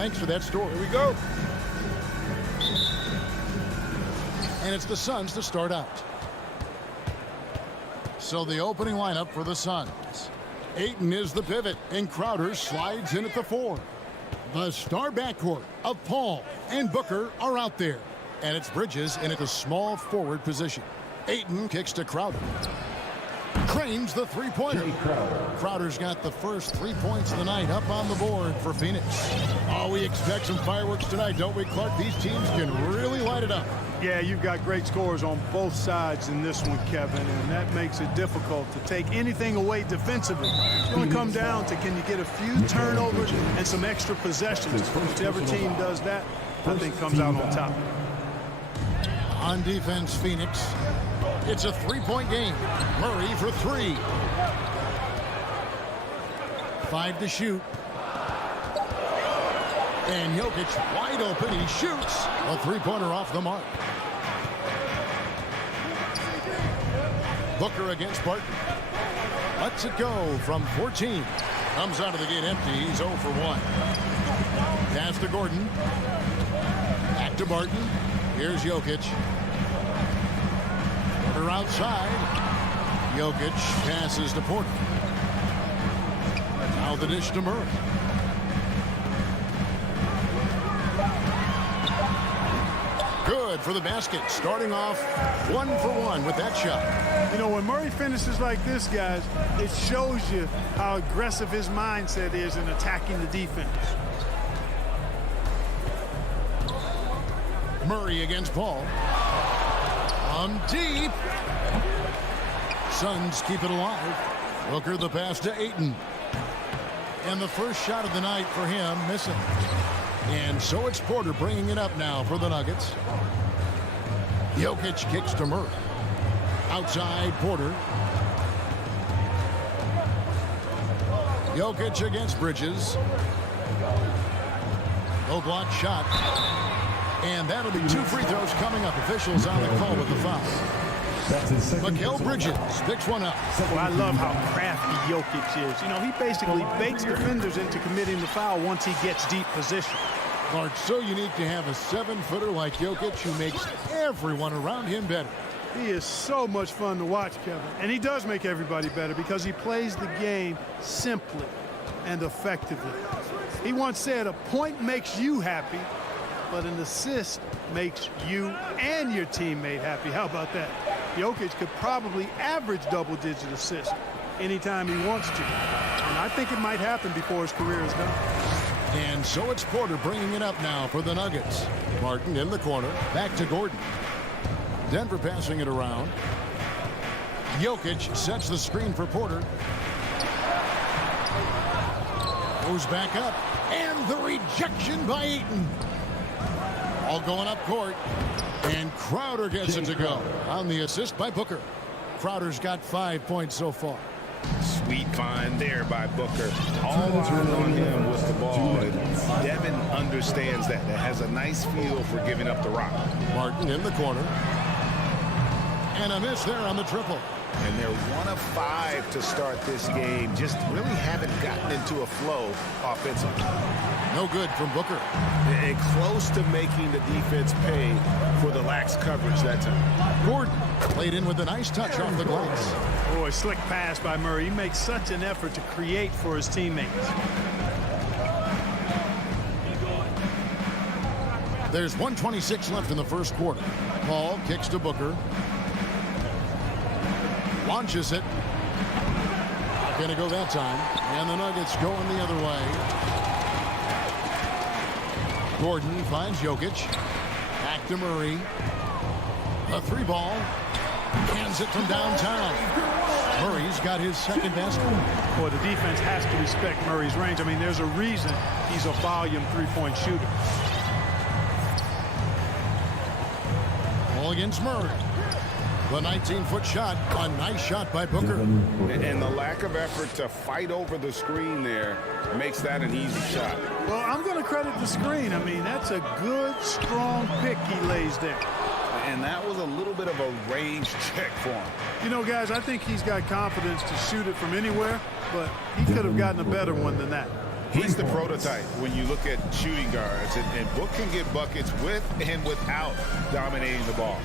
Thanks for that story. Here we go. And it's the Suns to start out. So the opening lineup for the Suns. Ayton is the pivot, and Crowder slides in at the 4. The star backcourt of Paul and Booker are out there. And it's Bridges in at the small forward position. Ayton kicks to Crowder. Cranes the three-pointer. Crowder's got the first 3 points of the night up on the board for Phoenix. Oh, we expect some fireworks tonight, don't we, Clark? These teams can really light it up. Yeah, you've got great scores on both sides in this one, Kevin, and that makes it difficult to take anything away defensively. It's going to come down to can you get a few turnovers and some extra possessions. Whichever team does that, I think comes out on top. On defense, Phoenix. It's a three-point game. Murray for 3. 5 to shoot. And Jokic wide open. He shoots. A three-pointer off the mark. Booker against Barton. Lets it go from 14. Comes out of the gate empty. He's 0 for 1. Pass to Gordon. Back to Barton. Here's Jokic. Porter outside. Jokic passes to Porter. Now the dish to Murray. Good for the basket. Starting off 1 for 1 with that shot. You know, when Murray finishes like this, guys, it shows you how aggressive his mindset is in attacking the defense. Murray against Paul. Deep. Suns keep it alive. Booker the pass to Ayton. And the first shot of the night for him missing. And so it's Porter bringing it up now for the Nuggets. Jokic kicks to Murray. Outside Porter. Jokic against Bridges. No block shot. And that'll be 2 free throws coming up. Officials on the call with the foul. Mikal Bridges picks one up. Well, I love how crafty Jokic is. You know, he basically bakes defenders into committing the foul once he gets deep position. Clark, so unique to have a 7-footer like Jokic who makes everyone around him better. He is so much fun to watch, Kevin. And he does make everybody better because he plays the game simply and effectively. He once said, a point makes you happy, but an assist makes you and your teammate happy. How about that? Jokic could probably average double-digit assists anytime he wants to. And I think it might happen before his career is done. And so it's Porter bringing it up now for the Nuggets. Martin in the corner. Back to Gordon. Denver passing it around. Jokic sets the screen for Porter. Goes back up. And the rejection by Ayton. All going up court. And Crowder gets it to go on the assist by Booker. Crowder's got 5 points so far. Sweet find there by Booker. All eyes on him with the ball. And Devin understands that. That has a nice feel for giving up the rock. Martin in the corner. And a miss there on the triple. And they're 1 of 5 to start this game. Just really haven't gotten into a flow offensively. No good from Booker. And close to making the defense pay for the lax coverage that time. Gordon played in with a nice touch off the glass. Boy, slick pass by Murray. He makes such an effort to create for his teammates. There's 1:26 left in the first quarter. Paul kicks to Booker. Launches it. Not going to go that time. And the Nuggets going the other way. Gordon finds Jokic. Back to Murray. A 3-ball. Hands it from downtown. Murray's got his second basket. Boy, the defense has to respect Murray's range. I mean, there's a reason he's a volume three-point shooter. Ball against Murray. The 19-foot shot. A nice shot by Booker. And the lack of effort to fight over the screen there makes that an easy shot. Well, I'm going to credit the screen. I mean, that's a good, strong pick he lays there. And that was a little bit of a range check for him. You know, guys, I think he's got confidence to shoot it from anywhere, but he could have gotten a better one than that. He's the prototype when you look at shooting guards, and Book can get buckets with and without dominating the ball.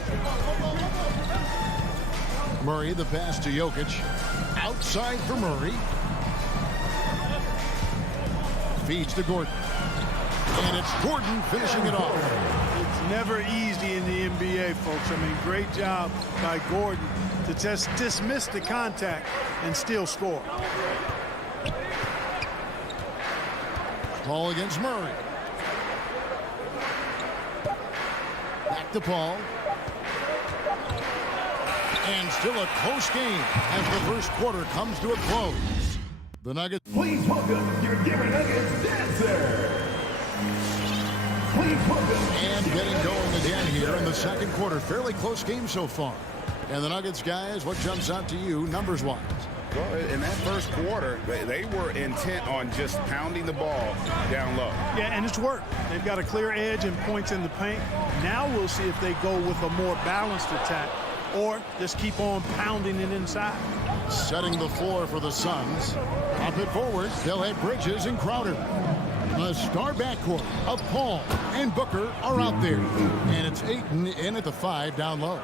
Murray, the pass to Jokic. Outside for Murray. Feeds to Gordon. And it's Gordon finishing it off. It's never easy in the NBA, folks. I mean, great job by Gordon to just dismiss the contact and still score. Paul against Murray. Back to Paul. And still a close game as the first quarter comes to a close. The Nuggets. Please welcome your Denver Nuggets dancer. Please welcome. And getting going again here in the second quarter. Fairly close game so far. And the Nuggets, guys, what jumps out to you numbers-wise? Well, in that first quarter, they were intent on just pounding the ball down low. Yeah, and it's worked. They've got a clear edge and points in the paint. Now we'll see if they go with a more balanced attack or just keep on pounding it inside. Setting the floor for the Suns. Up it forward, they'll have Bridges and Crowder. The star backcourt of Paul and Booker are out there. And it's Ayton in at the 5 down low.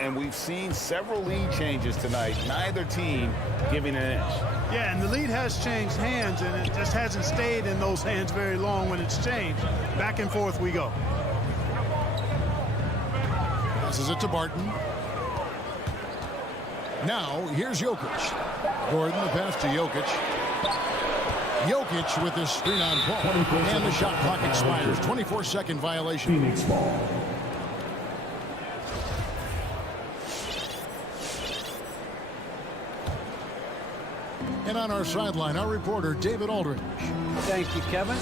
And we've seen several lead changes tonight. Neither team giving an inch. Yeah, and the lead has changed hands, and it just hasn't stayed in those hands very long when it's changed. Back and forth we go. Passes it to Barton. Now, here's Jokic. Gordon, the pass to Jokic. Jokic with his screen on Paul. And the shot clock expires. 24-second violation. Phoenix ball. And on our sideline, our reporter, David Aldridge. Thank you, Kevin.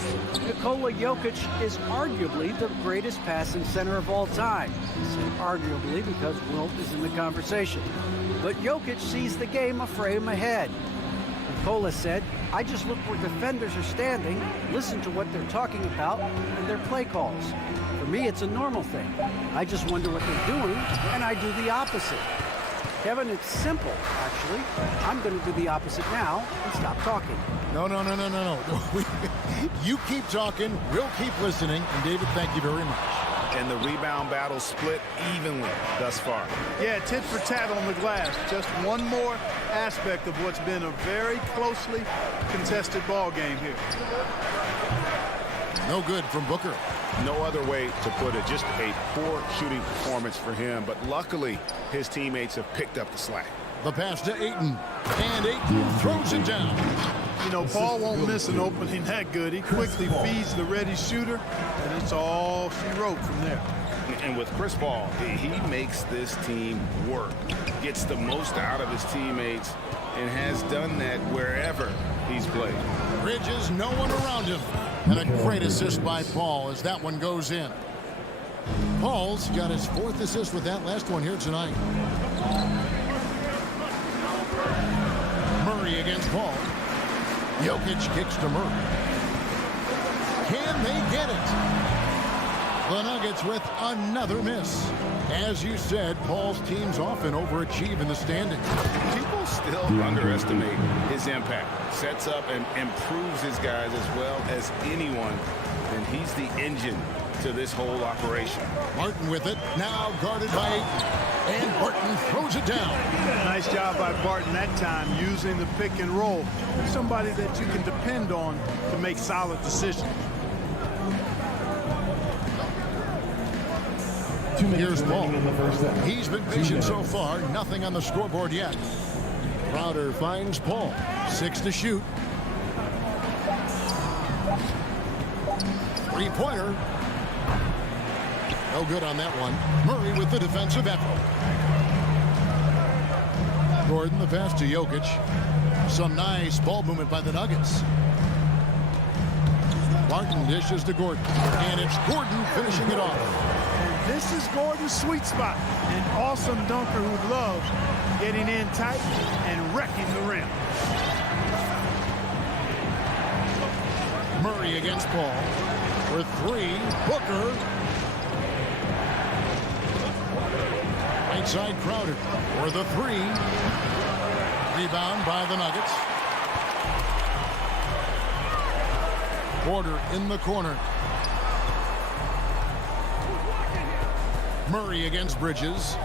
Nikola Jokic is arguably the greatest passing center of all time. I say arguably because Wilt is in the conversation. But Jokic sees the game a frame ahead. Nikola said, I just look where defenders are standing, listen to what they're talking about, and their play calls. For me, it's a normal thing. I just wonder what they're doing, and I do the opposite. Kevin, it's simple, actually. I'm going to do the opposite now and stop talking. No. You keep talking, we'll keep listening. And David, thank you very much. And the rebound battle split evenly thus far. Yeah, tit for tat on the glass. Just one more aspect of what's been a very closely contested ball game here. No good from Booker. No other way to put it. Just a poor shooting performance for him. But luckily, his teammates have picked up the slack. The pass to Ayton. And Ayton throws it down. You know, Paul won't miss an opening that good. He quickly feeds the ready shooter, and it's all she wrote from there. And with Chris Paul, he makes this team work. Gets the most out of his teammates and has done that wherever he's played. Bridges, no one around him. And a great assist by Paul as that one goes in. Paul's got his 4th assist with that last one here tonight. Murray against Paul. Jokic kicks to Murray. Can they get it? The Nuggets with another miss. As you said, Paul's teams often overachieve in the standings. People still underestimate his impact. Sets up and improves his guys as well as anyone. And he's the engine to this whole operation. Martin with it. Now guarded by Ayton. And Barton throws it down. Nice job by Barton that time using the pick and roll. Somebody that you can depend on to make solid decisions. Here's Paul. He's been patient so far. Nothing on the scoreboard yet. Crowder finds Paul. 6 to shoot. 3-pointer. No good on that one. Murray with the defensive effort. Gordon, the pass to Jokic. Some nice ball movement by the Nuggets. Martin dishes to Gordon. And it's Gordon finishing it off. This is Gordon's sweet spot. An awesome dunker who loves getting in tight and wrecking the rim. Murray against Paul. For 3, Booker. Right side Crowder. For the 3. Rebound by the Nuggets. Porter in the corner. Murray against Bridges.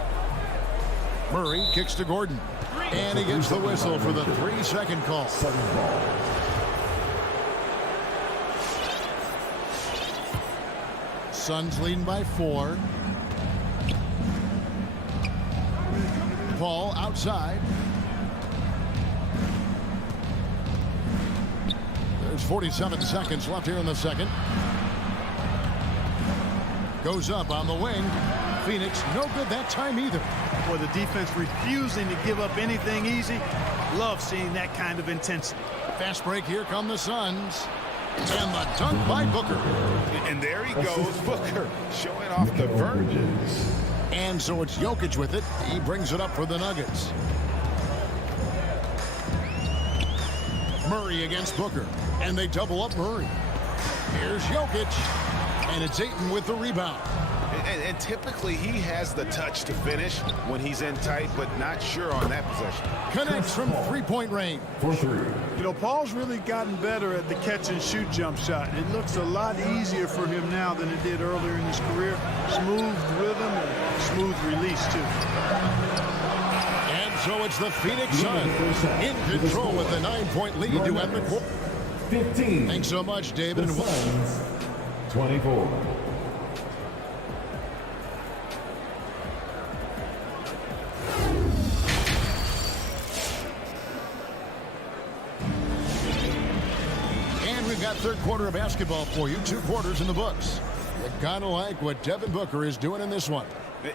Murray kicks to Gordon. And he gets the whistle for the 3-second call. Suns leading by 4. Paul outside. There's 47 seconds left here in the second. Goes up on the wing. Phoenix no good that time either. For the defense refusing to give up anything easy. Love seeing that kind of intensity. Fast break, here come the Suns. And the dunk by Booker. And there he goes, Booker, showing off the verges. And so it's Jokic with it. He brings it up for the Nuggets. Murray against Booker. And they double up Murray. Here's Jokic. And it's Ayton with the rebound. And typically he has the touch to finish when he's in tight, but not sure on that possession. Connects from three-point range. For 3. You know, Paul's really gotten better at the catch-and-shoot jump shot. It looks a lot easier for him now than it did earlier in his career. Smooth rhythm and smooth release, too. And so it's the Phoenix Suns in control with the 9-point lead to end the quarter. 15. Thanks so much, David. The Suns, 24. We've got third quarter of basketball for you. 2 quarters in the books. You gotta like what Devin Booker is doing in this one.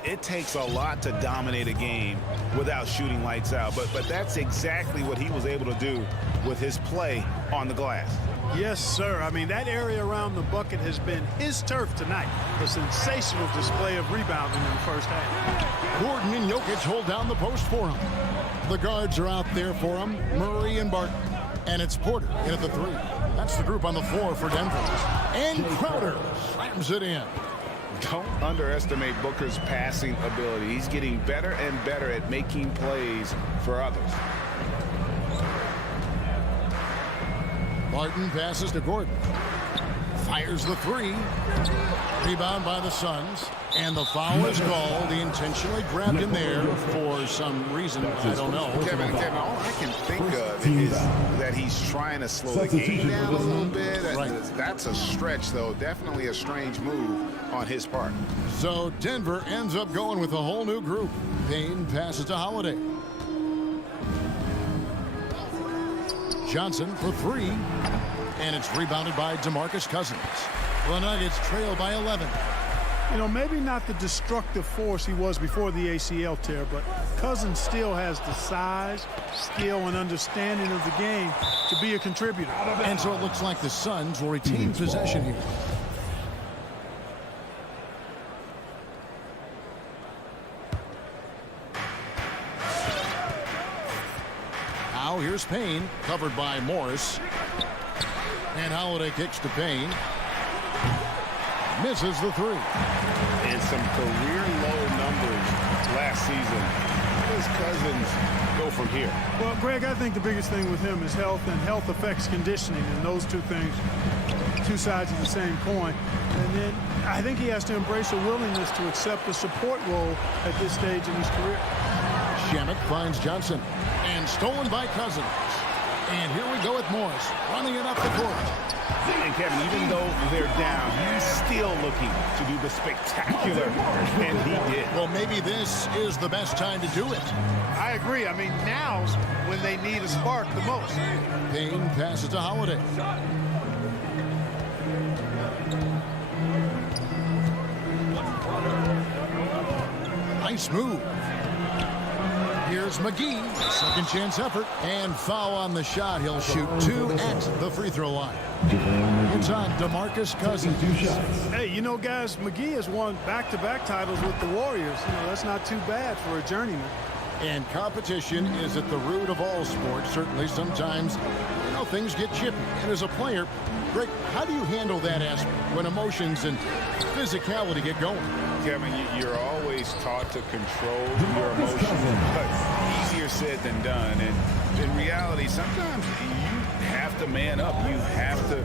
It takes a lot to dominate a game without shooting lights out, but that's exactly what he was able to do with his play on the glass. Yes, sir. I mean, that area around the bucket has been his turf tonight. A sensational display of rebounding in the first half. Gordon and Jokic hold down the post for him. The guards are out there for him. Murray and Barton. And it's Porter in at the 3. That's the group on the floor for Denver. And Crowder slams it in. Don't underestimate Booker's passing ability. He's getting better and better at making plays for others. Barton passes to Gordon. Fires the 3. Rebound by the Suns. And the foul is called. He intentionally grabbed him there for some reason. I don't know. Kevin, all I can think of is that he's trying to slow the game down a little bit. Right. That's a stretch, though. Definitely a strange move on his part. So Denver ends up going with a whole new group. Payne passes to Holiday. Johnson for 3. And it's rebounded by DeMarcus Cousins. The Nuggets trail by 11. You know, maybe not the destructive force he was before the ACL tear, but Cousins still has the size, skill, and understanding of the game to be a contributor. And so it looks like the Suns will retain possession here. Now here's Payne, covered by Morris. And Holiday kicks to Payne. Misses the 3. And some career low numbers last season. How does Cousins go from here? Well, Greg, I think the biggest thing with him is health, and health affects conditioning, and those two things, 2 sides of the same coin. And then I think he has to embrace a willingness to accept a support role at this stage in his career. Shamet finds Johnson. And stolen by Cousins. And here we go with Morris running it up the court. And Kevin, even though they're down, he's still looking to do the spectacular, and he did. Well, maybe this is the best time to do it. I agree. I mean, now's when they need a spark the most. Payne passes to Holiday. Nice move. Here's McGee, second chance effort, and foul on the shot. He'll shoot 2 at the free throw line. It's on DeMarcus Cousins. Hey, you know, guys, McGee has won back-to-back titles with the Warriors. You know, that's not too bad for a journeyman. And competition is at the root of all sports. Certainly sometimes, you know, things get chippy. And as a player, Greg, how do you handle that aspect when emotions and physicality get going? Kevin, you're always taught to control your emotions, but easier said than done. And in reality, sometimes you have have to man up. You have to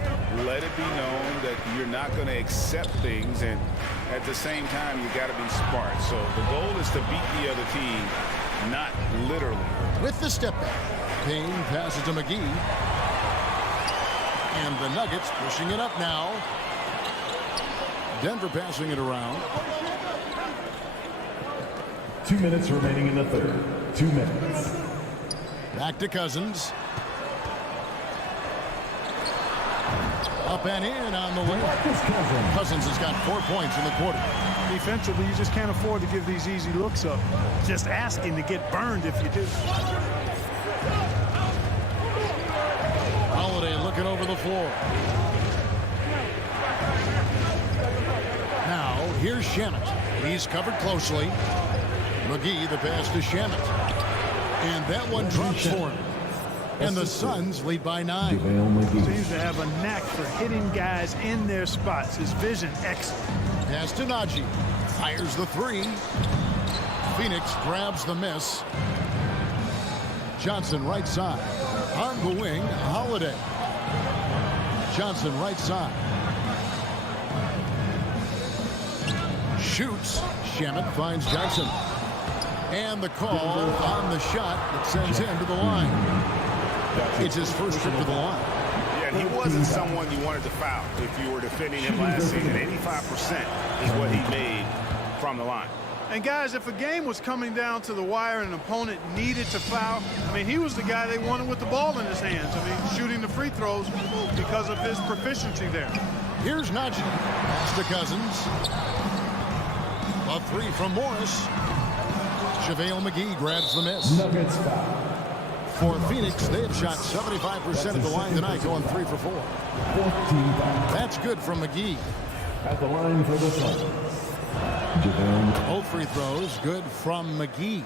let it be known that you're not going to accept things, and at the same time, you got to be smart. So the goal is to beat the other team, not literally. With the step back, Payne passes to McGee. And the Nuggets pushing it up now. Denver passing it around. 2 minutes remaining in the third. 2 minutes. Back to Cousins. Up and in on the way. Cousins has got 4 points in the quarter. Defensively, you just can't afford to give these easy looks up. Just asking to get burned if you do. Holiday looking over the floor. Now, here's Shamet. He's covered closely. McGee, the pass to Shamet. And that one drops for him. And the Suns lead by 9. Seems to have a knack for hitting guys in their spots. His vision excellent. Pass to Najee. Fires the 3. Phoenix grabs the miss. Johnson right side. On the wing, Holiday. Johnson right side. Shoots. Shamet finds Johnson. And the call on the shot that sends him to the line. It's his first trip to the line. Yeah, and he wasn't someone you wanted to foul if you were defending him last season. 85% is what he made from the line. And guys, if a game was coming down to the wire and an opponent needed to foul, I mean, he was the guy they wanted with the ball in his hands. I mean, shooting the free throws because of his proficiency there. Here's Najee. Pass to Cousins. A 3 from Morris. JaVale McGee grabs the miss. Nuggets foul. For Phoenix, they have shot 75% at the line tonight, going 3 for 4. 14 foul. That's good from McGee. At the line for the Suns. Both free throws good from McGee.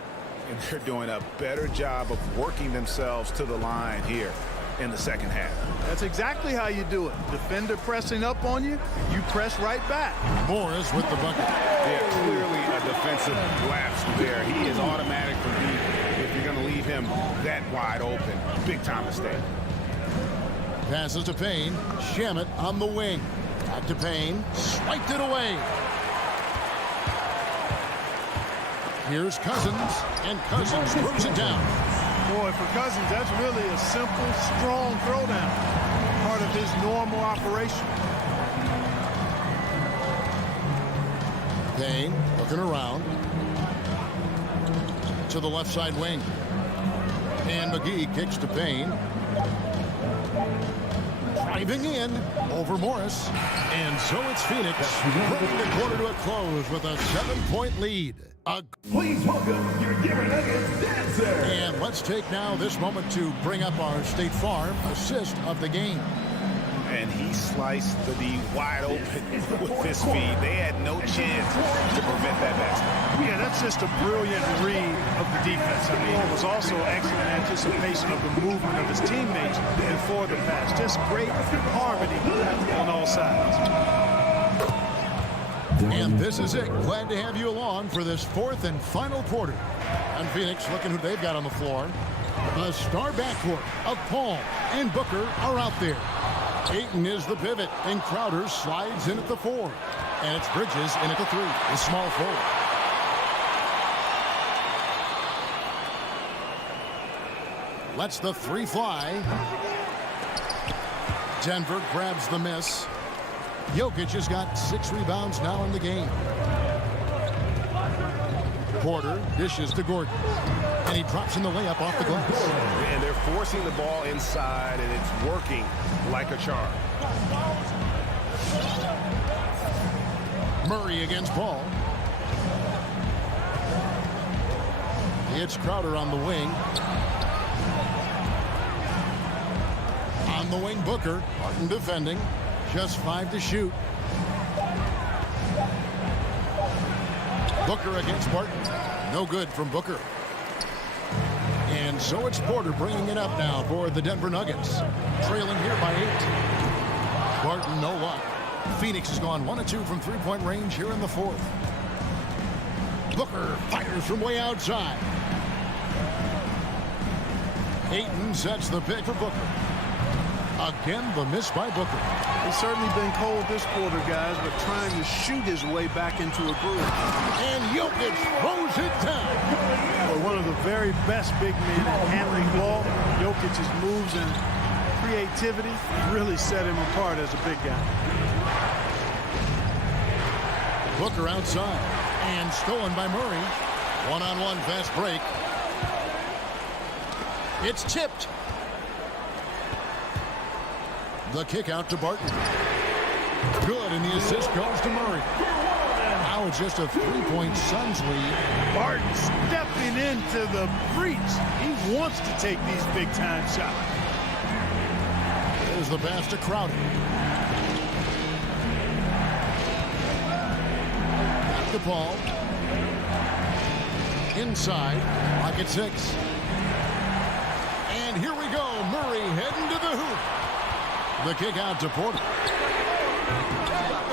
And they're doing a better job of working themselves to the line here in the second half. That's exactly how you do it. Defender pressing up on you, you press right back. Morris with the bucket. Yeah, clearly a defensive lapse there. He is automatic for me if you're going to leave him that wide open. Big time mistake. Passes to Payne. Shamet on the wing. Back to Payne. Swiped it away. Here's Cousins. And Cousins throws it down. Boy, for Cousins, that's really a simple, strong throwdown. Part of his normal operation. Payne looking around. To the left side wing. And McGee kicks to Payne. Driving in over Morris. And so it's Phoenix bringing the quarter to a close with a 7-point lead. Please welcome your Denver Nuggets dancer. And let's take now this moment to bring up our State Farm assist of the game. And he sliced the D wide open with his speed. They had no chance to prevent that basket. Yeah, that's just a brilliant read of the defense. I mean, it was also excellent anticipation of the movement of his teammates before the pass. Just great harmony on all sides. And this is it. Glad to have you along for this fourth and final quarter. And Phoenix looking who they've got on the floor. The star backcourt of Paul and Booker are out there. Ayton is the pivot, and Crowder slides in at the 4. And it's Bridges in at the 3, the small forward. Lets the 3 fly. Denver grabs the miss. Jokic has got 6 rebounds now in the game. Porter dishes to Gordon. And he drops in the layup off the glass. And they're forcing the ball inside, and it's working like a charm. Murray against Paul. It's Crowder on the wing. On the wing, Booker. Martin defending. Just 5 to shoot. Booker against Barton. No good from Booker. And so it's Porter bringing it up now for the Denver Nuggets. Trailing here by 8. Barton, no luck. Phoenix has gone 1 of 2 from three-point range here in the 4th. Booker fires from way outside. Ayton sets the pick for Booker. Again, the miss by Booker. He's certainly been cold this quarter, guys, but trying to shoot his way back into a groove. And Jokic throws it down. For one of the very best big men at handling ball, Jokic's moves and creativity really set him apart as a big guy. Booker outside and stolen by Murray. One-on-one fast break. It's tipped. The kick out to Barton. Good, and the assist goes to Murray. Now it's just a 3-point Suns lead. Barton stepping into the breach. He wants to take these big-time shots. There's the pass to Crowder. Back to Paul. Inside. Pocket 6. And here we go. Murray heading to the hoop. The kick out to Porter.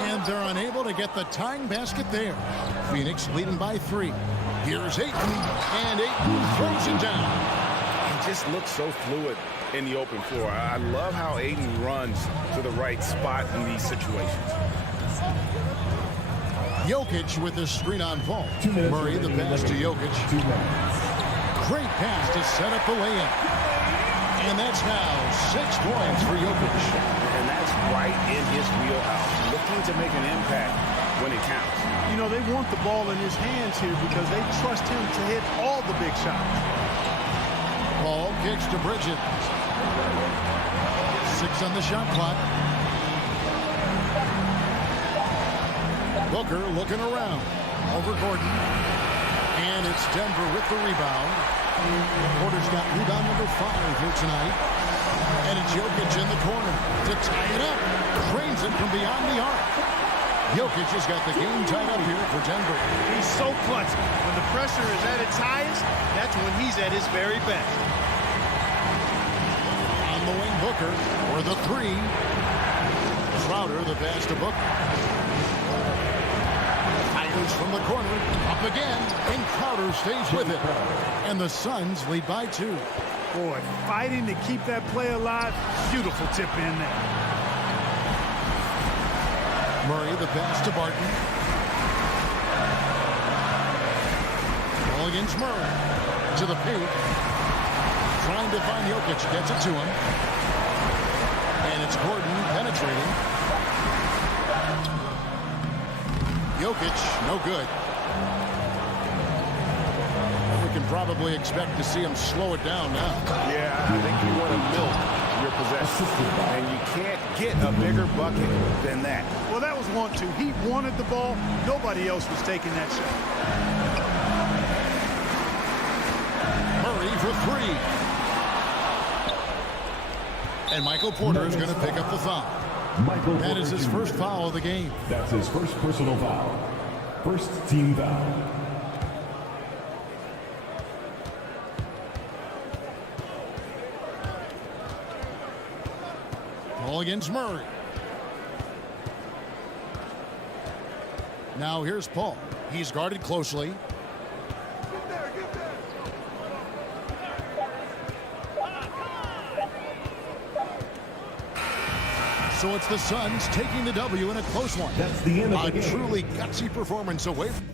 And they're unable to get the tying basket there. Phoenix leading by 3. Here's Ayton. And Ayton throws it down. He just looks so fluid in the open floor. I love how Ayton runs to the right spot in these situations. Jokic with the screen on Paul. 2 minutes Murray the pass to Jokic. 2 minutes. Great pass to set up the layup. And that's now 6 points for Jokic. And that's right in his wheelhouse. Looking to make an impact when it counts. You know, they want the ball in his hands here because they trust him to hit all the big shots. Paul kicks to Bridges. 6 on the shot clock. Booker looking around. Over Gordon. And it's Denver with the rebound. Porter's got rebound number 5 here tonight. And it's Jokic in the corner to tie it up. Drains it from beyond the arc. Jokic has got the game tied up here for Denver. He's so clutch. When the pressure is at its highest, that's when he's at his very best. On the wing, Booker for the 3. Crowder the pass to Booker. Fires from the corner. Up again. And Crowder stays with it. And the Suns lead by 2. Boy, fighting to keep that play alive. Beautiful tip in there. Murray the pass to Barton. Ball against Murray. To the paint. Trying to find Jokic. Gets it to him. And it's Gordon penetrating. Jokic, no good. We can probably expect to see him slow it down now. Yeah, I think you want to milk your possession. And you can't get a bigger bucket than that. Well, that was 1-2. He wanted the ball. Nobody else was taking that shot. Murray for 3. And Michael Porter is going to pick up the foul. That is his first foul of the game. That's his first personal foul. First team foul. Ball against Murray. Now here's Paul. He's guarded closely. So it's the Suns taking the W in a close one. That's the end of the A game. truly gutsy performance away from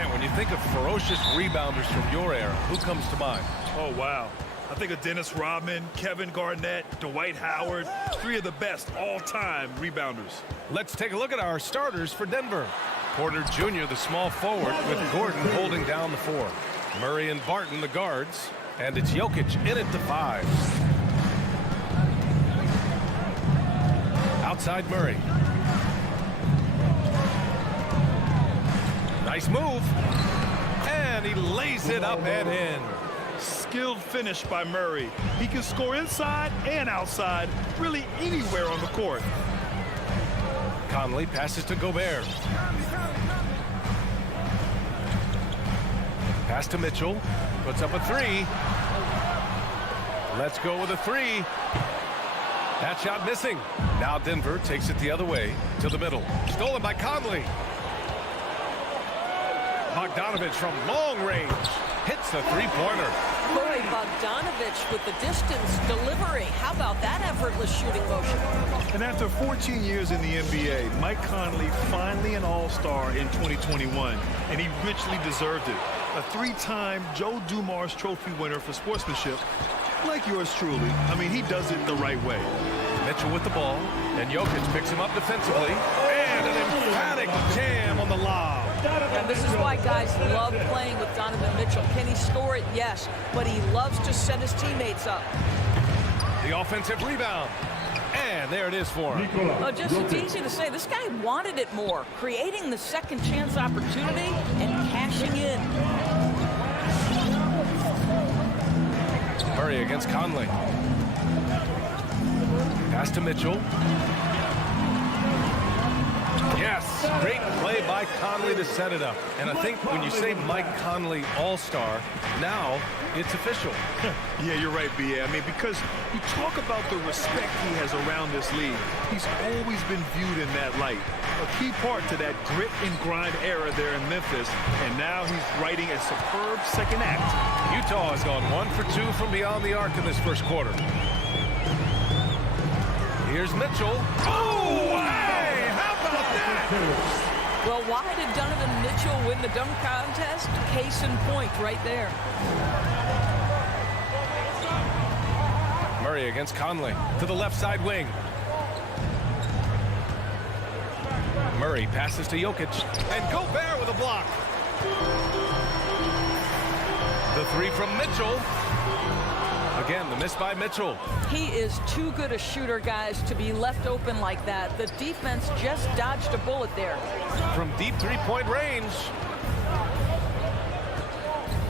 Grant, when you think of ferocious rebounders from your era, who comes to mind? Oh, wow. I think of Dennis Rodman, Kevin Garnett, Dwight Howard, 3 of the best all-time rebounders. Let's take a look at our starters for Denver. Porter Jr., the small forward, with Gordon holding down the 4. Murray and Barton, the guards. And it's Jokic in at the 5. Outside Murray. Nice move. And he lays it up and in. Skilled finish by Murray. He can score inside and outside, really anywhere on the court. Conley passes to Gobert. Pass to Mitchell. Puts up a 3. Let's go with a 3. That shot missing. Now Denver takes it the other way to the middle. Stolen by Conley. Bogdanovich from long range hits the 3-pointer. Boy, Bogdanovich with the distance delivery. How about that effortless shooting motion? And after 14 years in the NBA, Mike Conley finally an all-star in 2021, and he richly deserved it. A 3-time Joe Dumars Trophy winner for sportsmanship, like yours truly. I mean, he does it the right way. Mitchell with the ball, and Jokic picks him up defensively. And an emphatic jam on the lob. And this is why guys love playing with Donovan Mitchell. Can he score it? Yes. But he loves to set his teammates up. The offensive rebound. And there it is for him. It's easy to say. This guy wanted it more. Creating the second chance opportunity and cashing in. Murray against Conley. Pass to Mitchell. Yes, great play by Conley to set it up. And I think when you say Mike Conley all-star, now it's official. Yeah, you're right, B.A. I mean, because you talk about the respect he has around this league. He's always been viewed in that light. A key part to that grit and grind era there in Memphis. And now he's writing a superb second act. Utah has gone 1 for 2 from beyond the arc in this first quarter. Here's Mitchell. Oh, hey, how about that? Well, why did Donovan Mitchell win the dunk contest? Case in point right there. Murray against Conley to the left side wing. Murray passes to Jokic, and Gobert with a block. The 3 from Mitchell. Again, the miss by Mitchell. He is too good a shooter, guys, to be left open like that. The defense just dodged a bullet there. From deep 3-point range.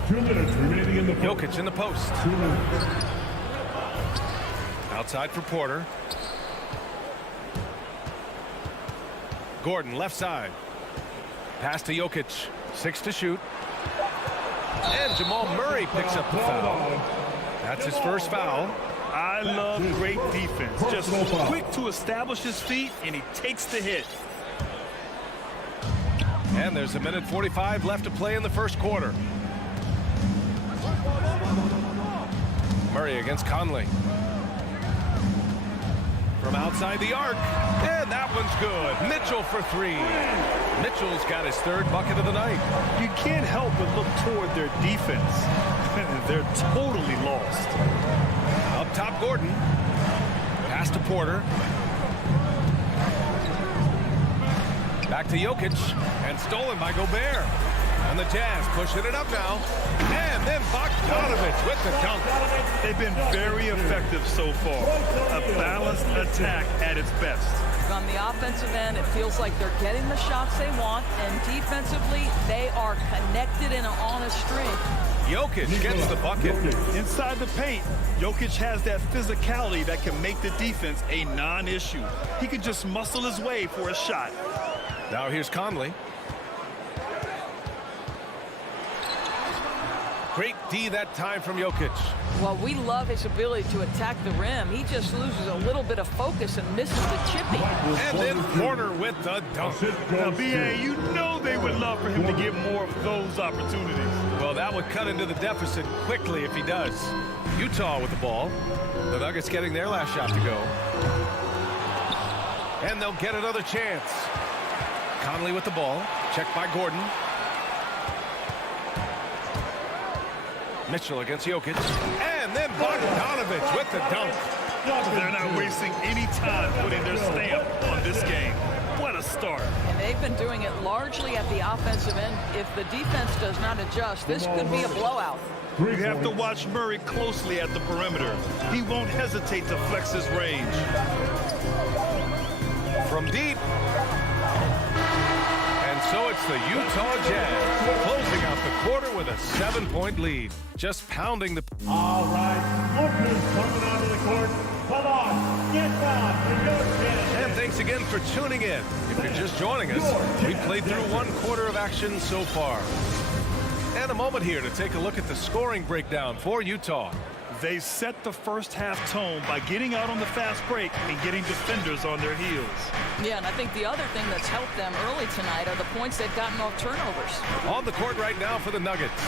2 minutes remaining in the fourth. Jokic in the post. 2 minutes. Outside for Porter. Gordon left side. Pass to Jokic. 6 to shoot. And Jamal Murray picks up the foul. That's his first foul. I love great defense. Just quick to establish his feet, and he takes the hit. And there's 1:45 left to play in the first quarter. Murray against Conley. From outside the arc. And that one's good. Mitchell for 3. Mitchell's got his 3rd bucket of the night. You can't help but look toward their defense. They're totally lost. Up top, Gordon. Pass to Porter. Back to Jokic. And stolen by Gobert. And the Jazz pushing it up now. And then Bogdanovich with the dunk. They've been very effective so far. A balanced attack at its best. On the offensive end, it feels like they're getting the shots they want, and defensively, they are connected and on a string. Jokic gets the bucket. Inside the paint, Jokic has that physicality that can make the defense a non-issue. He can just muscle his way for a shot. Now here's Conley. Great D that time from Jokic. Well, we love his ability to attack the rim. He just loses a little bit of focus and misses the chippy. And then Porter with the dunk. Now, B.A., you know they would love for him to get more of those opportunities. Well, that would cut into the deficit quickly if he does. Utah with the ball. The Nuggets getting their last shot to go. And they'll get another chance. Conley with the ball. Checked by Gordon. Mitchell against Jokic. And then Bogdanovich with the dunk. They're not wasting any time putting their stamp on this game. What a start. And they've been doing it largely at the offensive end. If the defense does not adjust, this could be a blowout. You have to watch Murray closely at the perimeter. He won't hesitate to flex his range. From deep. And so it's the Utah Jazz closing out the quarter with a 7-point lead. Just pounding the... All right, Booker's coming onto the court. Come on, get down for your chance. And thanks again for tuning in. If you're just joining us, we've played through one quarter of action so far. And a moment here to take a look at the scoring breakdown for Utah. They set the first half tone by getting out on the fast break and getting defenders on their heels. Yeah, and I think the other thing that's helped them early tonight are the points they've gotten off turnovers. On the court right now for the Nuggets.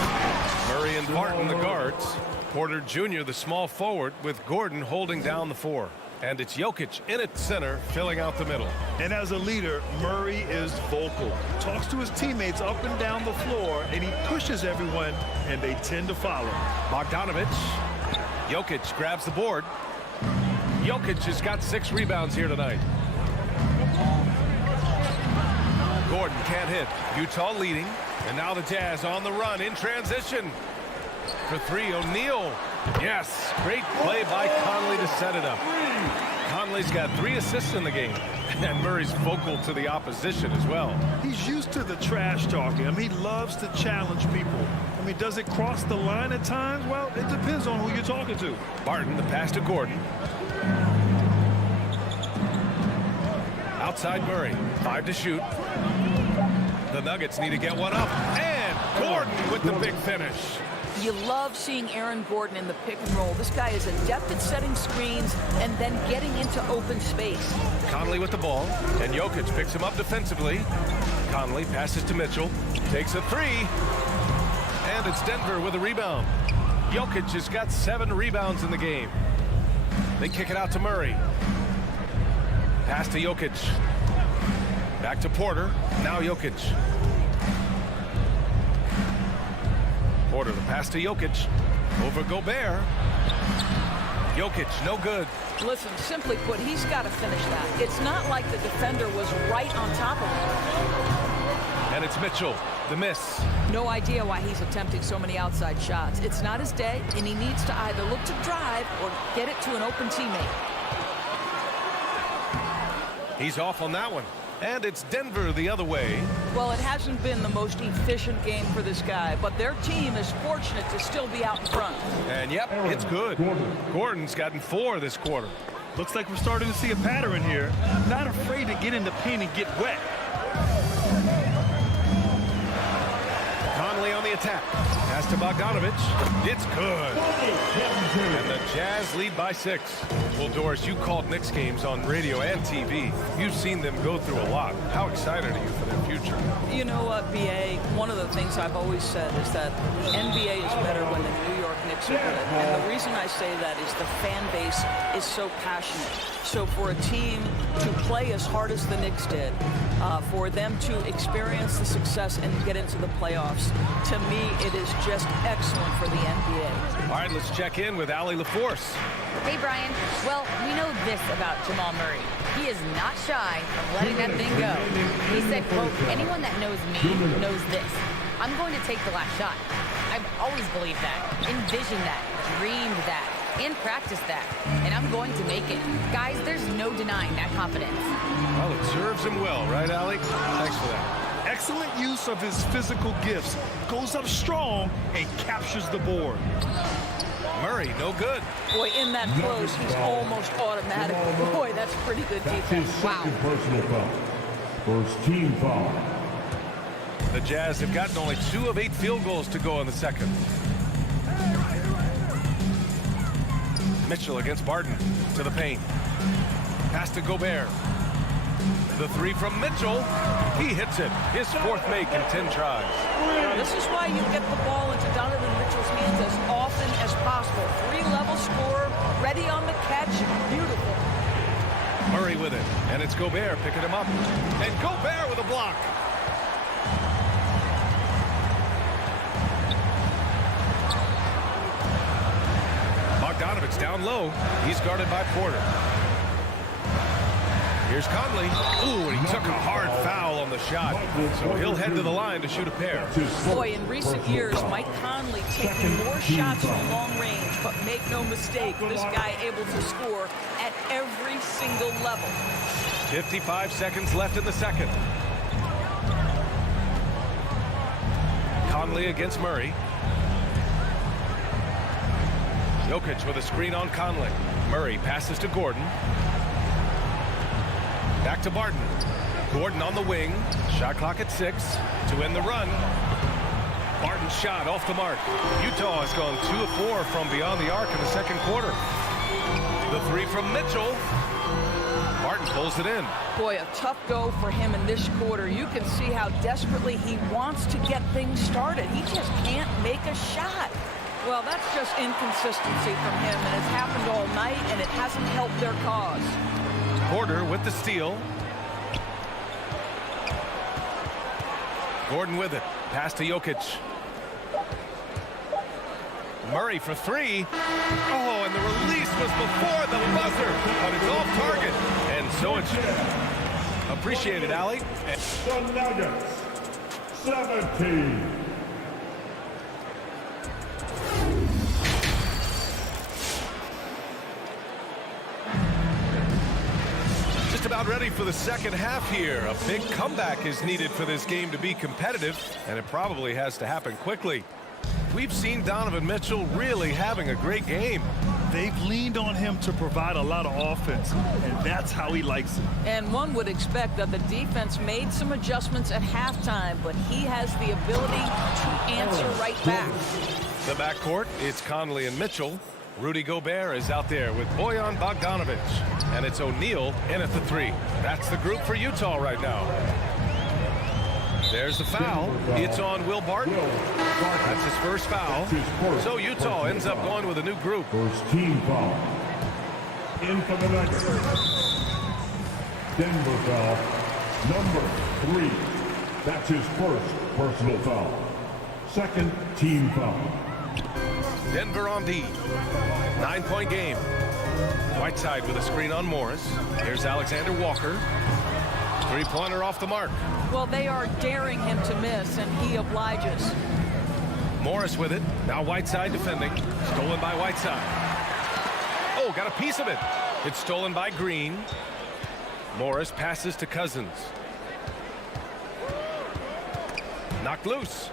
Murray and Barton, the guards. Porter Jr., the small forward, with Gordon holding down the 4. And it's Jokic in at center, filling out the middle. And as a leader, Murray is vocal. Talks to his teammates up and down the floor, and he pushes everyone, and they tend to follow. Bogdanovich. Jokic grabs the board. Jokic has got 6 rebounds here tonight. Gordon can't hit. Utah leading. And now the Jazz on the run in transition. For 3, O'Neal. Yes, great play by Conley to set it up. Conley's got 3 assists in the game. And Murray's vocal to the opposition as well. He's used to the trash talking. I mean, he loves to challenge people. I mean, does it cross the line at times? Well, it depends on who you're talking to. Barton, the pass to Gordon. Outside Murray, 5 to shoot. The Nuggets need to get one up. And Gordon with the big finish. You love seeing Aaron Gordon in the pick and roll. This guy is adept at setting screens and then getting into open space. Conley with the ball, and Jokic picks him up defensively. Conley passes to Mitchell, takes a 3, and it's Denver with a rebound. Jokic has got 7 rebounds in the game. They kick it out to Murray. Pass to Jokic. Back to Porter, now Jokic. Porter, the pass to Jokic. Over Gobert. Jokic, no good. Listen, simply put, he's got to finish that. It's not like the defender was right on top of him. And it's Mitchell, the miss. No idea why he's attempting so many outside shots. It's not his day, and he needs to either look to drive or get it to an open teammate. He's off on that one. And it's Denver the other way. Well, it hasn't been the most efficient game for this guy, but their team is fortunate to still be out in front. And yep, it's good. Gordon's gotten 4 this quarter. Looks like we're starting to see a pattern here. Not afraid to get in the paint and get wet. Conley on the attack. Pass to Bogdanovich. It's good. And the Jazz lead by 6. Well, Doris, you called Knicks games on radio and TV. You've seen them go through a lot. How excited are you for their future? You know what, BA, one of the things I've always said is that NBA is better when the New York Knicks are good. And the reason I say that is the fan base is so passionate. So for a team to play as hard as the Knicks did, for them to experience the success and get into the playoffs, to me, it is just excellent for the NBA. All right, let's check in with Allie LaForce. Hey, Brian. Well, we know this about Jamal Murray. He is not shy of letting that thing go. He said, quote, anyone that knows me knows this. I'm going to take the last shot. I've always believed that, envisioned that, dreamed that, and practiced that. And I'm going to make it. Guys, there's no denying that confidence. Well, it serves him well, right, Allie? Thanks for that. Excellent use of his physical gifts. Goes up strong and captures the board. Murray, no good. Boy, in that close, he's almost automatic. Boy, that's pretty good defense. Wow. Personal foul. First team foul. The Jazz have gotten only 2 of 8 field goals to go in the second. Mitchell against Barton to the paint. Pass to Gobert. The 3 from Mitchell. He hits it. His 4th make in 10 tries. This is why you get the ball into Donovan Mitchell's hands as often as possible. 3-level scorer, ready on the catch. Beautiful. Murray with it. And it's Gobert picking him up. And Gobert with a block. It's down low. He's guarded by Porter. Here's Conley. Ooh, and he took a hard foul on the shot. So he'll head to the line to shoot a pair. Boy, in recent years, Mike Conley taking more shots from long range, but make no mistake, this guy able to score at every single level. 55 seconds left in the second. Conley against Murray. Jokic with a screen on Conley. Murray passes to Gordon. Back to Barton. Gordon on the wing. Shot clock at 6 to end the run. Barton's shot off the mark. Utah has gone 2 of 4 from beyond the arc in the second quarter. The 3 from Mitchell. Barton pulls it in. Boy, a tough go for him in this quarter. You can see how desperately he wants to get things started. He just can't make a shot. Well, that's just inconsistency from him, and it's happened all night, and it hasn't helped their cause. Porter with the steal. Gordon with it. Pass to Jokic. Murray for 3. Oh, and the release was before the buzzer, but it's off target. And so it's appreciated, Allie. The Nuggets, 17. Just about ready for the second half here. A big comeback is needed for this game to be competitive, and it probably has to happen quickly. We've seen Donovan Mitchell really having a great game. They've leaned on him to provide a lot of offense, and that's how he likes it. And one would expect that the defense made some adjustments at halftime, but he has the ability to answer right back. The backcourt, it's Conley and Mitchell. Rudy Gobert is out there with Bojan Bogdanovic. And it's O'Neal in at the 3. That's the group for Utah right now. There's the foul. It's on Will Barton. That's his first foul. So Utah ends up going with a new group. First team foul. In for the Nuggets. Denver foul. Number 3. That's his first personal foul. Second team foul. Denver on D. 9-point game. Whiteside with a screen on Morris. Here's Alexander Walker. Three-pointer off the mark. Well, they are daring him to miss, and he obliges. Morris with it. Now Whiteside defending. Stolen by Whiteside. Oh, got a piece of it. It's stolen by Green. Morris passes to Cousins. Knocked loose.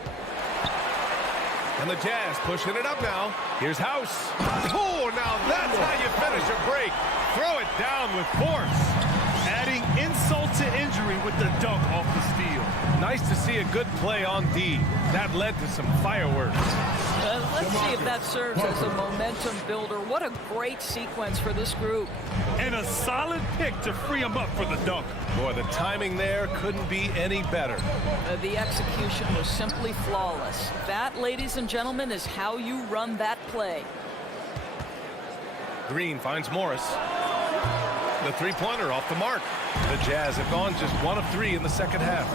And the Jazz pushing it up now. Here's House. Oh, now that's how you finish a break. Throw it down with force. Adding insult to injury with the dunk off the steal. Nice to see a good play on D. That led to some fireworks. Let's see if that serves as a momentum builder. What a great sequence for this group. And a solid pick to free him up for the dunk. Boy, the timing there couldn't be any better. The execution was simply flawless. That, ladies and gentlemen, is how you run that play. Green finds Morris. The three-pointer off the mark. The Jazz have gone just 1 of 3 in the second half.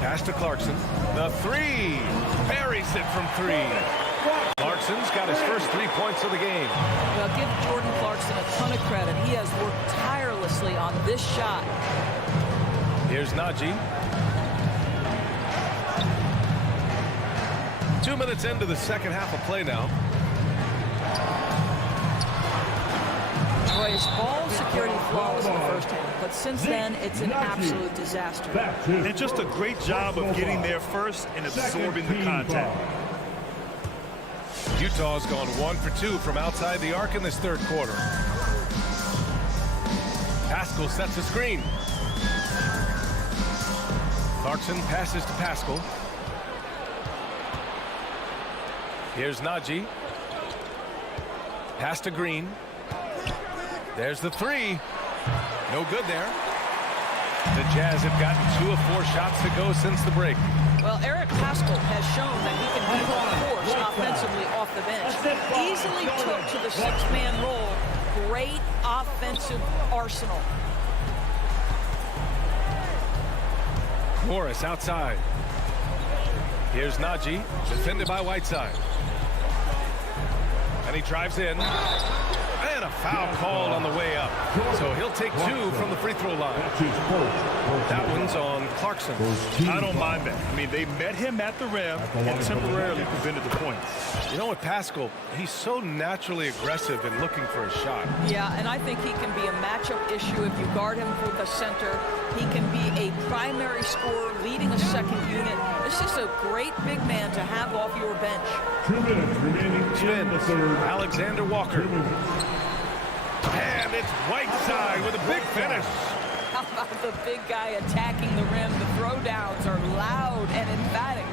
Pass to Clarkson. The 3. Buries it from 3. Clarkson's got his first 3 points of the game. Well, give Jordan Clarkson a ton of credit. He has worked tirelessly on this shot. Here's Najee. 2 minutes into the second half of play now. Boy, his ball security flawless in the first half, but since then, it's an absolute disaster. And just a great job of getting there first and absorbing the contact. Utah's gone 1 for 2 from outside the arc in this third quarter. Pascal sets a screen. Clarkson passes to Pascal. Here's Najee. Pass to Green. There's the 3. No good there. The Jazz have gotten 2 of 4 shots to go since the break. Well, Eric Pascal has shown that he can be a force offensively off the bench. Easily took to the 6-man role. Great offensive arsenal. Morris outside. Here's Najee, defended by Whiteside. And he drives in. a foul called on the way up. So he'll take 2 from the free throw line. That's his first. That one's on Clarkson. I don't mind that. I mean, they met him at the rim and temporarily prevented the points. You know what, Pascal, he's so naturally aggressive in looking for a shot. Yeah, and I think he can be a matchup issue if you guard him with a center. He can be a primary scorer leading a second unit. This is a great big man to have off your bench. 2 minutes remaining in the third. Alexander Walker. And it's Whiteside with a big finish. How about the big guy attacking the rim? The throwdowns are loud and emphatic.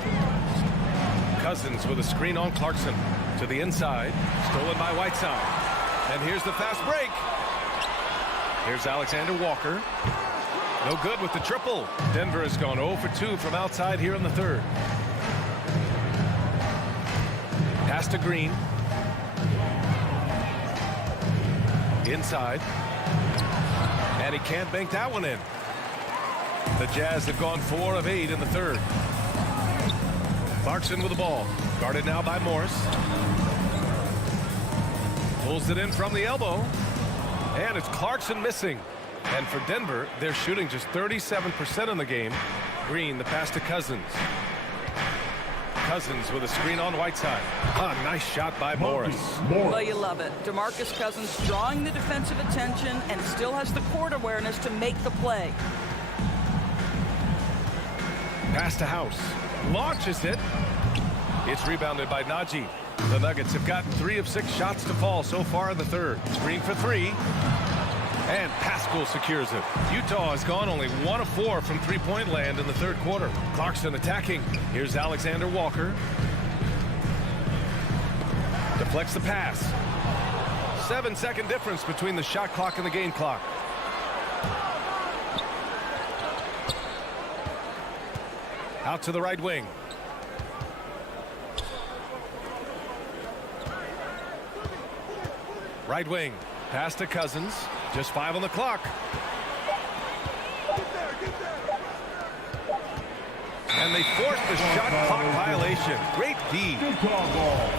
Cousins with a screen on Clarkson. To the inside. Stolen by Whiteside. And here's the fast break. Here's Alexander Walker. No good with the triple. Denver has gone 0 for 2 from outside here in the third. Pass to Green. Inside. And he can't bank that one in. The Jazz have gone 4 of 8 in the third. Clarkson with the ball. Guarded now by Morris. Pulls it in from the elbow. And it's Clarkson missing. And for Denver, they're shooting just 37% in the game. Green, the pass to Cousins. Cousins with a screen on Whiteside. Ah, nice shot by Morris. Well, you love it. DeMarcus Cousins drawing the defensive attention and still has the court awareness to make the play. Pass to House. Launches it. It's rebounded by Najee. The Nuggets have gotten 3 of 6 shots to fall so far in the third. Screen for 3. And Pascal secures it. Utah has gone only 1 of 4 from three-point land in the third quarter. Clarkson attacking. Here's Alexander Walker. Deflects the pass. 7-second difference between the shot clock and the game clock. Out to the right wing. Right wing. Pass to Cousins. Just 5 on the clock. And they force the shot clock violation. Great D. Utah ball.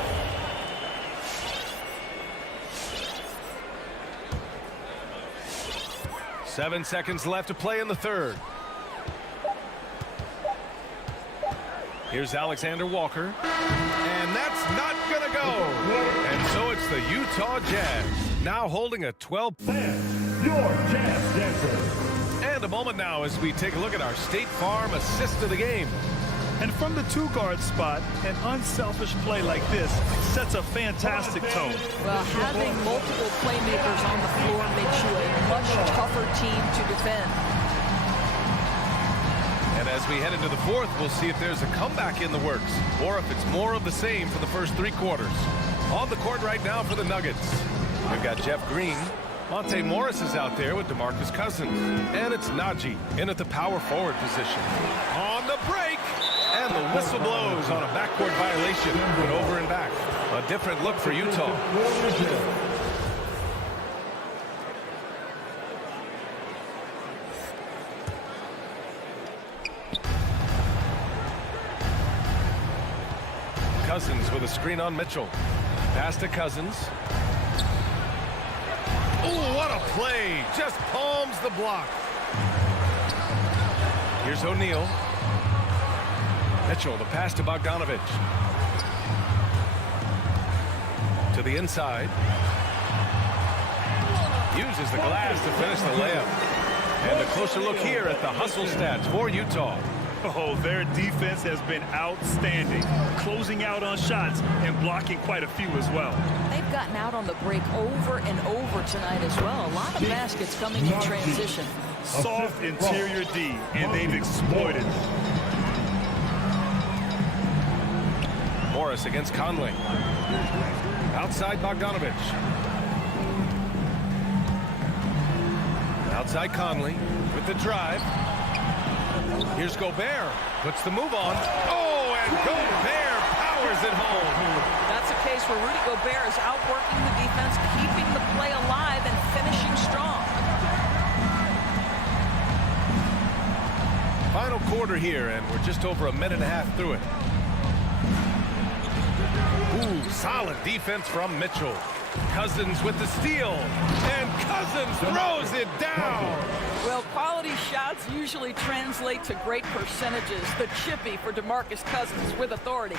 Seven seconds left to play in the third. Here's Alexander Walker. And that's not going to go. And so it's the Utah Jazz. Now holding a 12. Your Jazz Dancer. And a moment now as we take a look at our State Farm assist of the game. And from the 2-guard spot, an unselfish play like this sets a fantastic tone. Well, having multiple playmakers on the floor makes you a much tougher team to defend. And as we head into the fourth, we'll see if there's a comeback in the works or if it's more of the same for the first 3 quarters. On the court right now for the Nuggets, we've got Jeff Green. Monte Morris is out there with DeMarcus Cousins. And it's Najee in at the power forward position. On the break. And the whistle blows on a backcourt violation. But over and back. A different look for Utah. Cousins with a screen on Mitchell. Pass to Cousins. Oh, what a play. Just palms the block. Here's O'Neal. Mitchell, the pass to Bogdanovich. To the inside. Uses the glass to finish the layup. And a closer look here at the hustle stats for Utah. Oh, their defense has been outstanding, closing out on shots and blocking quite a few as well. They've gotten out on the break over and over tonight as well. A lot of baskets coming in transition. Soft interior D, and they've exploited. Morris against Conley. Outside Bogdanovich. Outside Conley with the drive. Here's Gobert. Puts the move on. Oh, and Gobert powers it home. That's a case where Rudy Gobert is outworking the defense, keeping the play alive and finishing strong. Final quarter here, and we're just over a minute and a half through it. Ooh, solid defense from Mitchell. Cousins with the steal. And Cousins throws it down. Well, quality shots usually translate to great percentages. The chippy for DeMarcus Cousins with authority.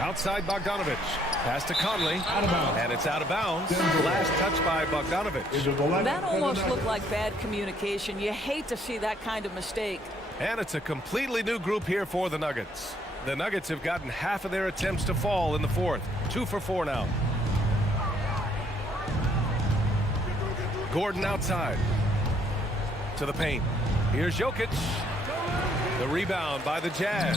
Outside Bogdanovich. Pass to Conley. And it's out of bounds. Last touch by Bogdanovich. That almost looked like bad communication. You hate to see that kind of mistake. And it's a completely new group here for the Nuggets. The Nuggets have gotten half of their attempts to fall in the fourth. 2 for 4 now. Gordon outside. To the paint. Here's Jokic. The rebound by the Jazz.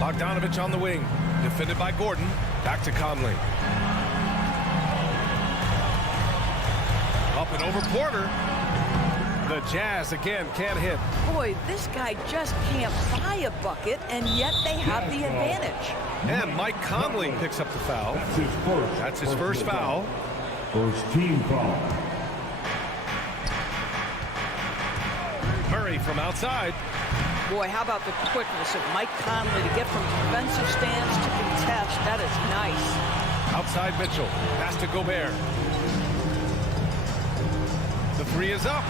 Bogdanovich on the wing. Defended by Gordon. Back to Conley. Up and over Porter. The Jazz again can't hit. Boy, this guy just can't buy a bucket, and yet they have the advantage. And Mike Conley picks up the foul. That's his first foul. First team foul. Murray from outside. Boy, how about the quickness of Mike Conley to get from defensive stance to contest. That is nice. Outside Mitchell. Pass to Gobert. The three is up.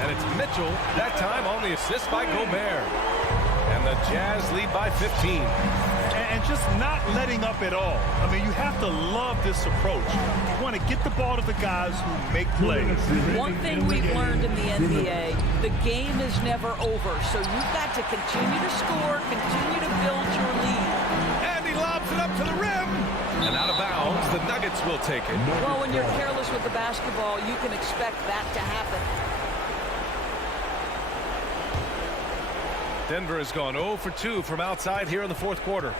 And it's Mitchell, that time on the assist by Gobert. And the Jazz lead by 15. And just not letting up at all. I mean, you have to love this approach. You want to get the ball to the guys who make plays. One thing we've learned in the NBA, the game is never over. So you've got to continue to score, continue to build your lead. And he lobs it up to the rim. And out of bounds, the Nuggets will take it. Well, when you're careless with the basketball, you can expect that to happen. Denver has gone 0 for 2 from outside here in the fourth quarter.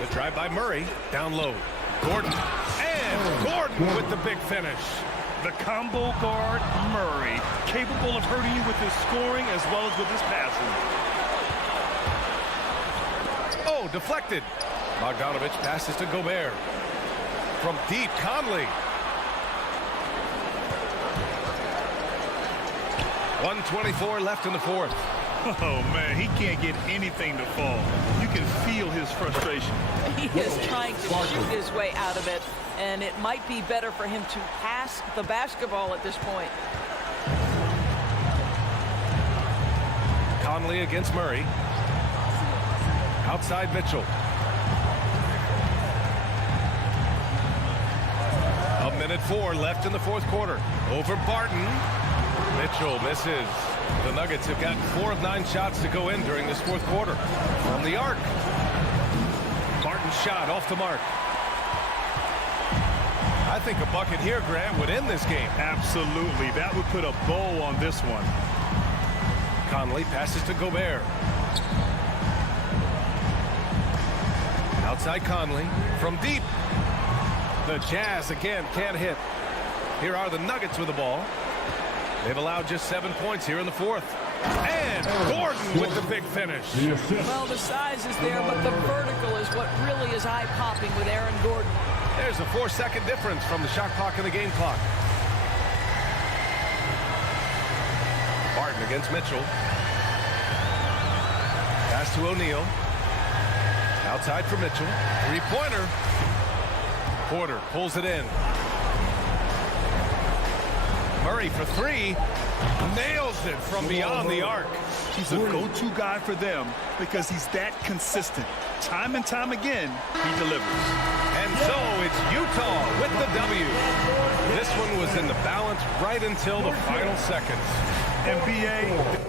The drive by Murray. Down low. Gordon. And Gordon with the big finish. The combo guard, Murray, capable of hurting you with his scoring as well as with his passing. Oh, deflected. Bogdanovich passes to Gobert. From deep, Conley. 1:24 left in the fourth. Oh, man, he can't get anything to fall. You can feel his frustration. He is trying to shoot his way out of it, and it might be better for him to pass the basketball at this point. Conley against Murray. Outside Mitchell. A minute 4 left in the fourth quarter. Over Barton. Mitchell misses. The Nuggets have gotten 4 of 9 shots to go in during this fourth quarter. From the arc. Barton's shot off the mark. I think a bucket here, Graham, would end this game. Absolutely. That would put a bow on this one. Conley passes to Gobert. Outside Conley. From deep. The Jazz again can't hit. Here are the Nuggets with the ball. They've allowed just 7 points here in the fourth. And Gordon with the big finish. Well, the size is there, but the vertical is what really is eye-popping with Aaron Gordon. There's a 4-second difference from the shot clock and the game clock. Barton against Mitchell. Pass to O'Neal. Outside for Mitchell. Three-pointer. Porter pulls it in. Murray for 3. Nails it from beyond the arc. He's a go-to guy for them because he's that consistent. Time and time again, he delivers. And so it's Utah with the W. This one was in the balance right until the final seconds. NBA.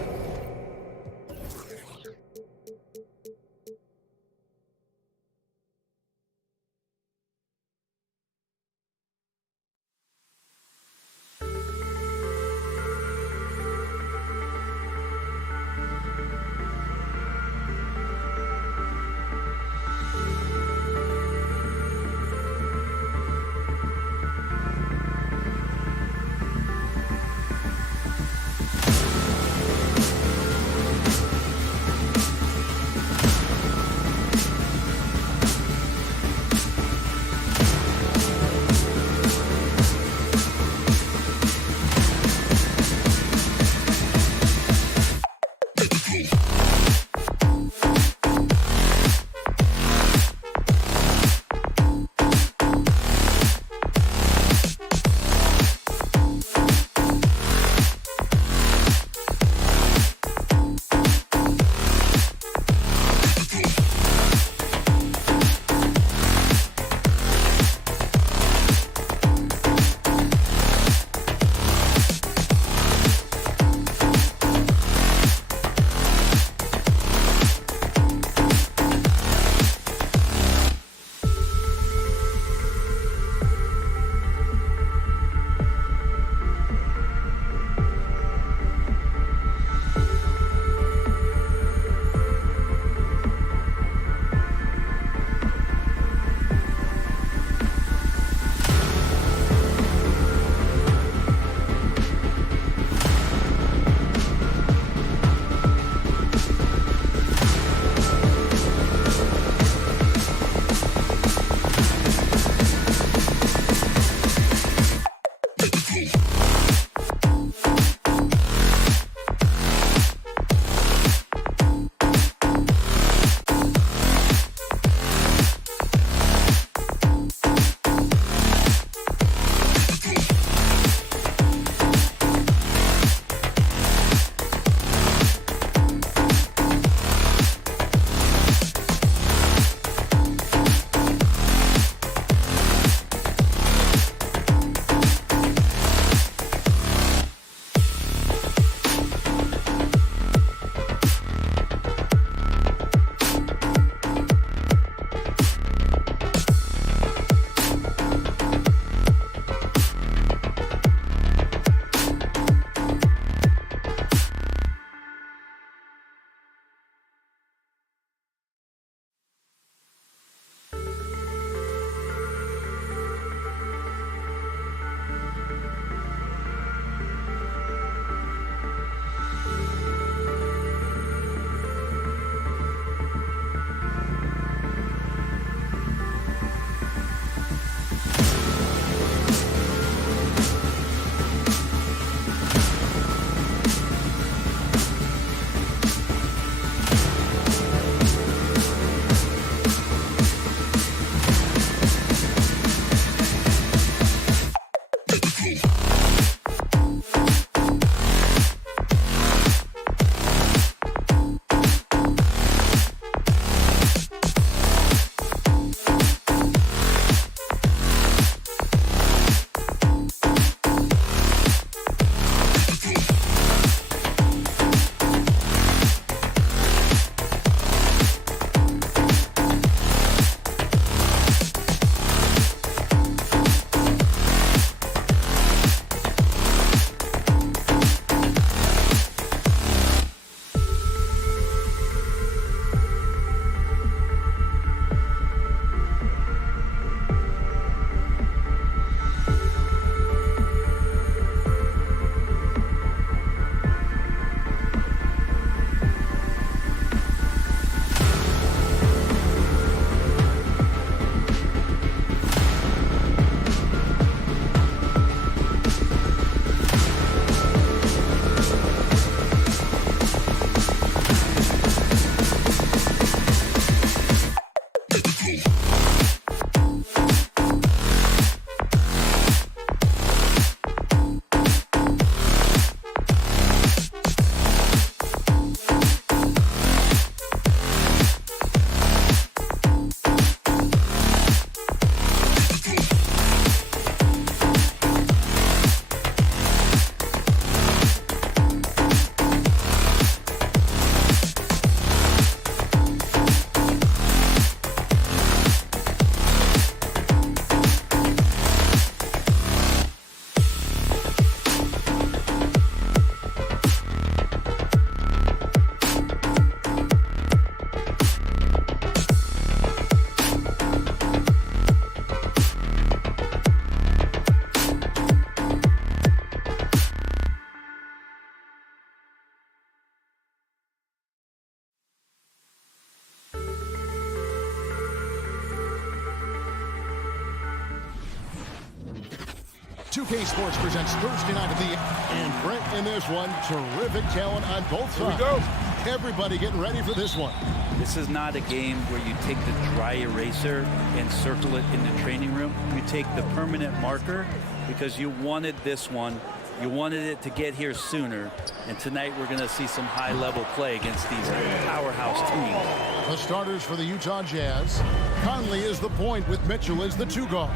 2K Sports presents Thursday Night of the... And Brent in this one, terrific talent on both sides. Here we go. Everybody getting ready for this one. This is not a game where you take the dry eraser and circle it in the training room. You take the permanent marker because you wanted this one. You wanted it to get here sooner. And tonight we're going to see some high-level play against these powerhouse teams. The starters for the Utah Jazz. Conley is the point with Mitchell as the 2 guard.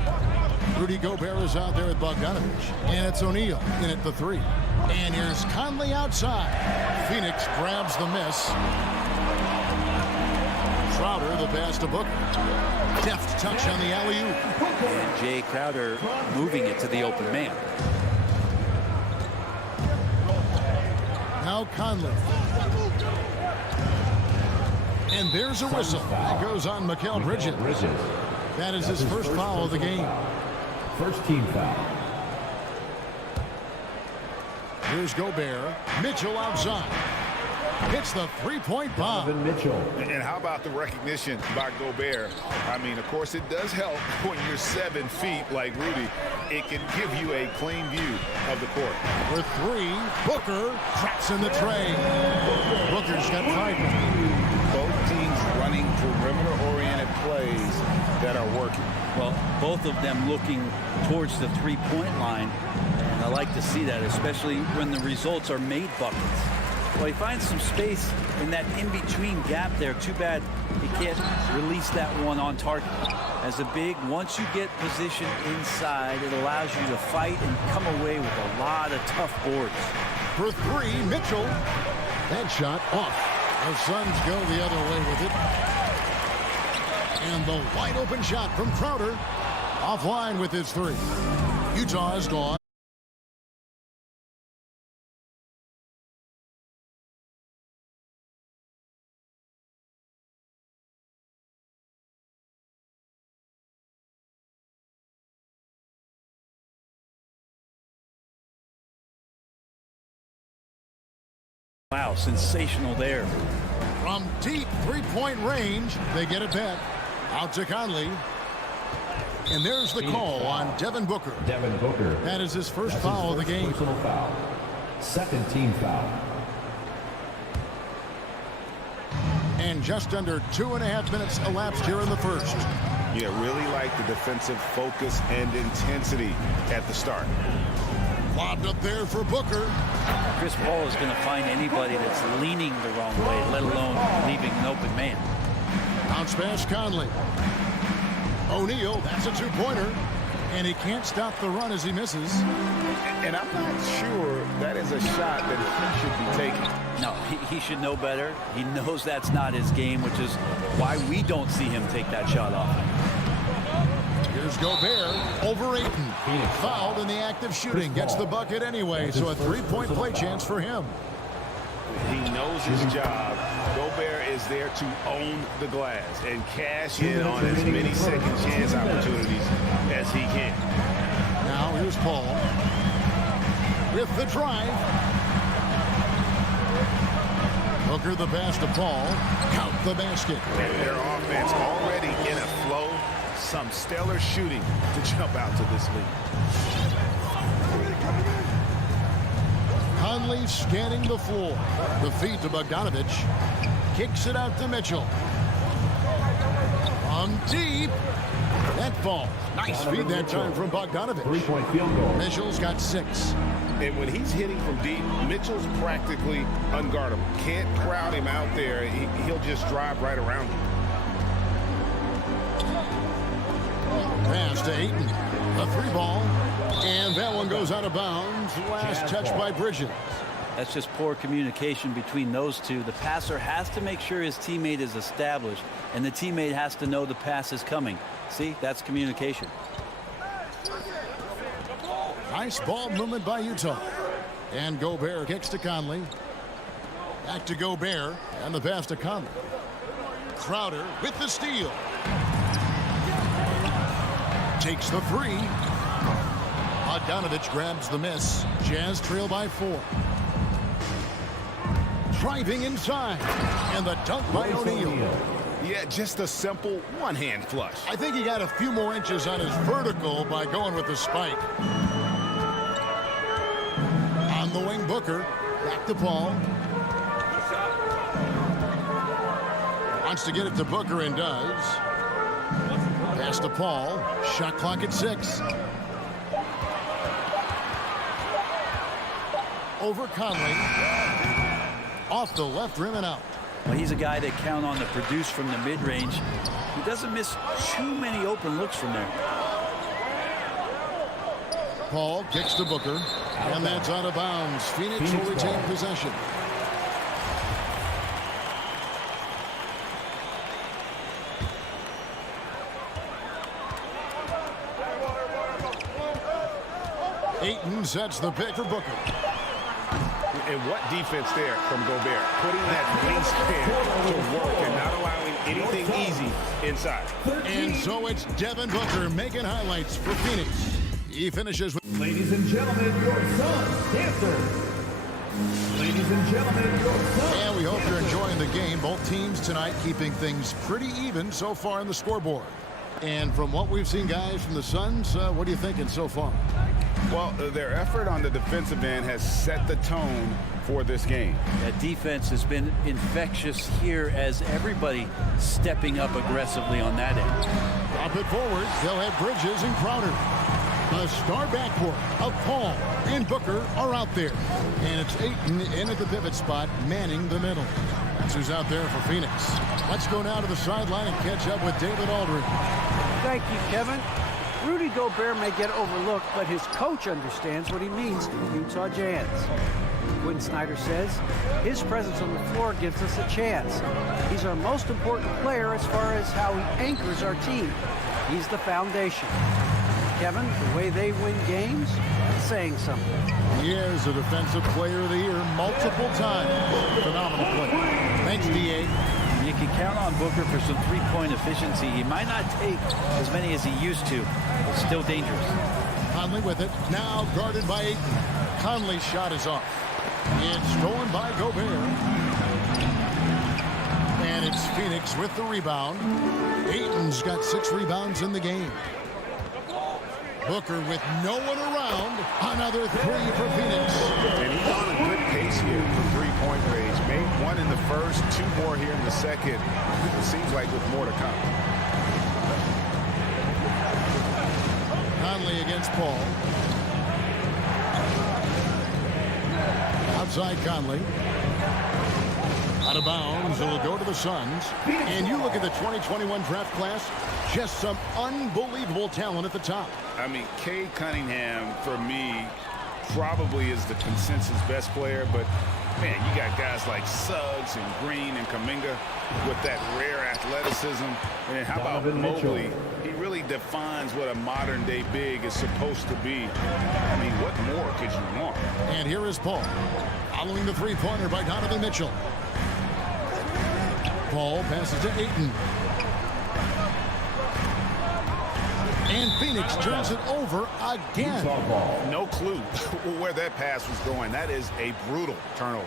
Rudy Gobert is out there at Bogdanovich. And it's O'Neal in at the 3. And here's Conley outside. Phoenix grabs the miss. Crowder the pass to Booker. Deft touch on the alley-oop. And Jay Crowder moving it to the open man. Now Conley. And there's a whistle. That goes on Mikal Bridges. That is his first foul of the game. First team foul. Here's Gobert. Mitchell outside. Hits the three-point bomb. Mitchell. And how about the recognition by Gobert? I mean, of course, it does help when you're 7 feet like Rudy. It can give you a clean view of the court. For 3, Booker traps in the tray. Booker's got 5 now. Both teams running perimeter-oriented plays that are working. Well, both of them looking towards the three-point line. And I like to see that, especially when the results are made buckets. Well, he finds some space in that in-between gap there. Too bad he can't release that one on target. As a big, once you get position inside, it allows you to fight and come away with a lot of tough boards. For 3, Mitchell. That shot off. The Suns go the other way with it. And the wide open shot from Crowder. Offline with his 3. Utah is gone. Wow, sensational there. From deep three-point range, they get it back. Out to Conley. And there's the call on Devin Booker. Devin Booker. That is his first foul of the game. Personal foul. Second team foul. And just under 2.5 minutes elapsed here in the first. Yeah, really like the defensive focus and intensity at the start. Lobbed up there for Booker. Chris Paul is going to find anybody that's leaning the wrong way, let alone leaving an open man. Bounce pass Conley. O'Neal, that's a 2-pointer. And he can't stop the run as he misses. And I'm not sure that is a shot that he should be taking. No, he should know better. He knows that's not his game, which is why we don't see him take that shot off. Here's Gobert over Ayton. Fouled in the act of shooting. Gets the bucket anyway, so a 3-point play chance for him. He knows his job. Gobert is there to own the glass and cash in on as many second chance opportunities as he can. Now here's Paul with the drive. Booker the pass to Paul. Count the basket. And their offense already in a flow. Some stellar shooting to jump out to this lead. Conley scanning the floor. The feed to Bogdanovich. Kicks it out to Mitchell. From deep. That falls. Nice feed that time from Bogdanovich. 3-point field goal. Mitchell's got 6. And when he's hitting from deep, Mitchell's practically unguardable. Can't crowd him out there. He'll just drive right around you. Pass to Ayton. A 3-ball. And that one goes out of bounds. Last touch by Bridges. That's just poor communication between those two. The passer has to make sure his teammate is established, and the teammate has to know the pass is coming. See, that's communication. Nice ball movement by Utah. And Gobert kicks to Conley. Back to Gobert. And the pass to Conley. Crowder with the steal. Takes the 3. Bogdanovich grabs the miss. Jazz trail by 4. Driving inside. And the dunk by O'Neal. Yeah, just a simple one-hand flush. I think he got a few more inches on his vertical by going with the spike. Back to Paul. Wants to get it to Booker and does. Pass to Paul. Shot clock at 6. Over Conley. Off the left rim and out. Well, he's a guy they count on to produce from the mid-range. He doesn't miss too many open looks from there. Paul kicks to Booker, and that's out of bounds. Phoenix will retain possession. Ayton sets the pick for Booker. And what defense there from Gobert, putting that wingspan to work and not allowing anything easy inside. And so it's Devin Booker making highlights for Phoenix. He finishes with... Ladies and gentlemen, your Suns dancers. Ladies and gentlemen, your Suns. And we hope you're enjoying the game. Both teams tonight keeping things pretty even so far on the scoreboard. And from what we've seen, guys, from the Suns, what are you thinking so far? Well, their effort on the defensive end has set the tone for this game. That defense has been infectious here as everybody stepping up aggressively on that end. Drop it forward. They'll have Bridges and Crowder. The star backcourt of Paul and Booker are out there. And it's Ayton in at the pivot spot, manning the middle. That's who's out there for Phoenix. Let's go now to the sideline and catch up with David Aldridge. Thank you, Kevin. Rudy Gobert may get overlooked, but his coach understands what he means to the Utah Jazz. Quinn Snyder says his presence on the floor gives us a chance. He's our most important player as far as how he anchors our team. He's the foundation. Kevin, the way they win games, is saying something. He is a Defensive Player of the Year multiple times. Phenomenal play. Thanks, D.A. You can count on Booker for some three-point efficiency. He might not take as many as he used to, but still dangerous. Conley with it. Now guarded by Ayton. Conley's shot is off. It's stolen by Gobert. And it's Phoenix with the rebound. Ayton's got 6 rebounds in the game. Booker with no one around. Another 3 for Phoenix. And he's on a good pace here from three-point range. Made 1 in the first, 2 more here in the second. It seems like with more to come. Conley against Paul. Outside Conley. Out of bounds. It'll go to the Suns. And you look at the 2021 draft class. Just some unbelievable talent at the top. I mean, Cade Cunningham, for me, probably is the consensus best player. But, man, you got guys like Suggs and Green and Kuminga with that rare athleticism. And how about Mobley? He really defines what a modern-day big is supposed to be. I mean, what more could you want? And here is Paul. Following the three-pointer by Donovan Mitchell. Paul passes to Ayton. And Phoenix turns it over again. No clue where that pass was going. That is a brutal turnover.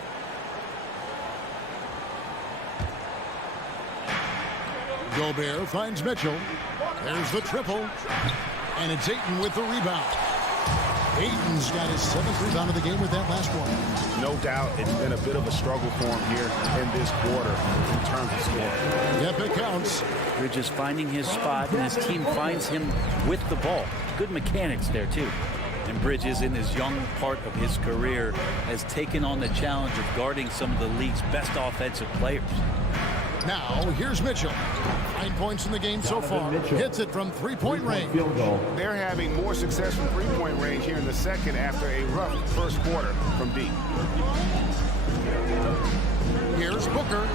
Gobert finds Mitchell. There's the triple. And it's Ayton with the rebound. Ayton's got his 7th rebound of the game with that last one. No doubt it's been a bit of a struggle for him here in this quarter in terms of scoring. Yep, it counts. Bridges finding his spot, and his team finds him with the ball. Good mechanics there, too. And Bridges, in his young part of his career, has taken on the challenge of guarding some of the league's best offensive players. Now, here's Mitchell. 9 points in the game so far. Hits it from three-point range. They're having more success from three-point range here in the second after a rough first quarter from deep. Here's Booker.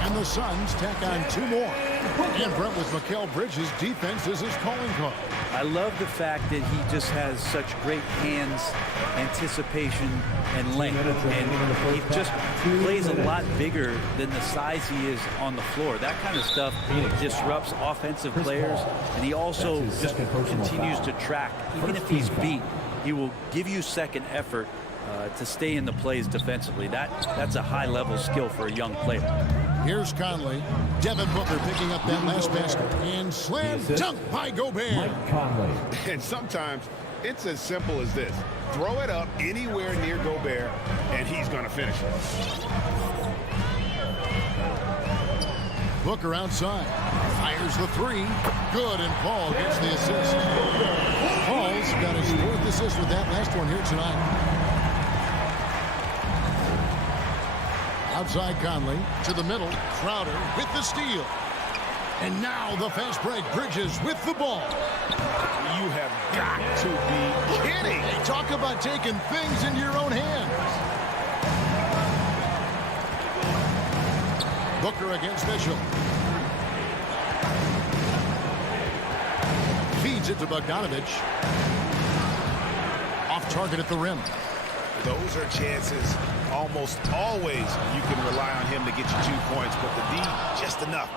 And the Suns tack on 2 more. And Brent, with Mikal Bridges, defense is his calling card. I love the fact that he just has such great hands, anticipation, and length. And he just plays a lot bigger than the size he is on the floor. That kind of stuff disrupts offensive players. And he also just continues to track. Even if he's beat, he will give you second effort to stay in the plays defensively. That's a high-level skill for a young player. Here's Conley. Devin Booker picking up that last basket. And slam dunk by Gobert. And sometimes It's as simple as this. Throw it up anywhere near Gobert, and he's going to finish it. Booker outside. Fires the three. Good, and Paul gets the assist. Paul's got his 4th assist with that last one here tonight. Outside Conley to the middle. Crowder with the steal. And now the fast break. Bridges with the ball. You have got to be kidding. Hey, talk about taking things into your own hands. Booker against Mitchell. Feeds it to Bogdanovich. Off target at the rim. Those are chances almost always you can rely on him to get you 2 points, but the D just enough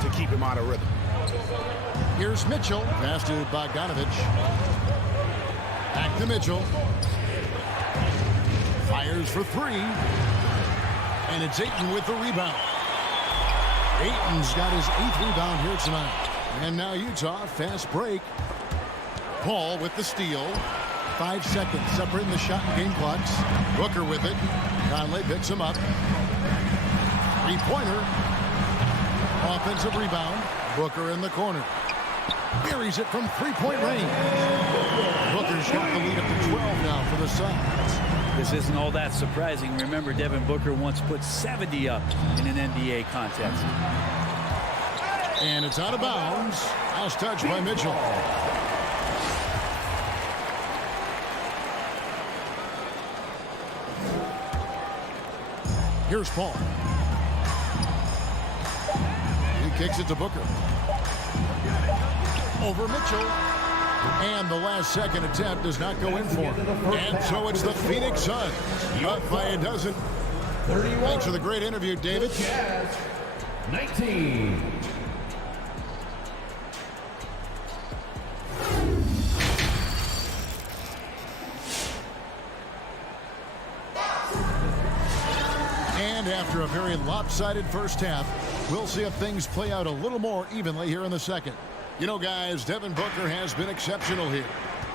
to keep him out of rhythm. Here's Mitchell. Pass to Bogdanovich. Back to Mitchell. Fires for 3. And it's Ayton with the rebound. Ayton's got his 8th rebound here tonight. And now Utah, fast break. Paul with the steal. 5 seconds separating the shot and game clocks. Booker with it. Conley picks him up. 3-pointer. Offensive rebound. Booker in the corner. Buries it from 3-point range. Booker's got the lead up to 12 now for the Suns. This isn't all that surprising. Remember, Devin Booker once put 70 up in an NBA contest. And it's out of bounds. Last touch by Mitchell. Here's Paul. He kicks it to Booker. Over Mitchell. And the last second attempt does not go in for him. And so it's the Phoenix Suns. Up by a dozen. Thanks for the great interview, David. 19. And after a very lopsided first half, we'll see if things play out a little more evenly here in the second. You know, guys, Devin Booker has been exceptional here.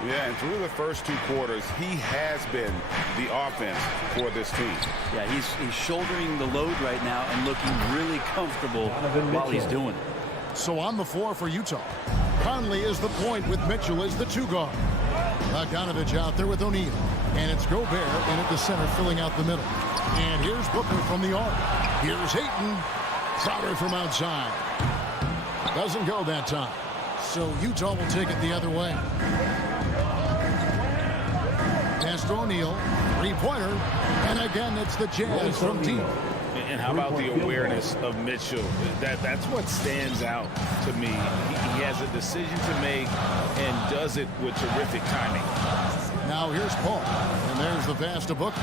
Yeah, and through the first 2 quarters, he has been the offense for this team. Yeah, he's shouldering the load right now and looking really comfortable while he's doing it. So on the floor for Utah, Conley is the point with Mitchell as the 2 guard. Bogdanovich out there with O'Neal. And it's Gobert in at the center filling out the middle. And here's Booker from the arc. Here's Ayton. Crowder from outside. Doesn't go that time. So Utah will take it the other way. Pass to O'Neal. 3-pointer. And again, it's the Jazz from deep. And how about the awareness of Mitchell? That's what stands out to me. He has a decision to make and does it with terrific timing. Now here's Paul. And there's the pass to Booker.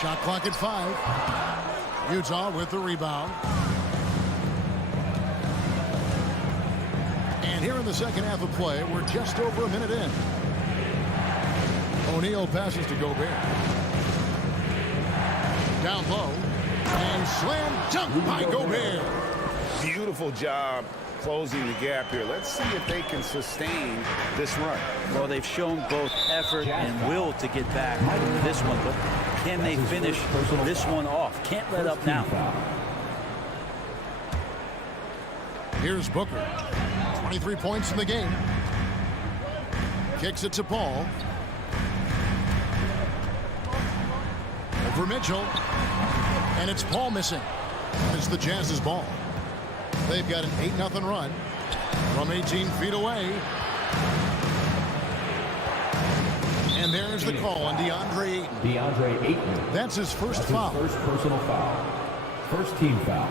Shot clock at 5. Utah with the rebound. And here in the second half of play, we're just over a minute in. O'Neal passes to Gobert. Down low. And slam dunk by Gobert. Beautiful job closing the gap here. Let's see if they can sustain this run. Well, they've shown both effort and will to get back to this one, but can they finish this one off? Can't let up now. Here's Booker. 23 points in the game. Kicks it to Paul. Over Mitchell. And it's Paul missing. It's the Jazz's ball. They've got an 8-0 run from 18 feet away. And there's the call on DeAndre Ayton. DeAndre Ayton. That's his first foul. First personal foul. First team foul.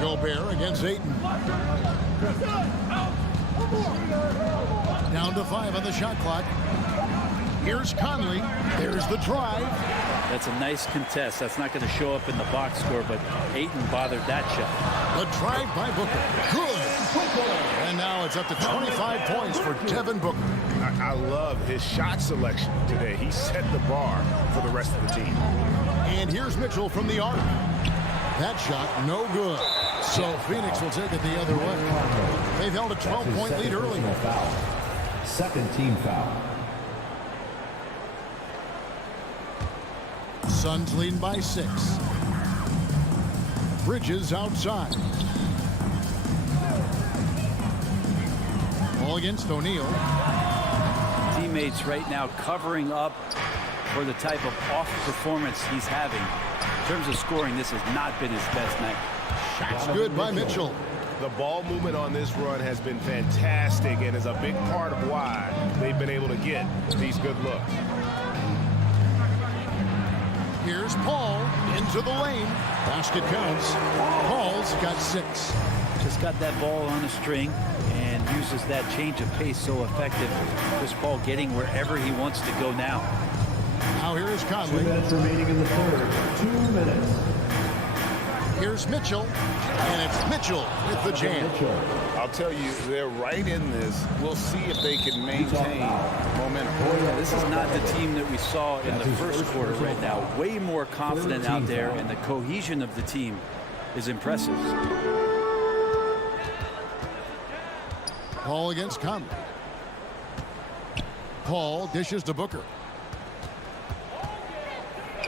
Gobert against Ayton. Down to 5 on the shot clock. Here's Conley. There's the drive. That's a nice contest. That's not going to show up in the box score, but Ayton bothered that shot. The drive by Booker. Good. And now it's up to 25 points for Devin Booker. I love his shot selection today. He set the bar for the rest of the team. And here's Mitchell from the arc. That shot, no good. So Phoenix will take it the other way. They've held a 12-point lead early. Second team foul. Suns leading by 6. Bridges outside. Ball against O'Neal. Teammates right now covering up for the type of off performance he's having. In terms of scoring, this has not been his best night. Shots good by Mitchell. The ball movement on this run has been fantastic and is a big part of why they've been able to get these good looks. Here's Paul into the lane. Basket counts. Paul's got 6. Just got that ball on a string and uses that change of pace so effective. Chris Paul getting wherever he wants to go now. Now here's Conley. 2 minutes remaining in the third. 2 minutes. Here's Mitchell. And it's Mitchell with the jam. I'll tell you, they're right in this. We'll see if they can maintain momentum. Yeah, this is not the team that we saw in the first quarter right now. Way more confident out there, and the cohesion of the team is impressive. Paul against Conley. Paul dishes to Booker.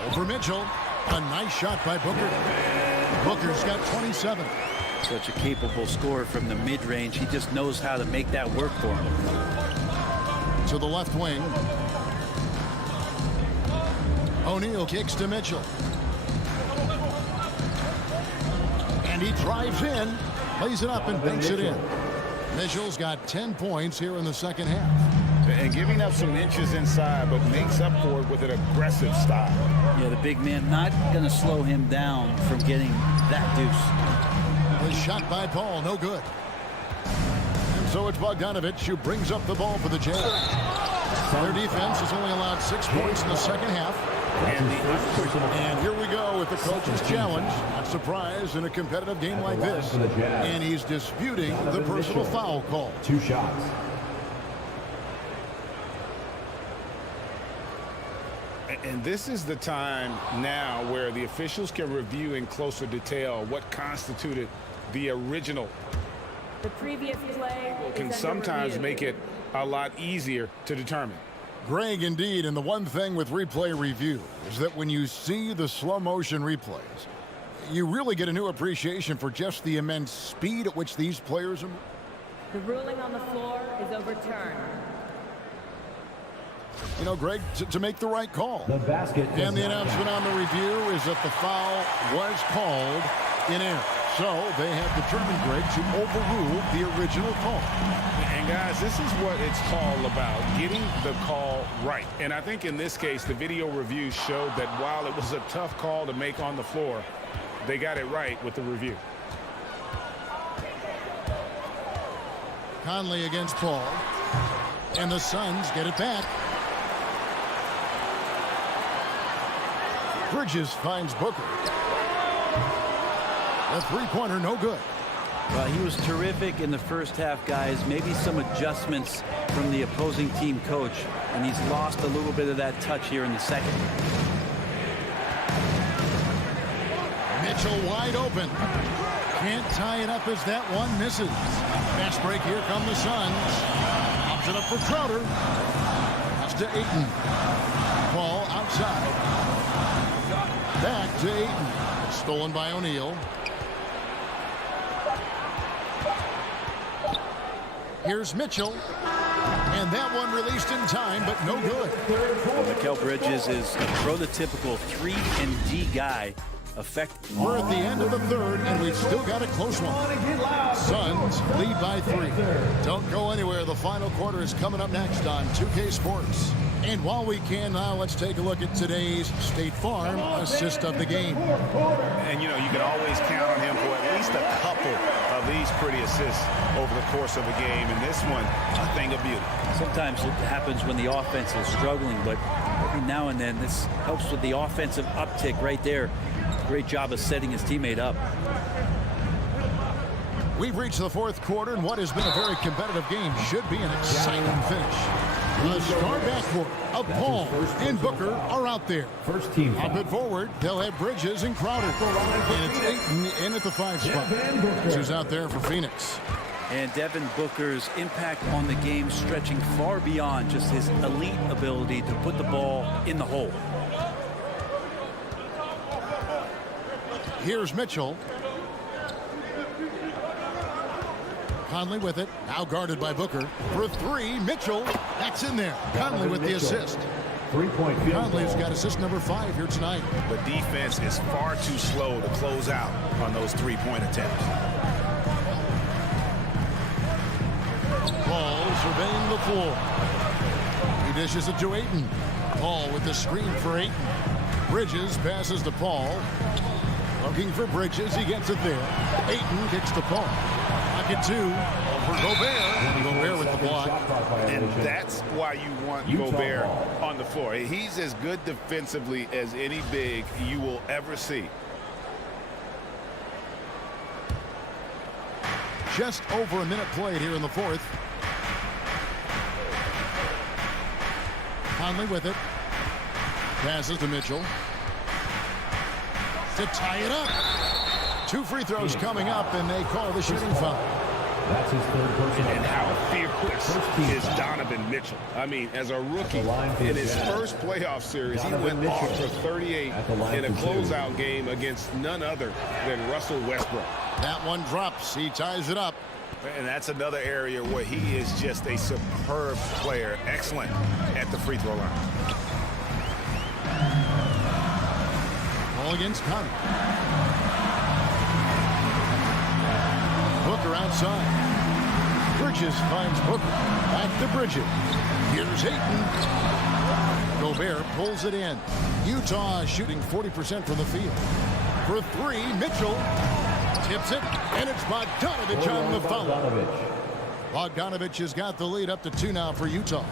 Over Mitchell. A nice shot by Booker. Booker's got 27. Such a capable scorer from the mid-range. He just knows how to make that work for him. To the left wing. O'Neal kicks to Mitchell. And he drives in, lays it up and banks it in. Mitchell's got 10 points here in the second half. And giving up some inches inside, but makes up for it with an aggressive style. Yeah, the big man not going to slow him down from getting that deuce. The shot by Paul, no good. And so it's Bogdanovich who brings up the ball for the Jazz. Their defense has only allowed 6 points in the second half. And here we go with the coach's challenge. Not surprised in a competitive game like this. And he's disputing the personal foul call. 2 shots. And this is the time now where the officials can review in closer detail what constituted the original. The previous play can sometimes make it a lot easier to determine. Greg, indeed, and the one thing with replay review is that when you see the slow motion replays, you really get a new appreciation for just the immense speed at which these players are. The ruling on the floor is overturned. You know, Greg, to make the right call. The basket. And the announcement on the review is that the foul was called in error. So they have determined, Greg, to overrule the original call. And guys, this is what it's all about, getting the call right. And I think in this case, the video review showed that while it was a tough call to make on the floor, they got it right with the review. Conley against Paul. And the Suns get it back. Bridges finds Booker. A three-pointer, no good. Well, he was terrific in the first half, guys. Maybe some adjustments from the opposing team coach, and he's lost a little bit of that touch here in the second. Mitchell wide open. Can't tie it up as that one misses. Fast break, here come the Suns. Option up for Crowder. Pass to Ayton. Ball outside. Back to Ayton. Stolen by O'Neal. Here's Mitchell. And that one released in time, but no good. Well, Mikal Bridges is a prototypical 3-and-D guy. We're at the end of the third, and we've still got a close one. Suns lead by 3. Don't go anywhere. The final quarter is coming up next on 2K Sports. And while we can now, let's take a look at today's State Farm assist of the game. And, you know, you can always count on him for at least a couple of these pretty assists over the course of a game. And this one, a thing of beauty. Sometimes it happens when the offense is struggling, but every now and then this helps with the offensive uptick right there. Great job of setting his teammate up. We've reached the fourth quarter, and what has been a very competitive game should be an exciting finish. The star backcourt of Paul and Booker are out there. First team Up and forward, they'll have Bridges and Crowder. And it's Ayton in at the 5 spot. Who's out there for Phoenix. And Devin Booker's impact on the game stretching far beyond just his elite ability to put the ball in the hole. Here's Mitchell. Conley with it. Now guarded by Booker. For 3, Mitchell. That's in there. Conley with the assist. 3-point field goal. Conley's got assist number 5 here tonight. The defense is far too slow to close out on those 3-point attempts. Paul surveying the floor. He dishes it to Ayton. Paul with the screen for Ayton. Bridges passes to Paul. Looking for Bridges. He gets it there. Ayton kicks to Paul. Pocket 2 over Gobert. Gobert with the block. And that's why you want Gobert on the floor. He's as good defensively as any big you will ever see. Just over a minute played here in the fourth. Conley with it. Passes to Mitchell. To tie it up. 2 free throws coming up, and they call the shooting foul. That's his third personal. And how fearless is Donovan Mitchell? I mean, as a rookie, in his first playoff series, he went off for 38 in a closeout game against none other than Russell Westbrook. That one drops. He ties it up. And that's another area where he is just a superb player. Excellent at the free throw line. Ball against Conley. Booker outside. Bridges finds Booker. Back to Bridges. Here's Ayton. Gobert pulls it in. Utah shooting 40% from the field. For 3, Mitchell tips it, and it's Bogdanovich on the foul. Bogdanovich has got the lead up to 2 now for Utah.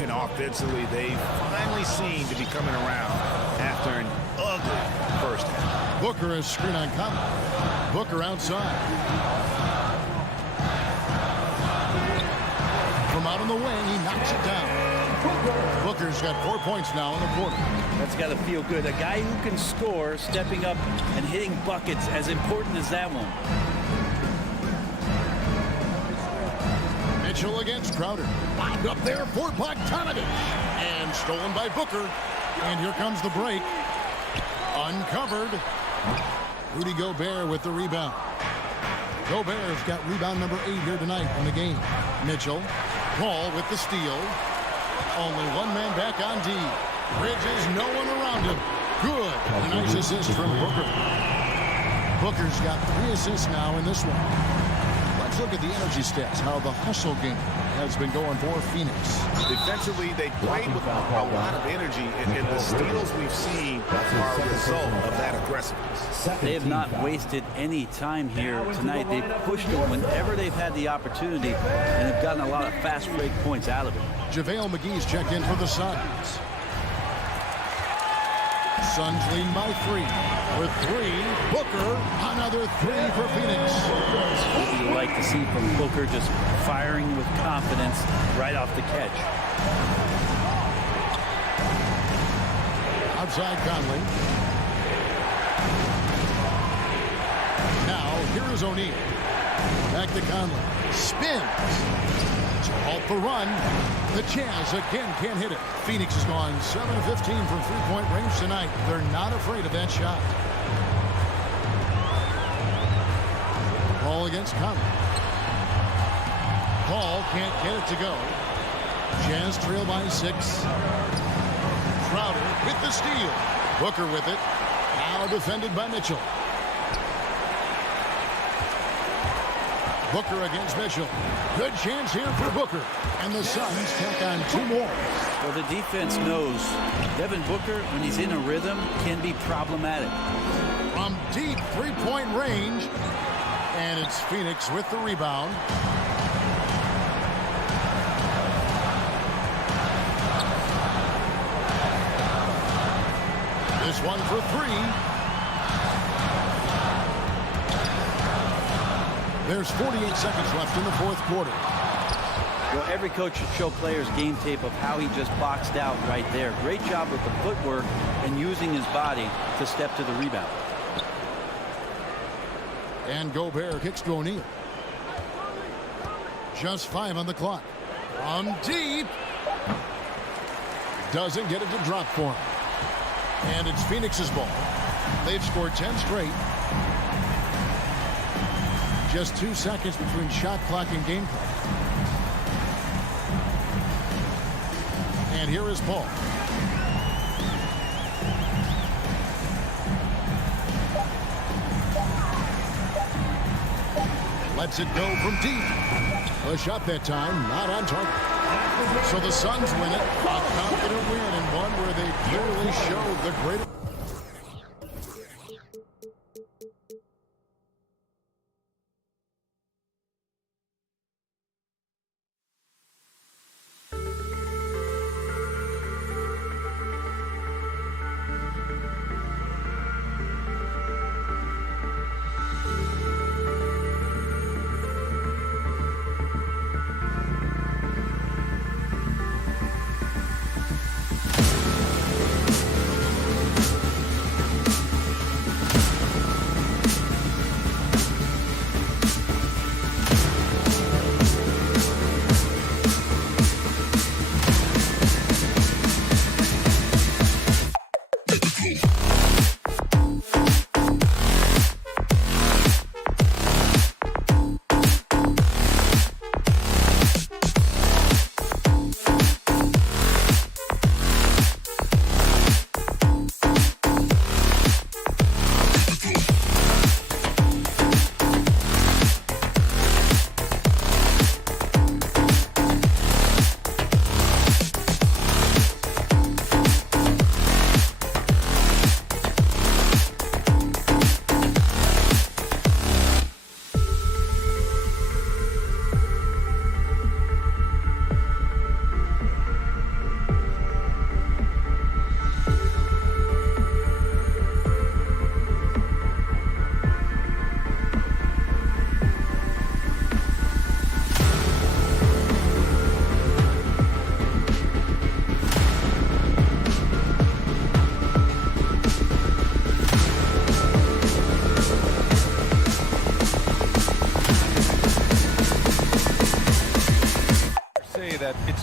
And offensively, they finally seem to be coming around after an ugly first half. Booker is screen on Conley. Booker outside. From out on the wing, he knocks it down. Booker's got 4 points now in the quarter. That's got to feel good. A guy who can score, stepping up and hitting buckets, as important as that one. Mitchell against Crowder. Lined up there for Bogdanovich. And stolen by Booker. And here comes the break. Uncovered. Rudy Gobert with the rebound. Gobert's got rebound number 8 here tonight in the game. Mitchell. Paul with the steal. Only one man back on D. Bridges, no one around him. Good. A nice assist from Booker. Booker's got 3 assists now in this one. Let's look at the energy stats, how the hustle game has been going for Phoenix. Defensively, they played with a lot of energy, and the steals we've seen are a result of that aggressiveness. They have not wasted any time here tonight. They've pushed it whenever they've had the opportunity and have gotten a lot of fast break points out of it. JaVale McGee's checked in for the Suns. Suns lead by 3. With 3, Booker, another 3 for Phoenix. What you like to see from Booker, just firing with confidence right off the catch. Outside Conley. Now, here is O'Neal. Back to Conley. Spins. To halt the run. The Jazz again can't hit it. Phoenix has gone 7 of 15 from three-point range tonight. They're not afraid of that shot. Ball against Conley. Paul can't get it to go. Jazz trail by 6. Crowder with the steal. Booker with it. Now defended by Mitchell. Booker against Mitchell. Good chance here for Booker. And the Suns tack on 2 more. Well, the defense knows Devin Booker, when he's in a rhythm, can be problematic. From deep three-point range. And it's Phoenix with the rebound. This one for 3. There's 48 seconds left in the fourth quarter. Well, every coach should show players game tape of how he just boxed out right there. Great job with the footwork and using his body to step to the rebound. And Gobert kicks to O'Neal. Just 5 on the clock. From deep. Doesn't get it to drop for him. And it's Phoenix's ball. They've scored 10 straight. Just 2 seconds between shot clock and game clock. And here is Paul. Lets it go from deep. A shot that time, not on target. So the Suns win it. A confident win, and one where they clearly showed the greatest.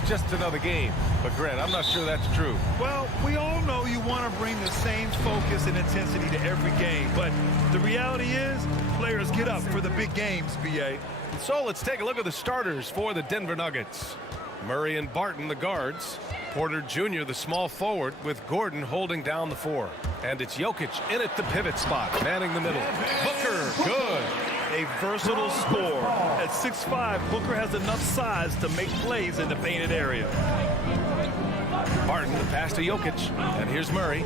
Just another game. But Grant, I'm not sure that's true. Well, we all know you want to bring the same focus and intensity to every game, but the reality is players get up for the big games, BA. So let's take a look at the starters for the Denver Nuggets. Murray and Barton, the guards. Porter Jr., the small forward, with Gordon holding down the 4. And it's Jokic in at the pivot spot, manning the middle. Booker, good. A versatile scorer. At 6'5", Booker has enough size to make plays in the painted area. Barton, the pass to Jokic. And here's Murray.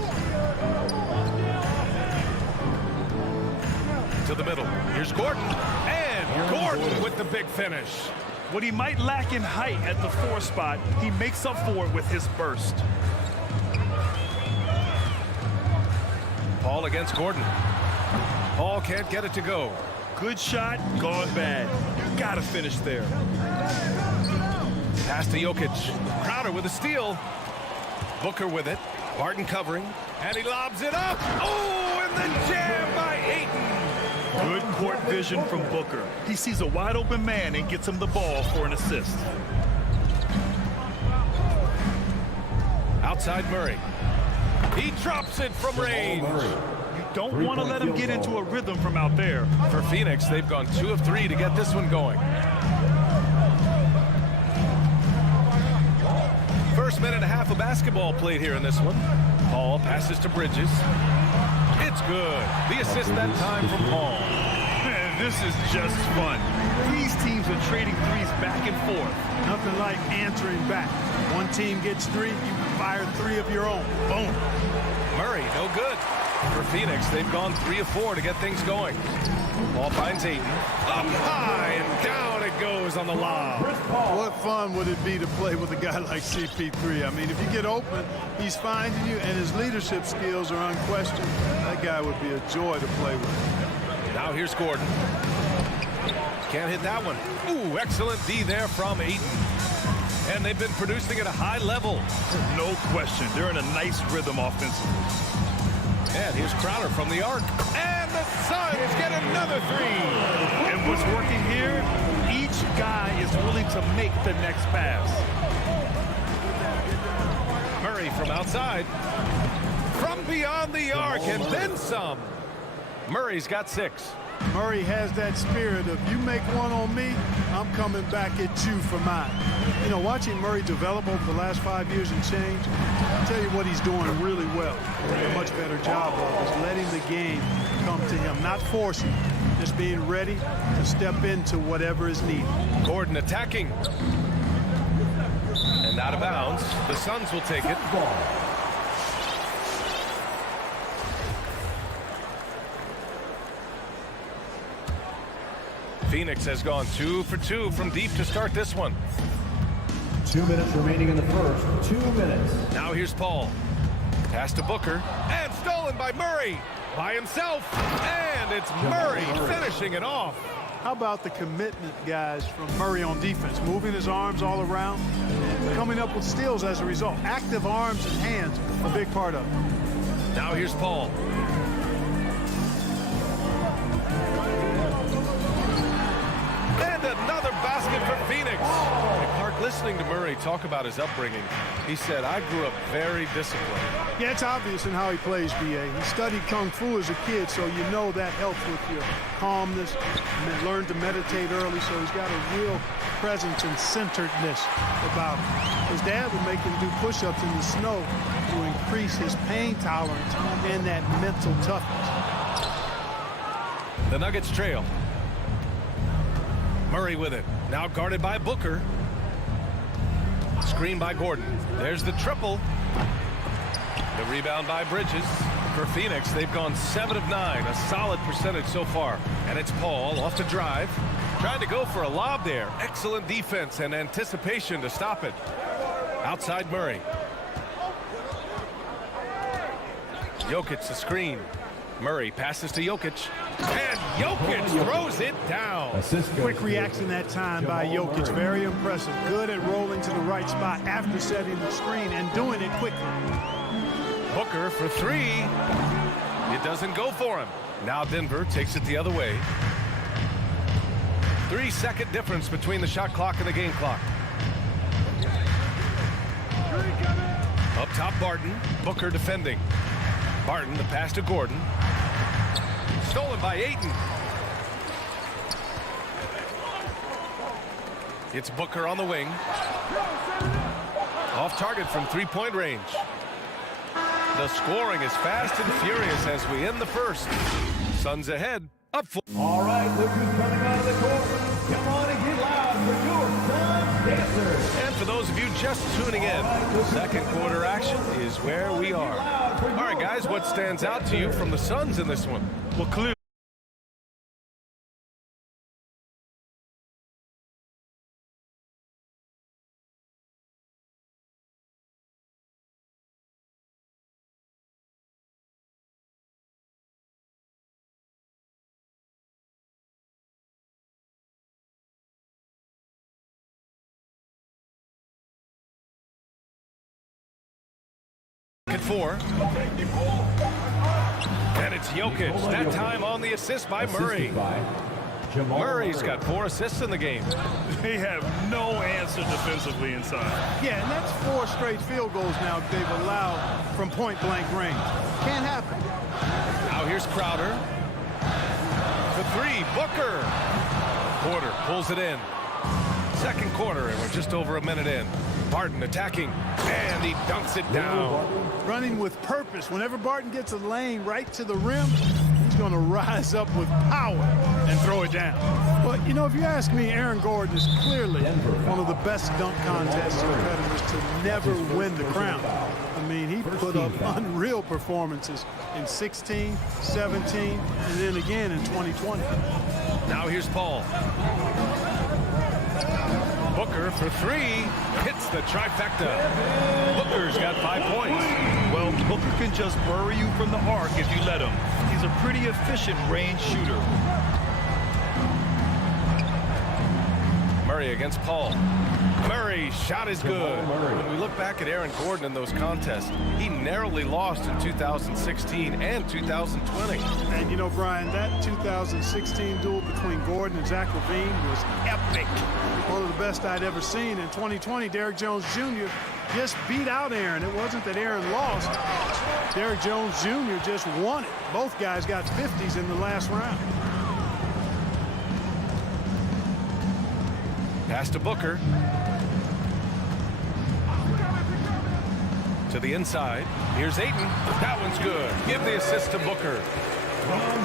To the middle. Here's Gordon. And Gordon with the big finish. What he might lack in height at the 4 spot, he makes up for it with his burst. Paul against Gordon. Paul can't get it to go. Good shot, gone bad. You gotta finish there. Pass to Jokic. Crowder with a steal. Booker with it. Barton covering. And he lobs it up. Oh, and the jam by Ayton. Good court vision from Booker. He sees a wide open man and gets him the ball for an assist. Outside Murray. He drops it from range. Don't want to let him get into a rhythm from out there. For Phoenix, they've gone 2 of 3 to get this one going. First minute and a half of basketball played here in this one. Paul passes to Bridges. It's good. The assist that time from Paul. Man, this is just fun. These teams are trading threes back and forth. Nothing like answering back. One team gets 3, you fire 3 of your own. Boom. Murray, no good. For Phoenix, they've gone 3 of 4 to get things going. Ball finds Ayton. Up high and down it goes on the lob. What fun would it be to play with a guy like CP3? I mean, if you get open, he's finding you, and his leadership skills are unquestioned. That guy would be a joy to play with. Now here's Gordon. Can't hit that one. Ooh, excellent D there from Ayton. And they've been producing at a high level. No question. They're in a nice rhythm offensively. And here's Crowder from the arc. And the Suns get another three. And what's working here, each guy is willing to make the next pass. Murray from outside. From beyond the arc and then some. Murray's got 6. Murray has that spirit of you make one on me, I'm coming back at you for mine. You know, watching Murray develop over the last 5 years and change, I'll tell you what he's doing really well. A much better job of is letting the game come to him, not forcing, just being ready to step into whatever is needed. Gordon attacking. And out of bounds. The Suns will take it. Phoenix has gone 2 for 2 from deep to start this one. 2 minutes remaining in the first. 2 minutes. Now here's Paul. Pass to Booker. And stolen by Murray. By himself. And it's Murray finishing it off. How about the commitment, guys, from Murray on defense? Moving his arms all around and coming up with steals as a result. Active arms and hands, a big part of it. Now here's Paul. And another basket for Phoenix. And Clark, listening to Murray talk about his upbringing, he said, I grew up very disciplined. Yeah, it's obvious in how he plays, B.A. He studied Kung Fu as a kid, so you know that helps with your calmness. And then learned to meditate early, so he's got a real presence and centeredness about him. His dad would make him do push-ups in the snow to increase his pain tolerance and that mental toughness. The Nuggets trail. Murray with it. Now guarded by Booker. Screen by Gordon. There's the triple. The rebound by Bridges. For Phoenix, they've gone 7 of 9. A solid percentage so far. And it's Paul off the drive. Trying to go for a lob there. Excellent defense and anticipation to stop it. Outside Murray. Jokic the screen. Murray passes to Jokic. And Jokic throws it down. Quick reaction that time by Jokic. Very impressive. Good at rolling to the right spot after setting the screen and doing it quickly. Booker for 3. It doesn't go for him. Now Denver takes it the other way. 3-second difference between the shot clock and the game clock. Up top, Barton. Booker defending. Barton, the pass to Gordon. Stolen by Ayton. It's Booker on the wing. Off target from three-point range. The scoring is fast and furious as we end the first. Suns ahead. Up 4. All right, look who's coming out of the court. Come on and get loud for your Suns dancers. And for those of you just tuning in, second quarter action is where we are. All right, guys, what stands out to you from the Suns in this one? Well, clearly. At 4. And it's Jokic. That time on the assist by Murray. Murray's got 4 assists in the game. They have no answer defensively inside. Yeah, and that's 4 straight field goals now they've allowed from point-blank range. Can't happen. Now here's Crowder. For 3, Booker. Porter pulls it in. Second quarter, and we're just over a minute in. Barton attacking, and he dunks it down. Running with purpose. Whenever Barton gets a lane right to the rim, he's going to rise up with power and throw it down. But, you know, if you ask me, Aaron Gordon is clearly one of the best dunk contest competitors to never win the crown. I mean, he put up unreal performances in 16, 17, and then again in 2020. Now here's Paul. Booker for 3, hits the trifecta. Booker's got 5 points. Well, Booker can just bury you from the arc if you let him. He's a pretty efficient range shooter. Murray against Paul. Murray, shot is good. When we look back at Aaron Gordon in those contests, he narrowly lost in 2016 and 2020. And you know, Brian, that 2016 duel between Gordon and Zach LaVine was epic. One of the best I'd ever seen. In 2020, Derrick Jones Jr. just beat out Aaron. It wasn't that Aaron lost. Derrick Jones Jr. just won it. Both guys got 50s in the last round. Pass to Booker. To the inside. Here's Ayton. That one's good. Give the assist to Booker.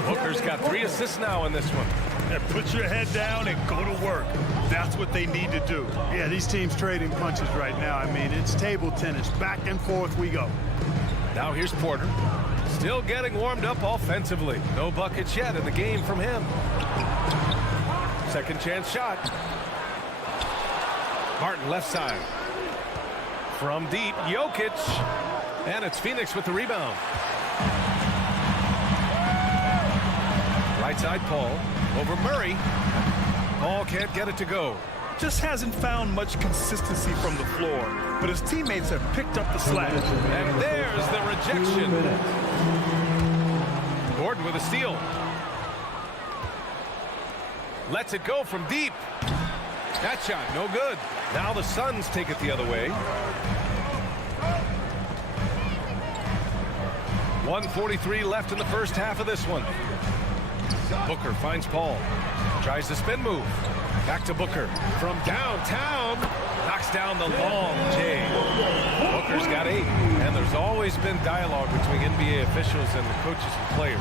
Booker's got 3 assists now in this one. And put your head down and go to work. That's what they need to do. Yeah, these teams trading punches right now. I mean, it's table tennis. Back and forth we go. Now here's Porter. Still getting warmed up offensively. No buckets yet in the game from him. Second chance shot. Martin left side. From deep, Jokic. And it's Phoenix with the rebound. Right side, Paul. Over Murray. Paul can't get it to go. Just hasn't found much consistency from the floor, but his teammates have picked up the slack. And there's the rejection. Gordon with a steal. Lets it go from deep. That shot, no good. Now the Suns take it the other way. 1:43 left in the first half of this one. Booker finds Paul. Tries the spin move. Back to Booker. From downtown. Knocks down the long J. Booker's got 8. And there's always been dialogue between NBA officials and the coaches and players.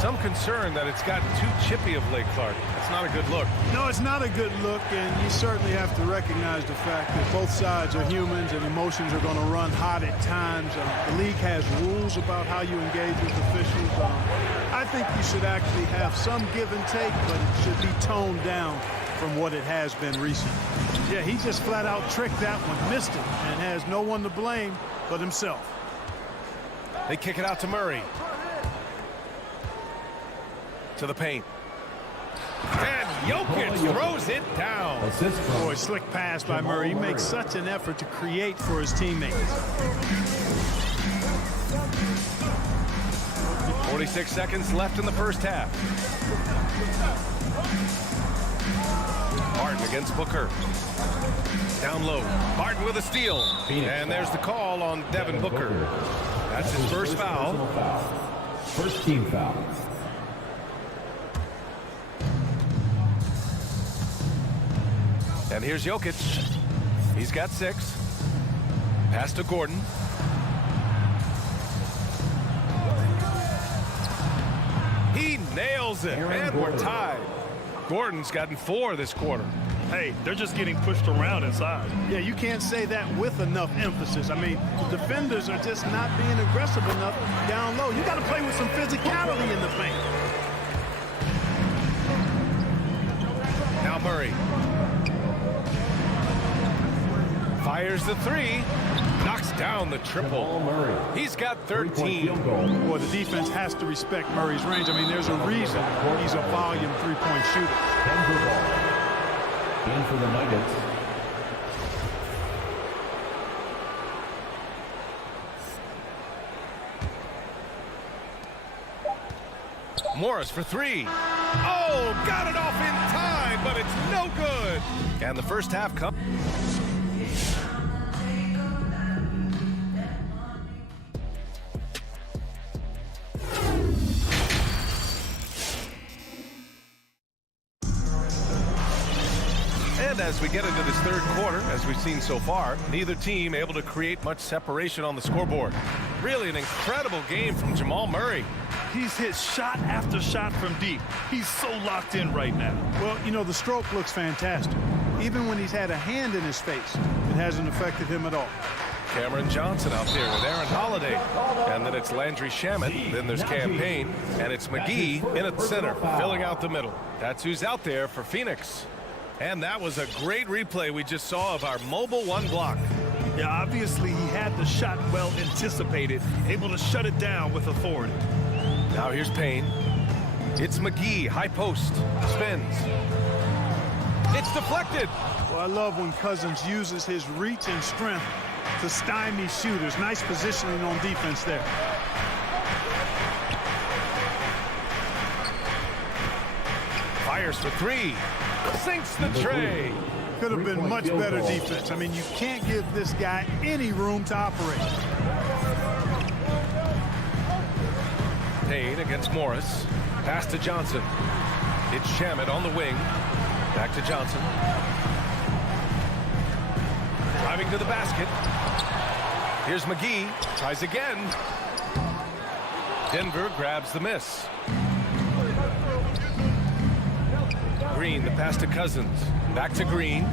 Some concern that it's gotten too chippy of late, Clark. That's not a good look. No, it's not a good look, and you certainly have to recognize the fact that both sides are humans and emotions are going to run hot at times. The league has rules about how you engage with officials. I think you should actually have some give and take, but it should be toned down from what it has been recently. Yeah, he just flat out tricked that one, missed it, and has no one to blame but himself. They kick it out to Murray. To the paint. And Jokic throws it down. Boy, slick pass by Murray. He makes such an effort to create for his teammates. 46 seconds left in the first half. Martin against Booker. Down low. Martin with a steal. And there's the call on Devin Booker. That's his first foul. First team foul. And here's Jokic. He's got 6. Pass to Gordon. He nails it. And we're tied. Gordon's gotten 4 this quarter. Hey, they're just getting pushed around inside. Yeah, you can't say that with enough emphasis. I mean, the defenders are just not being aggressive enough down low. You got to play with some physicality in the paint. Now Murray. Fires the 3. Knocks down the triple. He's got 13. Boy, the defense has to respect Murray's range. I mean, there's a reason he's a volume three-point shooter. In for the Nuggets. Morris for 3. Oh, got it off in time, but it's no good. And the first half comes. And as we get into this third quarter, as we've seen so far, neither team able to create much separation on the scoreboard. Really an incredible game from Jamal Murray. He's hit shot after shot from deep. He's so locked in right now. Well, you know, the stroke looks fantastic. Even when he's had a hand in his face, it hasn't affected him at all. Cameron Johnson out there with Aaron Holiday. And then it's Landry Shamet. Then there's Cam Payne. And it's McGee in at center, filling out the middle. That's who's out there for Phoenix. And that was a great replay we just saw of our mobile 1 block. Yeah, obviously he had the shot well anticipated, able to shut it down with authority. Now here's Payne. It's McGee, high post, spins. It's deflected. Well, I love when Cousins uses his reach and strength to stymie shooters. Nice positioning on defense there. Fires for three. Sinks the tray. Could have been much better defense. I mean, you can't give this guy any room to operate. Payne against Morris. Pass to Johnson. It's Shamet on the wing. Back to Johnson. Driving to the basket. Here's McGee. Tries again. Denver grabs the miss. Green, the pass to Cousins. Back to Green.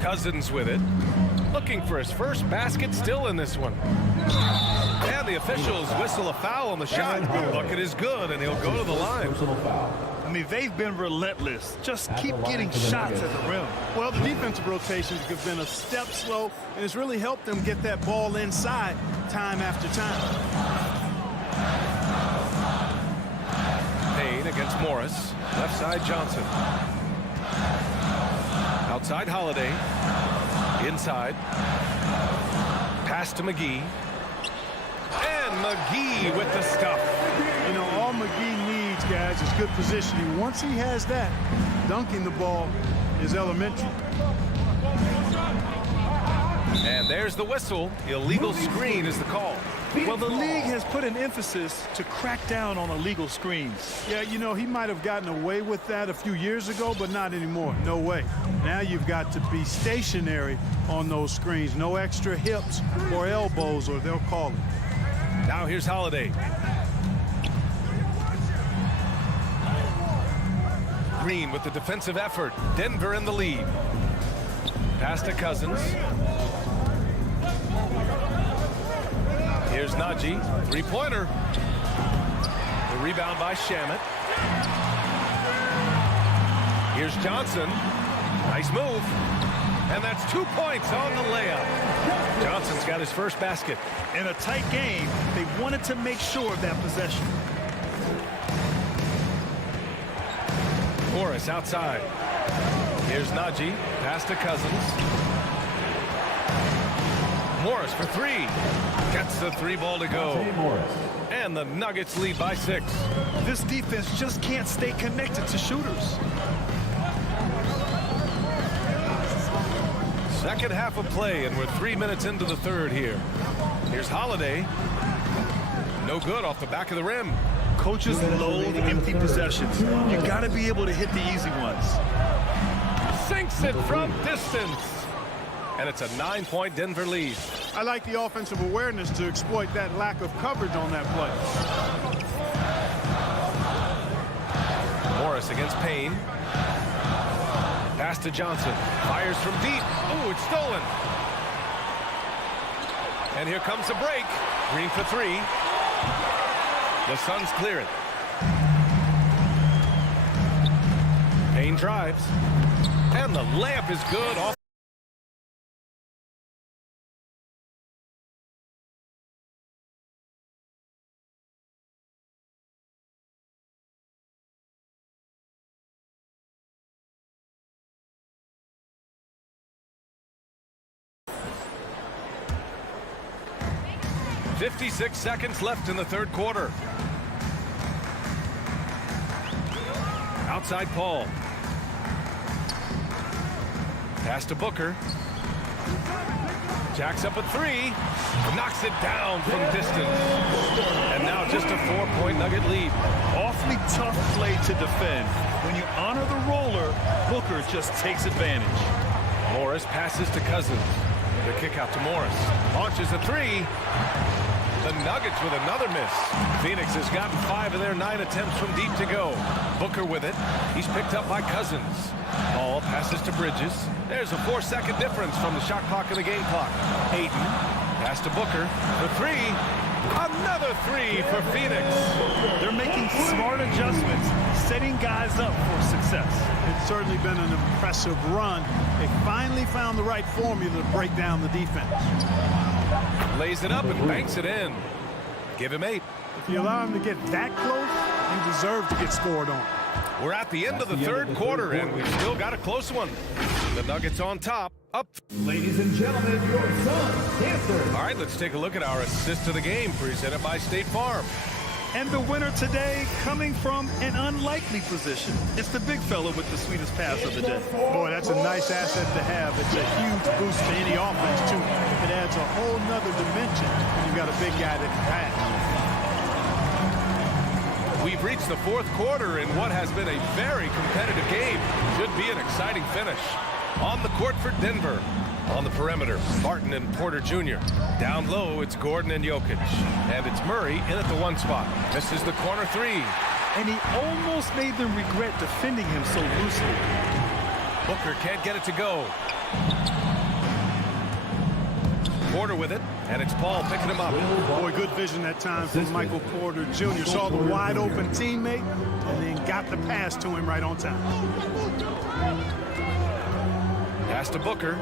Cousins with it. Looking for his first basket still in this one. And the officials whistle a foul on the shot. Bucket is good, and he'll go to the line. I mean, they've been relentless. Just keep getting shots at the rim. Well, the defensive rotations have been a step slow, and it's really helped them get that ball inside time after time. Payne against Morris. Left side Johnson. Outside Holiday. Inside. Pass to McGee. And McGee with the stuff. You know, all McGee needs, guys, is good positioning. Once he has that, dunking the ball is elementary. And there's the whistle. Illegal screen is the call. Well, the league has put an emphasis to crack down on illegal screens. Yeah, you know, he might have gotten away with that a few years ago, but not anymore. No way. Now you've got to be stationary on those screens. No extra hips or elbows, or they'll call it. Now here's Holiday. Green with the defensive effort. Denver in the lead. Pass to Cousins. Here's Najee. Three-pointer. The rebound by Shamet. Here's Johnson. Nice move. And that's 2 points on the layup. Johnson's got his first basket. In a tight game, they wanted to make sure of that possession. Morris outside. Here's Najee. Pass to Cousins. Morris for three. Gets the three ball to go. And the Nuggets lead by 6. This defense just can't stay connected to shooters. Second half of play, and we're 3 minutes into the third here. Here's Holiday. No good off the back of the rim. Coaches loathe empty possessions. You got to be able to hit the easy ones. Sinks it from distance. And it's a 9-point Denver lead. I like the offensive awareness to exploit that lack of coverage on that play. Morris against Payne. Pass to Johnson. Fires from deep. Ooh, it's stolen. And here comes a break. Green for three. The Suns clear it. Payne drives. And the layup is good off. .56 seconds left in the third quarter. Outside Paul. Pass to Booker. Jacks up a three. Knocks it down from distance. And now just a 4-point Nugget lead. Awfully tough play to defend. When you honor the roller, Booker just takes advantage. Morris passes to Cousins. The kick out to Morris. Launches a three. The Nuggets with another miss. Phoenix has gotten 5 of their 9 attempts from deep to go. Booker with it. He's picked up by Cousins. Ball passes to Bridges. There's a 4-second difference from the shot clock and the game clock. Hayden. Pass to Booker. For three. Another three for Phoenix. They're making smart adjustments, setting guys up for success. It's certainly been an impressive run. They finally found the right formula to break down the defense. Lays it up and banks it in. Give him 8. If you allow him to get that close, you deserve to get scored on. We're at the end of the third quarter, and we've still got a close one. The Nuggets on top. Up. Ladies and gentlemen, your Suns dancer. All right, let's take a look at our assist to the game presented by State Farm. And the winner today coming from an unlikely position. It's the big fella with the sweetest pass of the day. Boy, that's a nice asset to have. It's a huge boost to any offense, too. It adds a whole nother dimension when you've got a big guy that can pass. We've reached the fourth quarter in what has been a very competitive game. Should be an exciting finish. On the court for Denver. On the perimeter, Barton and Porter Jr. Down low, it's Gordon and Jokic. And it's Murray in at the 1 spot. This is the corner 3. And he almost made them regret defending him so loosely. Booker can't get it to go. Porter with it, and it's Paul picking him up. Boy, good vision that time from Michael Porter Jr. Saw the wide open teammate and then got the pass to him right on time. Pass to Booker.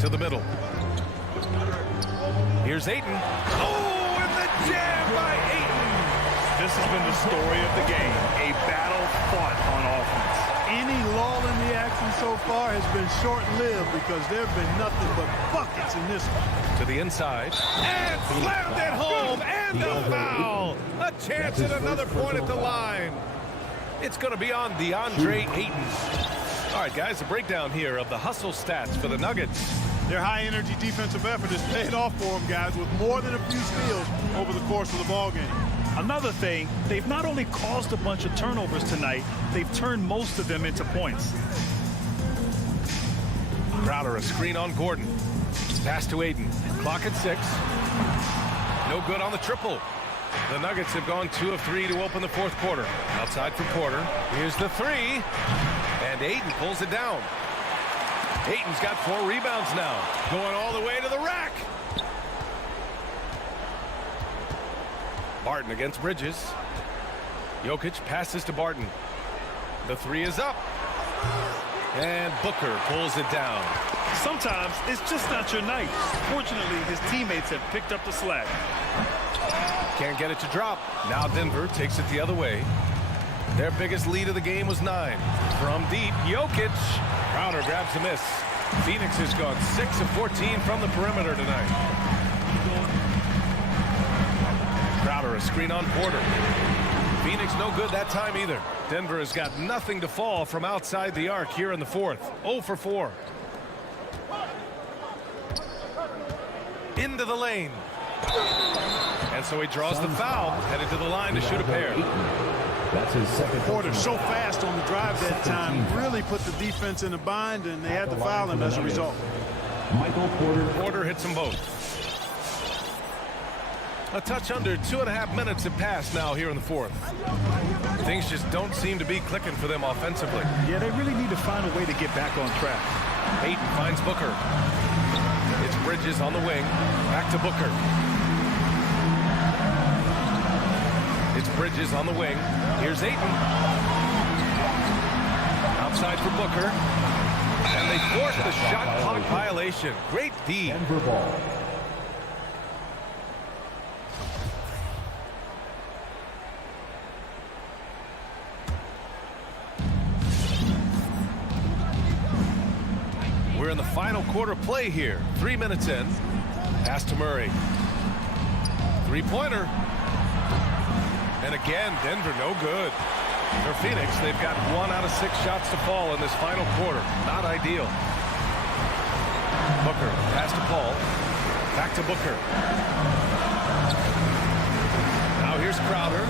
To the middle. Here's Ayton. Oh, and the jam by Ayton. This has been the story of the game. A battle fought on offense. Any lull in the action so far has been short-lived because there have been nothing but buckets in this one. To the inside. And slammed it home. And a foul. A chance at another point at the line. It's going to be on DeAndre Ayton. All right, guys, a breakdown here of the hustle stats for the Nuggets. Their high-energy defensive effort has paid off for them, guys, with more than a few steals over the course of the ballgame. Another thing, they've not only caused a bunch of turnovers tonight, they've turned most of them into points. Crowder, a screen on Gordon. Pass to Ayton. Clock at 6. No good on the triple. The Nuggets have gone 2 of 3 to open the fourth quarter. Outside for Porter. Here's the 3. And Ayton pulls it down. Ayton's got 4 rebounds now. Going all the way to the rack. Barton against Bridges. Jokic passes to Barton. The 3 is up. And Booker pulls it down. Sometimes it's just not your night. Fortunately, his teammates have picked up the slack. Can't get it to drop. Now Denver takes it the other way. Their biggest lead of the game was 9. From deep, Jokic. Crowder grabs the miss. Phoenix has gone 6 of 14 from the perimeter tonight. Crowder, a screen on Porter. Phoenix no good that time either. Denver has got nothing to fall from outside the arc here in the fourth. 0 for 4. Into the lane. And so he draws the foul, headed to the line to shoot a pair. That's his second. Porter so fast on the drive that time, really put the defense in a bind, and they had to foul him as a result. Michael Porter. Porter hits them both. A touch under 2.5 minutes have passed now here in the fourth. Things just don't seem to be clicking for them offensively. Yeah, they really need to find a way to get back on track. Ayton finds Booker. It's Bridges on the wing. Back to Booker. It's Bridges on the wing. Here's Ayton. Outside for Booker. And they force the shot clock violation. Great D. Denver ball. We're in the final quarter play here. 3 minutes in. Pass to Murray. 3-pointer. And again, Denver no good. For Phoenix, they've got 1 out of 6 shots to fall in this final quarter. Not ideal. Booker, pass to Paul. Back to Booker. Now here's Crowder.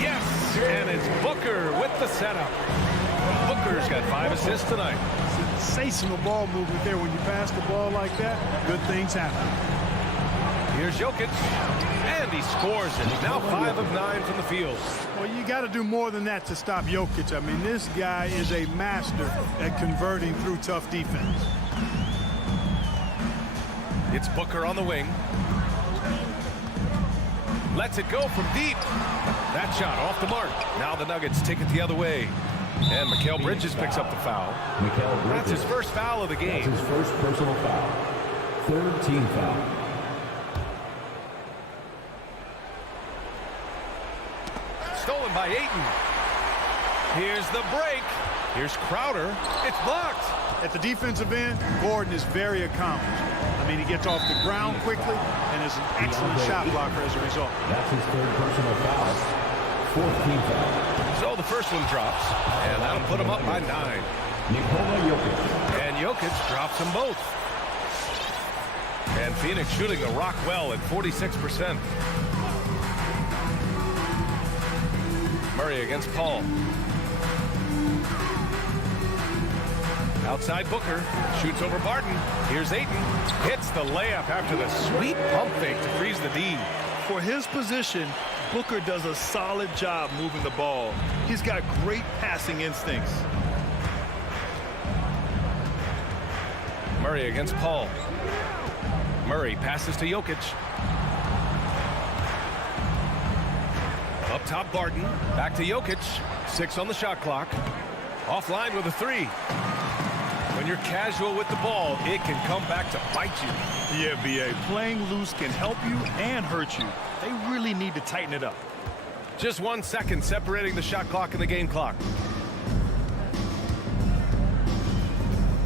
Yes! And it's Booker with the setup. Booker's got 5 assists tonight. Sensational ball movement there. When you pass the ball like that, good things happen. Here's Jokic, and he scores it. Now 5 of 9 from the field. Well, you got to do more than that to stop Jokic. I mean, this guy is a master at converting through tough defense. It's Booker on the wing. Lets it go from deep. That shot off the mark. Now the Nuggets take it the other way. And Mikal Bridges picks up the foul. That's his first foul of the game. That's his first personal foul. 3rd team foul. stolen by Ayton. Here's the break. Here's Crowder. It's blocked. At the defensive end, Gordon is very accomplished. I mean, he gets off the ground quickly and is an excellent shot blocker as a result. That's his third personal foul. Fourth team foul. So the first one drops, and that'll put him up by 9. Nikola Jokic. And Jokic drops them both. And Phoenix shooting the rock well at 46%. Murray against Paul. Outside Booker. Shoots over Barton. Here's Ayton. Hits the layup after the sweet pump fake to freeze the D. For his position, Booker does a solid job moving the ball. He's got great passing instincts. Murray against Paul. Murray passes to Jokic. Up top, Barton. Back to Jokic. 6 on the shot clock. Offline with a 3. When you're casual with the ball, it can come back to bite you. Yeah, B.A. Playing loose can help you and hurt you. They really need to tighten it up. Just 1 second separating the shot clock and the game clock.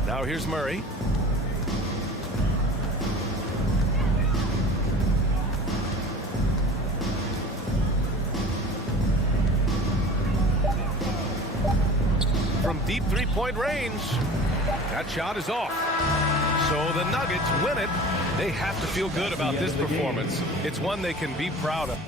Now here's Murray. From deep three-point range, that shot is off. So the Nuggets win it. They have to feel good about this performance. It's one they can be proud of.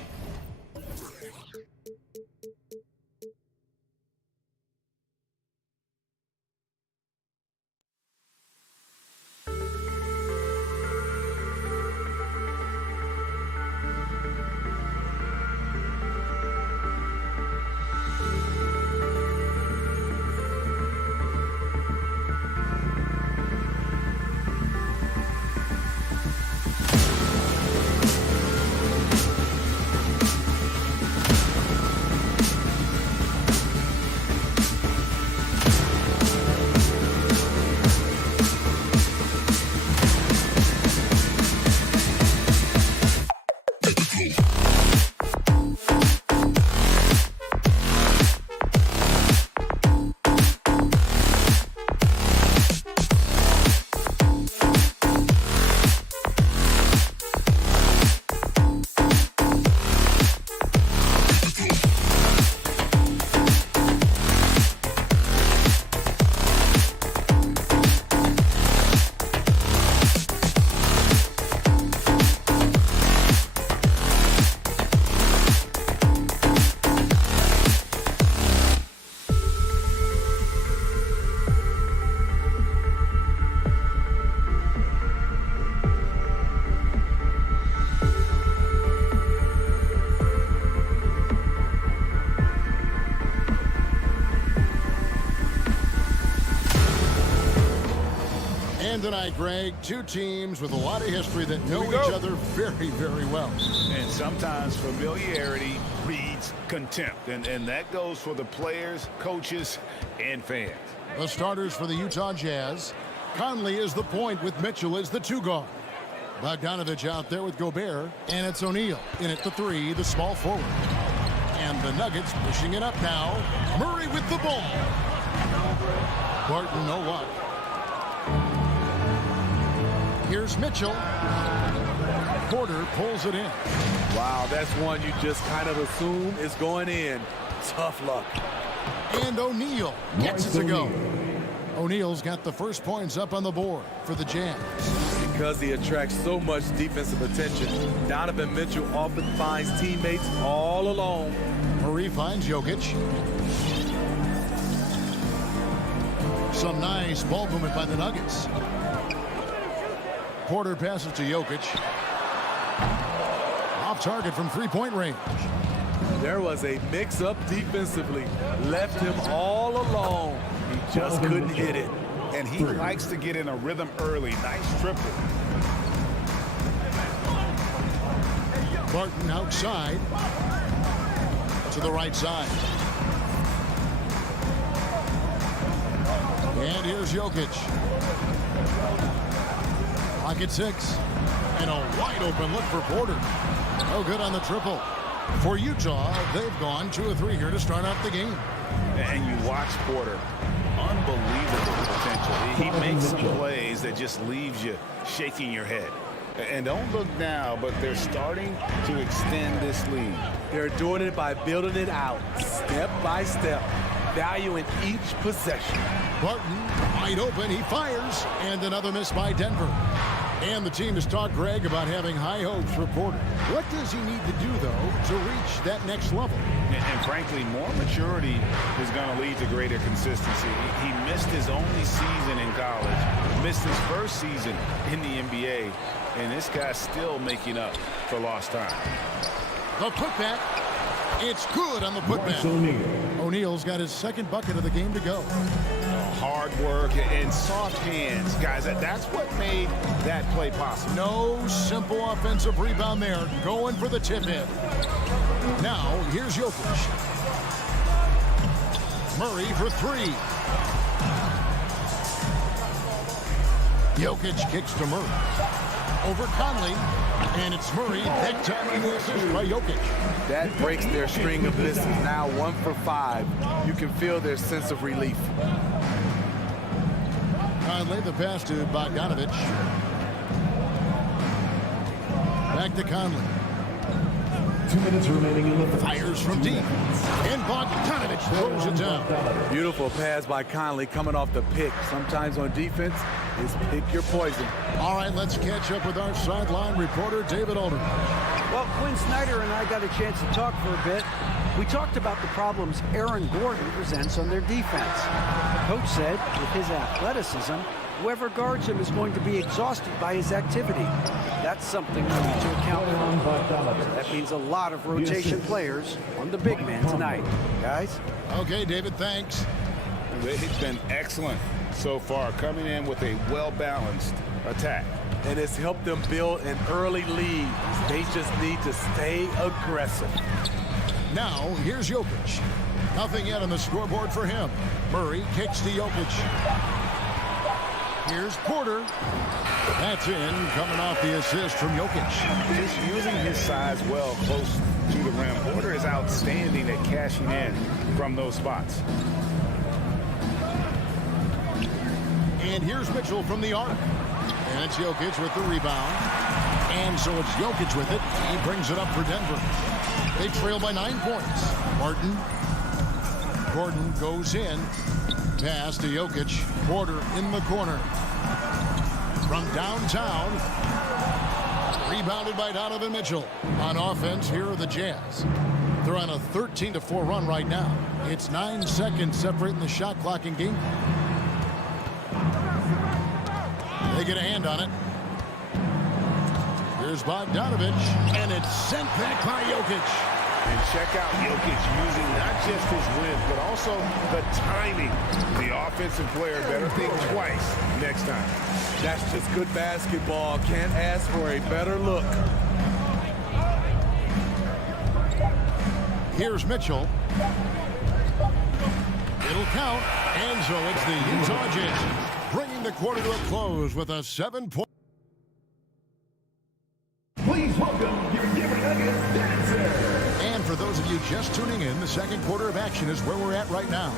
Tonight, Greg, two teams with a lot of history that know each other very, very well. And sometimes familiarity breeds contempt, and that goes for the players, coaches, and fans. The starters for the Utah Jazz. Conley is the point with Mitchell as the 2 guard. Bogdanovich out there with Gobert, and it's O'Neal in at the 3, the small forward. And the Nuggets pushing it up now. Murray with the ball. Barton, no luck. Here's Mitchell. Porter pulls it in. Wow, that's one you just kind of assume is going in. Tough luck. And O'Neal gets it to go. O'Neal's got the first points up on the board for the Jazz. Because he attracts so much defensive attention, Donovan Mitchell often finds teammates all alone. Murray finds Jokic. Some nice ball movement by the Nuggets. Porter passes to Jokic. Off target from three-point range. There was a mix-up defensively. Left him all alone. He just couldn't hit it. And he likes to get in a rhythm early. Nice triple. Barton outside. To the right side. And here's Jokic. Clock at 6. And a wide open look for Porter. No good on the triple. For Utah, they've gone 2 of 3 here to start out the game. And you watch Porter. Unbelievable potential. He makes some plays that just leaves you shaking your head. And don't look now, but they're starting to extend this lead. They're doing it by building it out, step by step, valuing each possession. Barton, wide open, he fires, and another miss by Denver. And the team has talked, Greg, about having high hopes for Porter. What does he need to do, though, to reach that next level? And frankly, more maturity is going to lead to greater consistency. He missed his only season in college, missed his first season in the NBA, and this guy's still making up for lost time. The putback. It's good on the putback. O'Neal's got his second bucket of the game to go. Hard work and soft hands, guys. That's what made that play possible. No simple offensive rebound there. Going for the tip in. Now, here's Jokic. Murray for 3. Jokic kicks to Murray. Over Conley. And it's Murray. That time the assist by Jokic. That breaks their string of misses. Now 1 for 5. You can feel their sense of relief. Conley, the pass to Bogdanovich. Back to Conley. 2 minutes remaining in the first. Fires from deep. And Bogdanovich throws it down. Beautiful pass by Conley coming off the pick. Sometimes on defense, is pick your poison. All right, let's catch up with our sideline reporter, David Alderman. Well, Quinn Snyder and I got a chance to talk for a bit. We talked about the problems Aaron Gordon presents on their defense. The coach said with his athleticism, whoever guards him is going to be exhausted by his activity. That's something we need to account for. That means a lot of rotation players on the big man tonight. Guys? Okay, David, thanks. They've been excellent so far, coming in with a well-balanced attack. And it's helped them build an early lead. They just need to stay aggressive. Now, here's Jokic. Nothing yet on the scoreboard for him. Murray kicks to Jokic. Here's Porter. That's in, coming off the assist from Jokic. Just using his size well close to the rim. Porter is outstanding at cashing in from those spots. And here's Mitchell from the arc. And it's Jokic with the rebound. And so it's Jokic with it. He brings it up for Denver. They trail by 9 points. Martin. Gordon goes in. Pass to Jokic. Porter in the corner. From downtown. Rebounded by Donovan Mitchell. On offense, here are the Jazz. They're on a 13-4 run right now. It's 9 seconds separating the shot clock and game. They get a hand on it. Here's Bogdanovich, and it's sent back by Jokic. And check out Jokic using not just his width, but also the timing. The offensive player better think twice next time. That's just good basketball. Can't ask for a better look. Here's Mitchell. It'll count, and so it's the Utah Jazz, bringing the quarter to a close with a 7-point. Please welcome your Denver Nuggets dancer. And for those of you just tuning in, the second quarter of action is where we're at right now.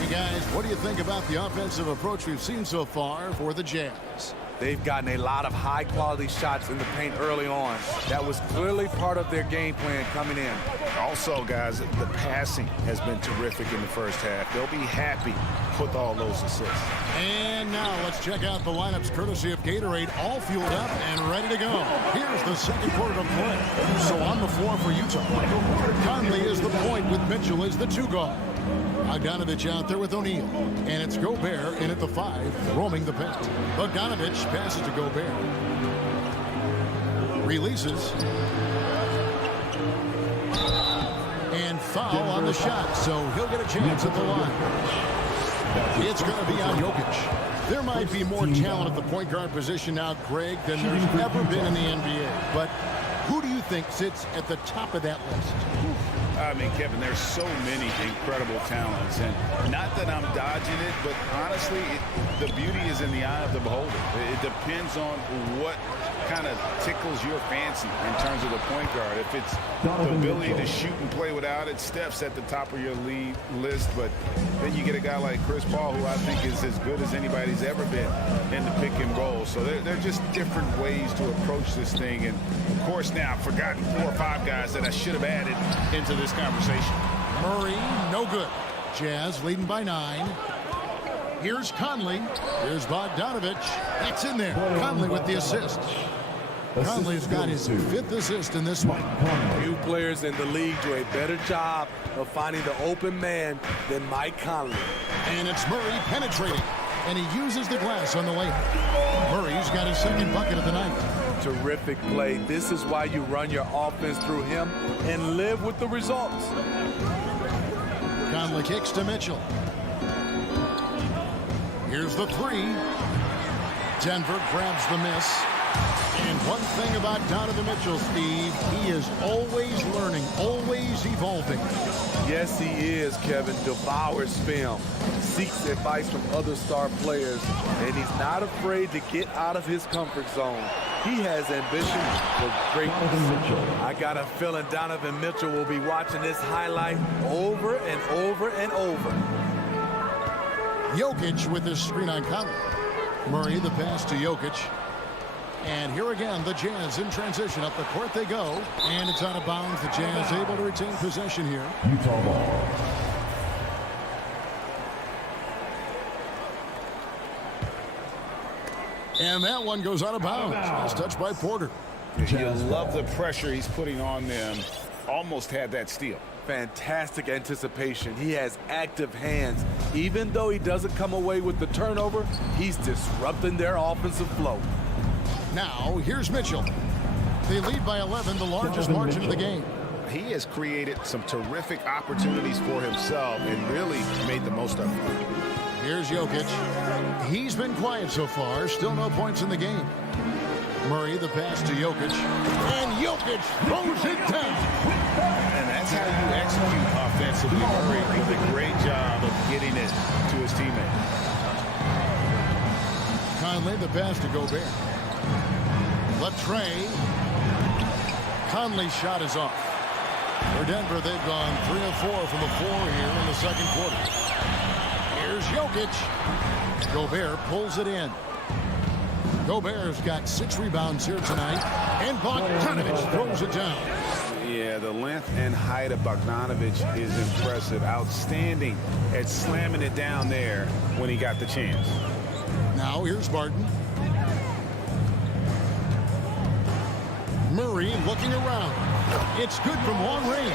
Hey guys, what do you think about the offensive approach we've seen so far for the Jazz? They've gotten a lot of high-quality shots in the paint early on. That was clearly part of their game plan coming in. Also, guys, the passing has been terrific in the first half. They'll be happy with all those assists. And now let's check out the lineups courtesy of Gatorade, all fueled up and ready to go. Here's the second quarter to play. So on the floor for Utah, Conley is the point with Mitchell as the 2 guard. Bogdanovich out there with O'Neal. And it's Gobert in at the 5, roaming the paint. Bogdanovich passes to Gobert. Releases. And foul on the shot, so he'll get a chance at the line. It's going to be on Jokic. There might be more talent at the point guard position now, Greg, than there's ever been in the NBA. But who do you think sits at the top of that list? I mean, Kevin, there's so many incredible talents, and not that I'm dodging it, but honestly, the beauty is in the eye of the beholder. It depends on what kind of tickles your fancy in terms of the point guard. If it's the ability to shoot and play without it, Steph's at the top of your lead list, but then you get a guy like Chris Paul, who I think is as good as anybody's ever been in the pick and roll. So they're just different ways to approach this thing, and of course now I've forgotten 4 or 5 guys that I should have added into this conversation. Murray, no good. Jazz leading by 9. Here's Conley. Here's Bogdanovich. That's in there. Conley with the assist. Conley's got his 5th assist in this one. Few players in the league do a better job of finding the open man than Mike Conley. And it's Murray penetrating. And he uses the glass on the layup. Murray's got his 2nd bucket of the night. Terrific play. This is why you run your offense through him and live with the results. Conley kicks to Mitchell. Here's the 3. Denver grabs the miss. And one thing about Donovan Mitchell, Steve, he is always learning, always evolving. Yes, he is, Kevin. Devours film, seeks advice from other star players, and he's not afraid to get out of his comfort zone. He has ambition for greatness. I got a feeling Donovan Mitchell will be watching this highlight over and over and over. Jokic with his screen on Conley. Murray the pass to Jokic. And here again, the Jazz in transition. Up the court they go. And it's out of bounds. The Jazz able to retain possession here. Utah ball. And that one goes out of bounds. It's touched by Porter. You love the pressure he's putting on them. Almost had that steal. Fantastic anticipation. He has active hands. Even though he doesn't come away with the turnover, he's disrupting their offensive flow. Now, here's Mitchell. They lead by 11, the largest margin of the game. He has created some terrific opportunities for himself and really made the most of it. Here's Jokic. He's been quiet so far. Still no points in the game. Murray the pass to Jokic. And Jokic throws it down. And that's how you execute offensively. Murray did a great job of getting it to his teammate. Conley the pass to Gobert. Latrey. Conley's shot is off. For Denver, they've gone 3 of 4 from the floor here in the 2nd quarter. Here's Jokic. Gobert pulls it in. Gobert's got 6 rebounds here tonight. And Bogdanovich throws it down. Yeah, the length and height of Bogdanovich is impressive. Outstanding at slamming it down there when he got the chance. Now here's Barton. Murray looking around. It's good from long range.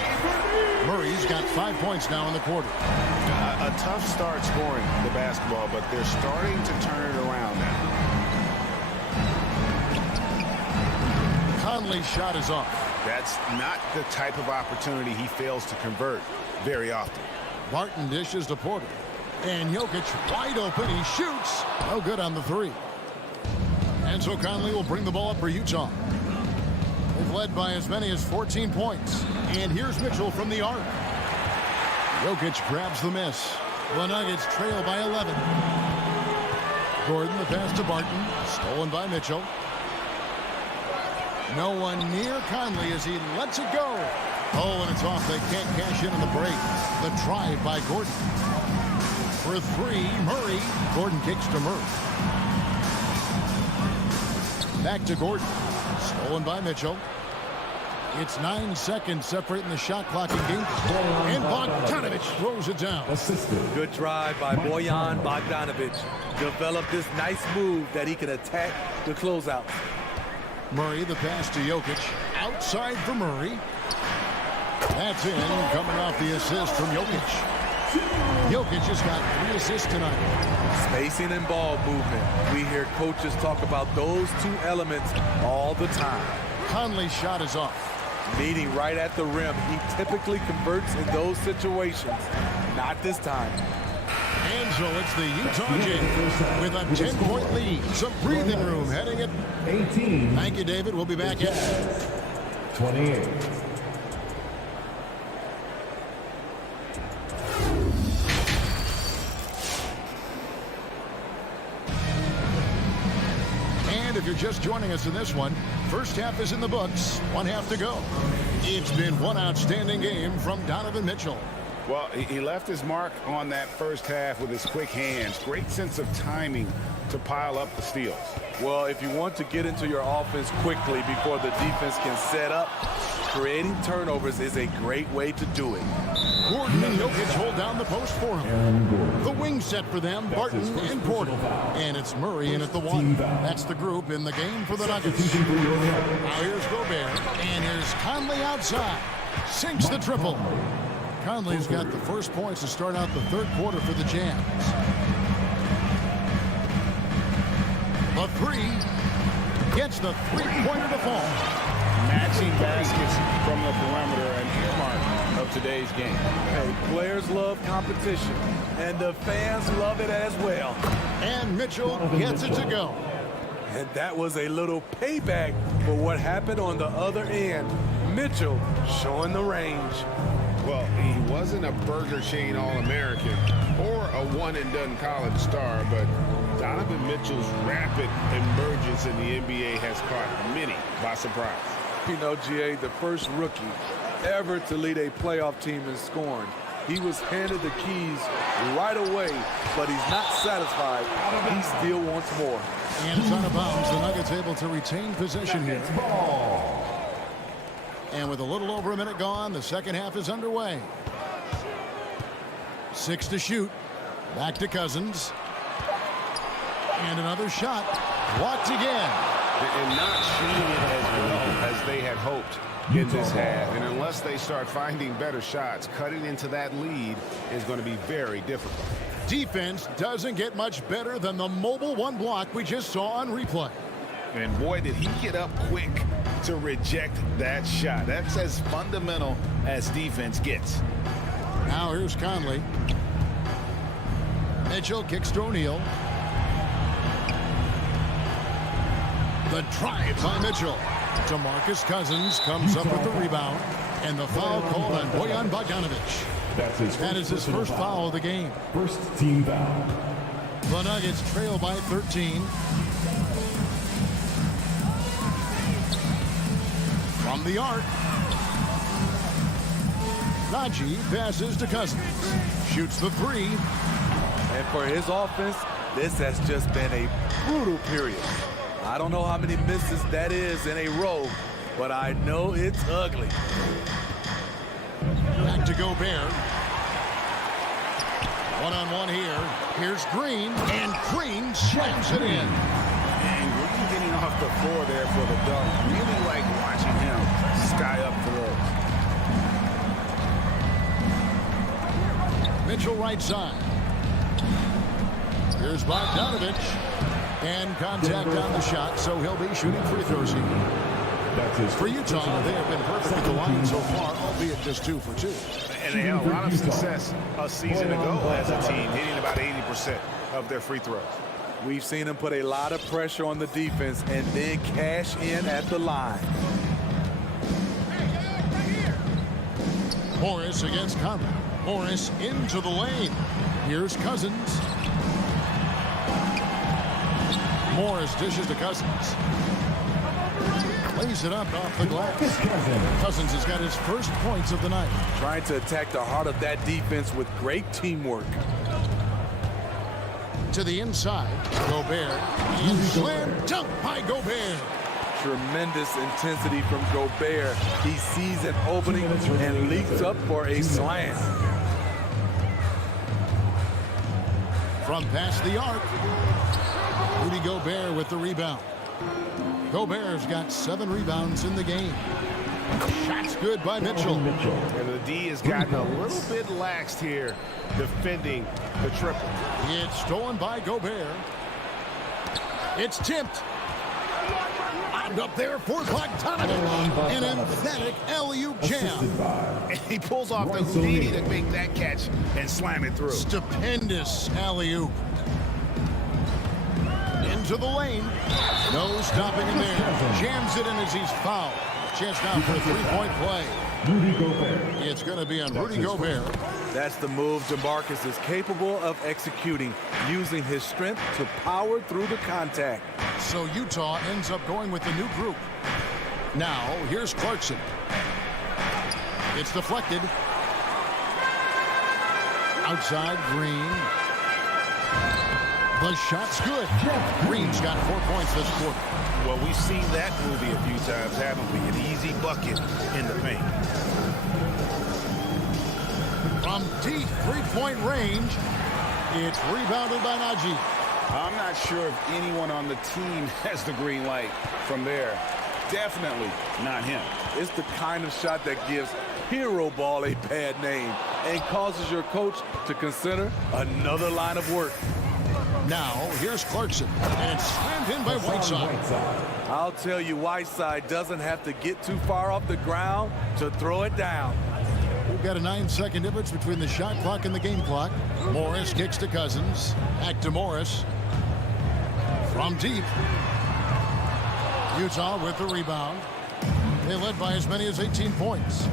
Murray's got 5 points now in the quarter. A tough start scoring the basketball, but they're starting to turn it around now. Conley's shot is off. That's not the type of opportunity he fails to convert very often. Barton dishes to Porter. And Jokic wide open. He shoots. No good on the 3. And so Conley will bring the ball up for Utah. They've led by as many as 14 points. And here's Mitchell from the arc. Jokic grabs the miss. The Nuggets trail by 11. Gordon the pass to Barton. Stolen by Mitchell. No one near Conley as he lets it go. Oh, and it's off. They can't cash in on the break. The drive by Gordon. For 3, Murray. Gordon kicks to Murray. Back to Gordon. Stolen by Mitchell. It's 9 seconds separating the shot clock and game. And Bogdanovich throws it down. Good drive by Bojan Bogdanovich. Developed this nice move that he can attack the closeout. Murray the pass to Jokic. Outside for Murray. That's in, coming off the assist from Jokic. Jokic has got 3 assists tonight. Spacing and ball movement. We hear coaches talk about those 2 elements all the time. Conley's shot is off. Meeting right at the rim. He typically converts in those situations. Not this time. And so it's the Utah Jazz with a 10-point lead. Some breathing room heading at 18. Thank you, David. We'll be back at 28. you're just joining us in this one, first half is in the books, 1 half to go. It's been one outstanding game from Donovan Mitchell. Well, he left his mark on that first half with his quick hands. Great sense of timing to pile up the steals. Well, if you want to get into your offense quickly before the defense can set up, creating turnovers is a great way to do it. Gordon and Jokic hold down the post for him. The wing set for them, Barton and Porter. And it's Murray in at the 1. That's the group in the game for the Nuggets. Now here's Gobert, and here's Conley outside. Sinks the triple. Conley's got the first points to start out the third quarter for the Jams. The 3 gets the three-pointer to fall. Matching baskets from the perimeter, an earmark of today's game. Hey, players love competition, and the fans love it as well. And Mitchell gets it to go. And that was a little payback for what happened on the other end. Mitchell showing the range. Well, he wasn't a Burger Chain All-American or a one-and-done college star, but Donovan Mitchell's rapid emergence in the NBA has caught many by surprise. You know, GA, the first rookie ever to lead a playoff team in scoring. He was handed the keys right away, but he's not satisfied. He still wants more. And it's out of bounds. The Nuggets able to retain possession here. And with a little over a minute gone, the second half is underway. 6 to shoot. Back to Cousins. And another shot. Blocked again. And not shooting it as well as they had hoped in this half. And unless they start finding better shots, cutting into that lead is going to be very difficult. Defense doesn't get much better than the mobile 1 block we just saw on replay. And boy, did he get up quick to reject that shot. That's as fundamental as defense gets. Now here's Conley. Mitchell kicks to O'Neal. The drive by Mitchell. DeMarcus Cousins comes up with the rebound. And the foul called on Bojan Bogdanovic. That is his first foul of the game. First team foul. The Nuggets trail by 13. From the arc. Najee passes to Cousins. Shoots the 3. And for his offense, this has just been a brutal period. I don't know how many misses that is in a row, but I know it's ugly. Back to Gobert. One-on-one here. Here's Green, and Green slams it in. And Green getting off the floor there for the dunk. Really like watching him sky up throws. Mitchell right side. Here's Bogdanovic. And contact on the shot, so he'll be shooting free throws here. For Utah, they have been perfect at the line so far, albeit just 2 for 2. And they had a lot of success a season ago as a team, hitting about 80% of their free throws. We've seen them put a lot of pressure on the defense and then cash in at the line. Morris against Conley. Morris into the lane. Here's Cousins. Morris dishes to Cousins. Lays it up off the glass. Cousins has got his first points of the night. Trying to attack the heart of that defense with great teamwork. To the inside, Gobert. And slam dunk by Gobert. Tremendous intensity from Gobert. He sees an opening and leaps up for a slam. From past the arc, Rudy Gobert with the rebound. Gobert's got 7 rebounds in the game. Shot's good by Mitchell. And the D has gotten a little bit laxed here defending the triple. It's stolen by Gobert. It's tipped. Lobbed up there for Bogdanovic. An emphatic alley-oop jam. And he pulls off the Houdini to make that catch and slam it through. Stupendous alley-oop. Into the lane. No stopping him there. Jams it in as he's fouled. Chance now for a 3-point play. Rudy Gobert. It's going to be on Rudy Gobert. That's the move DeMarcus is capable of executing, using his strength to power through the contact. So Utah ends up going with the new group. Now, here's Clarkson. It's deflected. Outside Green. The shot's good. Green's got 4 points this quarter. Well, we've seen that movie a few times, haven't we? An easy bucket in the paint. From deep three-point range, it's rebounded by Najee. I'm not sure if anyone on the team has the green light from there. Definitely not him. It's the kind of shot that gives hero ball a bad name and causes your coach to consider another line of work. Now, here's Clarkson, and it's slammed in by Whiteside. I'll tell you, Whiteside doesn't have to get too far off the ground to throw it down. We've got a 9-second difference between the shot clock and the game clock. Morris kicks to Cousins. Back to Morris. From deep. Utah with the rebound. They led by as many as 18 points.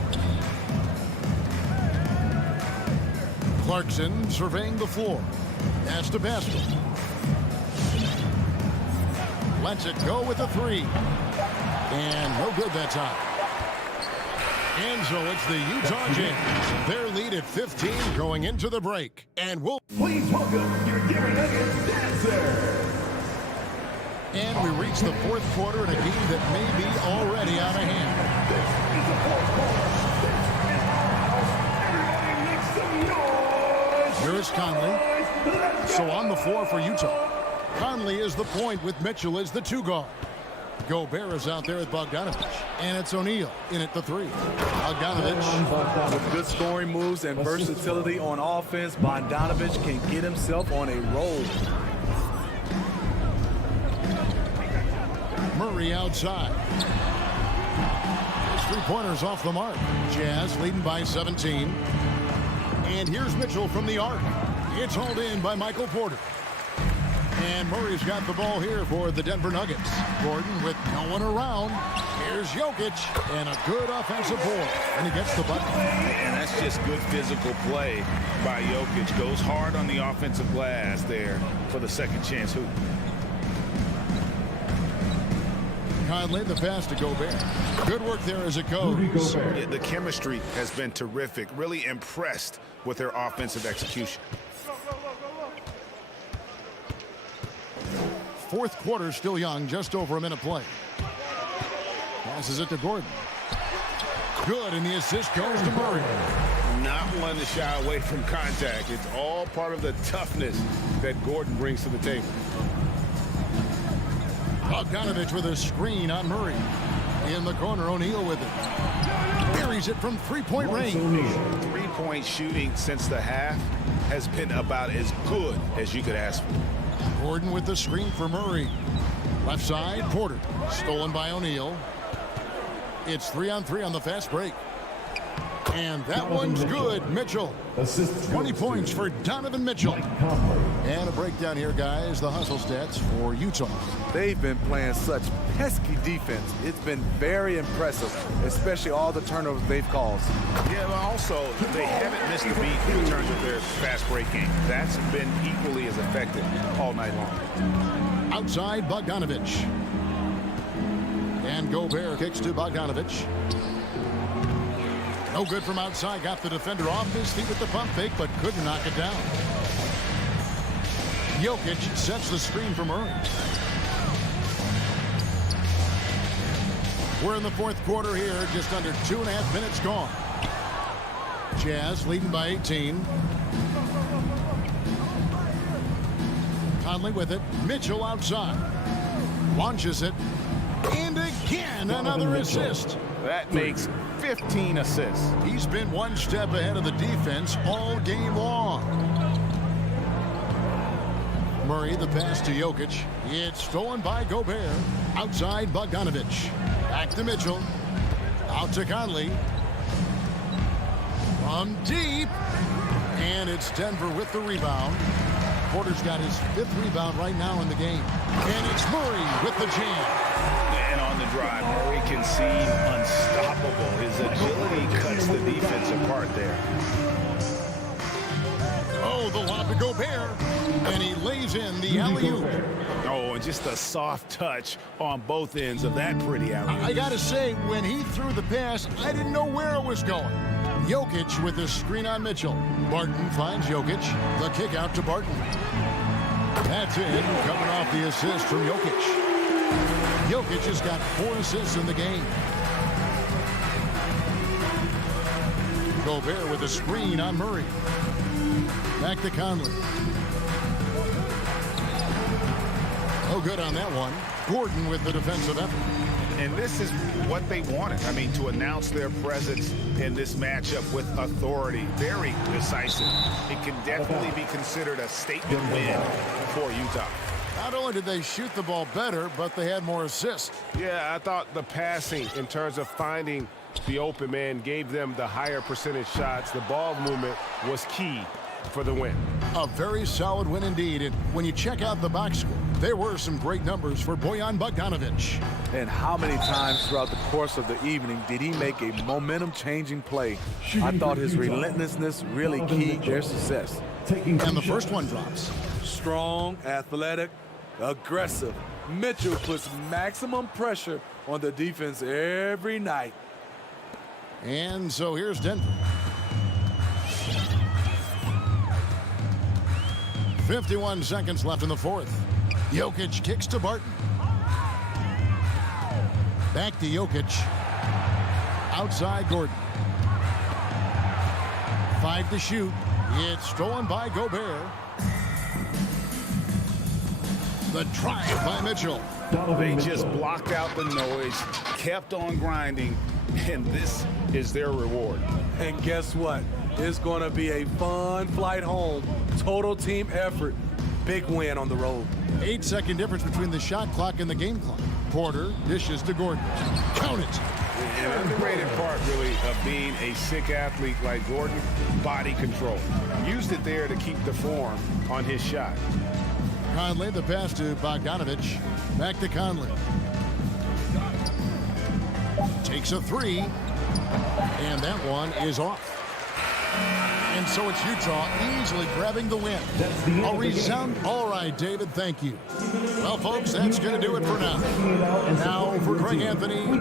Clarkson surveying the floor. Pass to Pascal. Lets it go with a three. And no good that time. And so it's the Utah Jazz. Their lead at 15 going into the break. And we'll... Please welcome your Denver Nuggets dancer. And we reach the fourth quarter in a game that may be already out of hand. This is the fourth quarter. Everybody make some noise. Here is Conley. So on the floor for Utah. Conley is the point with Mitchell as the two guard. Gobert is out there with Bogdanovich. And it's O'Neal in at the three. Bogdanovich. With good scoring moves and versatility on offense, Bogdanovich can get himself on a roll. Murray outside. His three-pointers off the mark. Jazz leading by 17. And here's Mitchell from the arc. It's hauled in by Michael Porter. And Murray's got the ball here for the Denver Nuggets. Gordon with no one around. Here's Jokic. And a good offensive board. And he gets the bucket. And that's just good physical play by Jokic. Goes hard on the offensive glass there for the second chance hoop. Conley, the pass to Gobert. Good work there as it goes. The chemistry has been terrific. Really impressed with their offensive execution. Fourth quarter still young, just over a minute play. Passes it to Gordon. Good, and the assist goes to Murray. Not one to shy away from contact. It's all part of the toughness that Gordon brings to the table. Bogdanovich with a screen on Murray. In the corner, O'Neal with it. Buries it from three-point range. Three-point shooting since the half has been about as good as you could ask for. Gordon with the screen for Murray. Left side, Porter. Stolen by O'Neal. It's 3-on-3 on the fast break. And that one's good. Mitchell. 20 points for Donovan Mitchell. And a breakdown here, guys. The hustle stats for Utah. They've been playing such pesky defense. It's been very impressive, especially all the turnovers they've caused. Yeah, but also, they haven't missed a beat in terms of their fast break game. That's been equally as effective all night long. Outside, Bogdanovich. And Gobert kicks to Bogdanovich. No good from outside. Got the defender off his feet with the pump fake, but couldn't knock it down. Jokic sets the screen for Murray. We're in the fourth quarter here. Just under 2.5 minutes gone. Jazz leading by 18. Conley with it. Mitchell outside. Launches it. And again, another assist. That makes 15 assists. He's been one step ahead of the defense all game long. Murray, the pass to Jokic. It's stolen by Gobert. Outside, Bogdanovich. Back to Mitchell. Out to Conley. From deep. And it's Denver with the rebound. Porter's got his 5th rebound right now in the game. And it's Murray with the jam. And on the drive, Murray can seem unstoppable. His agility cuts the defense apart there. Oh, the lob to Gobert. And he lays in the alley-oop. Oh, and just a soft touch on both ends of that pretty alley-oop. I got to say, when he threw the pass, I didn't know where it was going. Jokic with the screen on Mitchell. Barton finds Jokic. The kick out to Barton. That's in, coming off the assist from Jokic. Jokic has got 4 assists in the game. Gobert with a screen on Murray. Back to Conley. No good on that one. Gordon with the defensive effort. And this is what they wanted. I mean, to announce their presence in this matchup with authority. Very decisive. It can definitely be considered a statement win for Utah. Not only did they shoot the ball better, but they had more assists. Yeah, I thought the passing in terms of finding the open man gave them the higher percentage shots. The ball movement was key for the win. A very solid win indeed. And when you check out the box score, there were some great numbers for Bojan Bogdanovic. And how many times throughout the course of the evening did he make a momentum-changing play? I thought his relentlessness really keyed their success. And the first one drops. Strong, athletic, aggressive. Mitchell puts maximum pressure on the defense every night. And so here's Denver. 51 seconds left in the fourth. Jokic kicks to Barton. Back to Jokic. Outside Gordon. 5 to shoot. It's stolen by Gobert. The drive by Mitchell. They just blocked out the noise, kept on grinding, and this is their reward. And guess what? It's going to be a fun flight home. Total team effort. Big win on the road. 8-second difference between the shot clock and the game clock. Porter dishes to Gordon. Count it. An underrated part, really, of being a sick athlete like Gordon, body control. Used it there to keep the form on his shot. Conley, the pass to Bogdanovic. Back to Conley. Takes a 3. And that one is off. And so it's Utah easily grabbing the win. A resound. All right, David, thank you. Well, folks, that's going to do it for now. Now for Greg Anthony.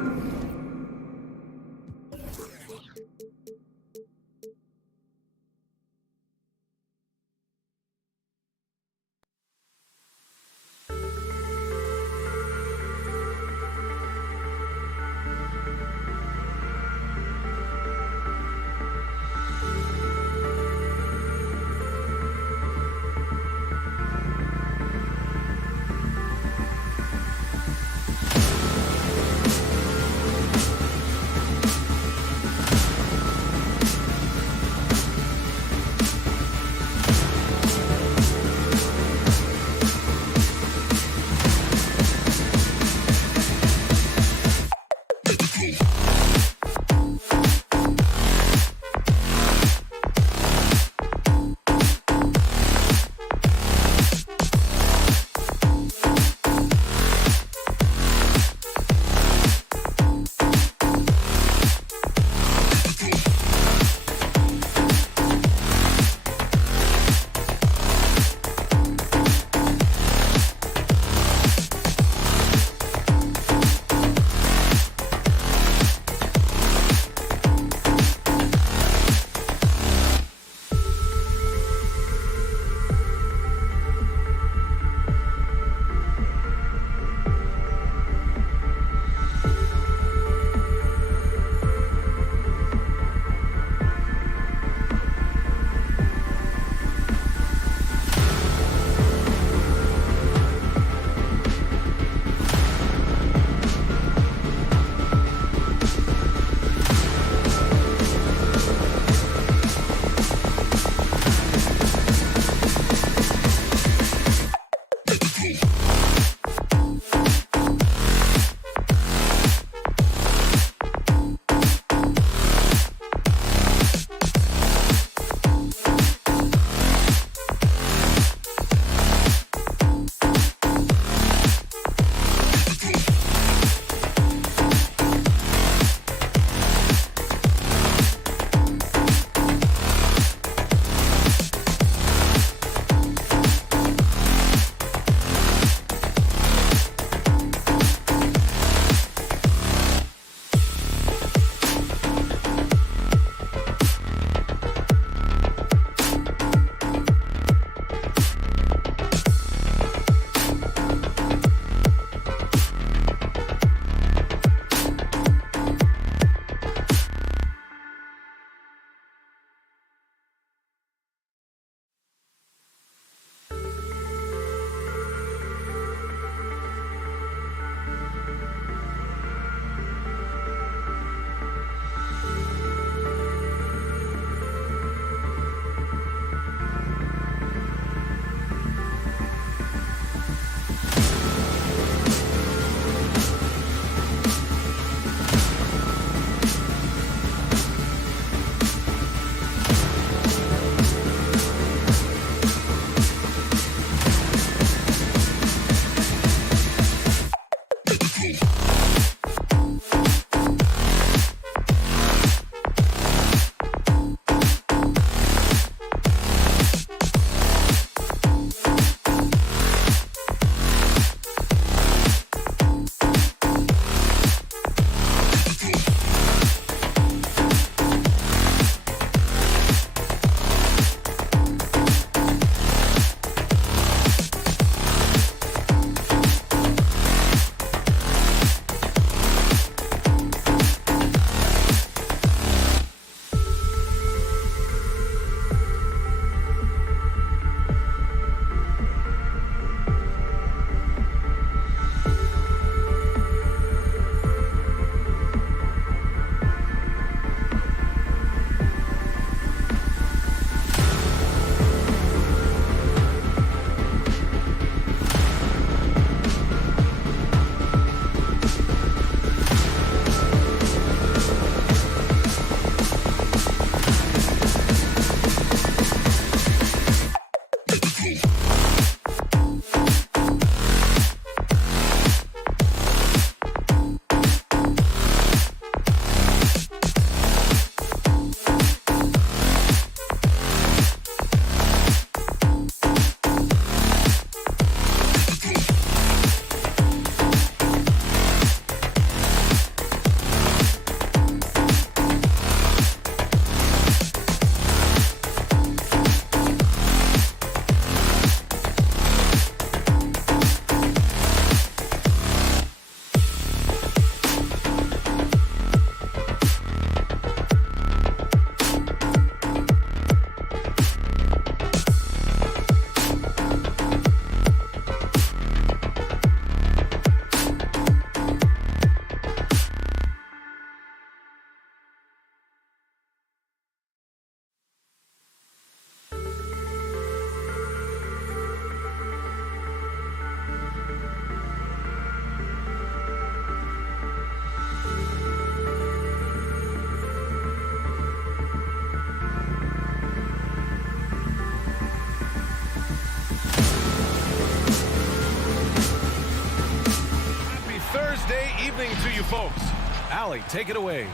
you folks. Allie, take it away.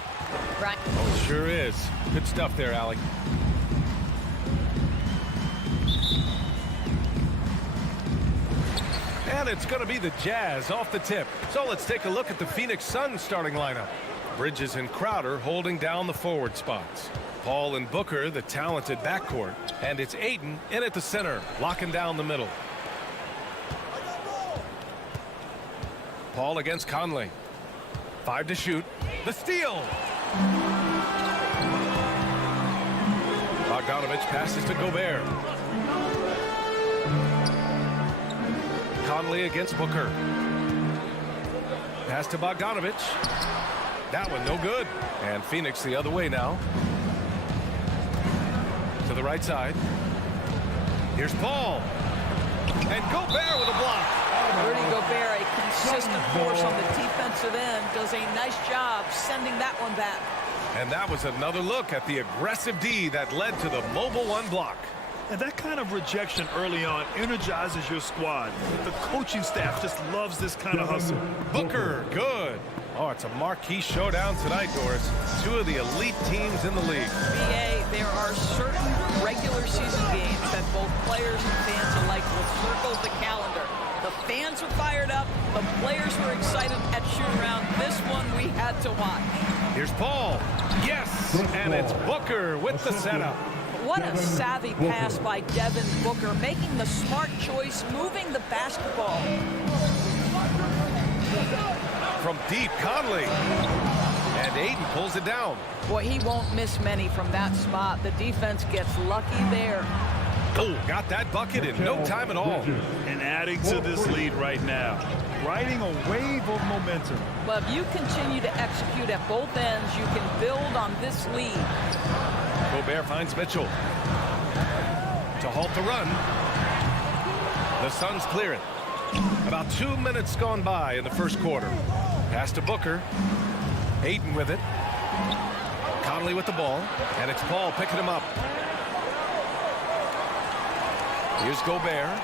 Right. Oh, it sure is. Good stuff there, Allie. And it's going to be the Jazz off the tip. So let's take a look at the Phoenix Suns starting lineup. Bridges and Crowder holding down the forward spots. Paul and Booker, the talented backcourt. And it's Ayton in at the center, locking down the middle. Paul against Conley. 5 to shoot. The steal. Bogdanovich passes to Gobert. Conley against Booker. Pass to Bogdanovich. That one no good. And Phoenix the other way now. To the right side. Here's Paul. And Gobert with a block. Rudy Gobert, a consistent force on the defensive end, does a nice job sending that one back. And that was another look at the aggressive D that led to the mobile one block. And that kind of rejection early on energizes your squad. The coaching staff just loves this kind of hustle. Booker, good. Oh, it's a marquee showdown tonight, Doris. 2 of the elite teams in the league. BA, there are certain regular season games that both players and fans alike will circle the calendar. The fans are fired up. The players were excited at shoot-around. This one we had to watch. Here's Paul. Yes, and it's Booker with the setup. What a savvy pass by Devin Booker, making the smart choice, moving the basketball. From deep, Conley. And Ayton pulls it down. Boy, he won't miss many from that spot. The defense gets lucky there. Oh, got that bucket in no time at all. And adding to this lead right now. Riding a wave of momentum. But if you continue to execute at both ends, you can build on this lead. Gobert finds Mitchell. To halt the run. The Suns clear it. About 2 minutes gone by in the first quarter. Pass to Booker. Ayton with it. Conley with the ball. And it's Paul picking him up. Here's Gobert.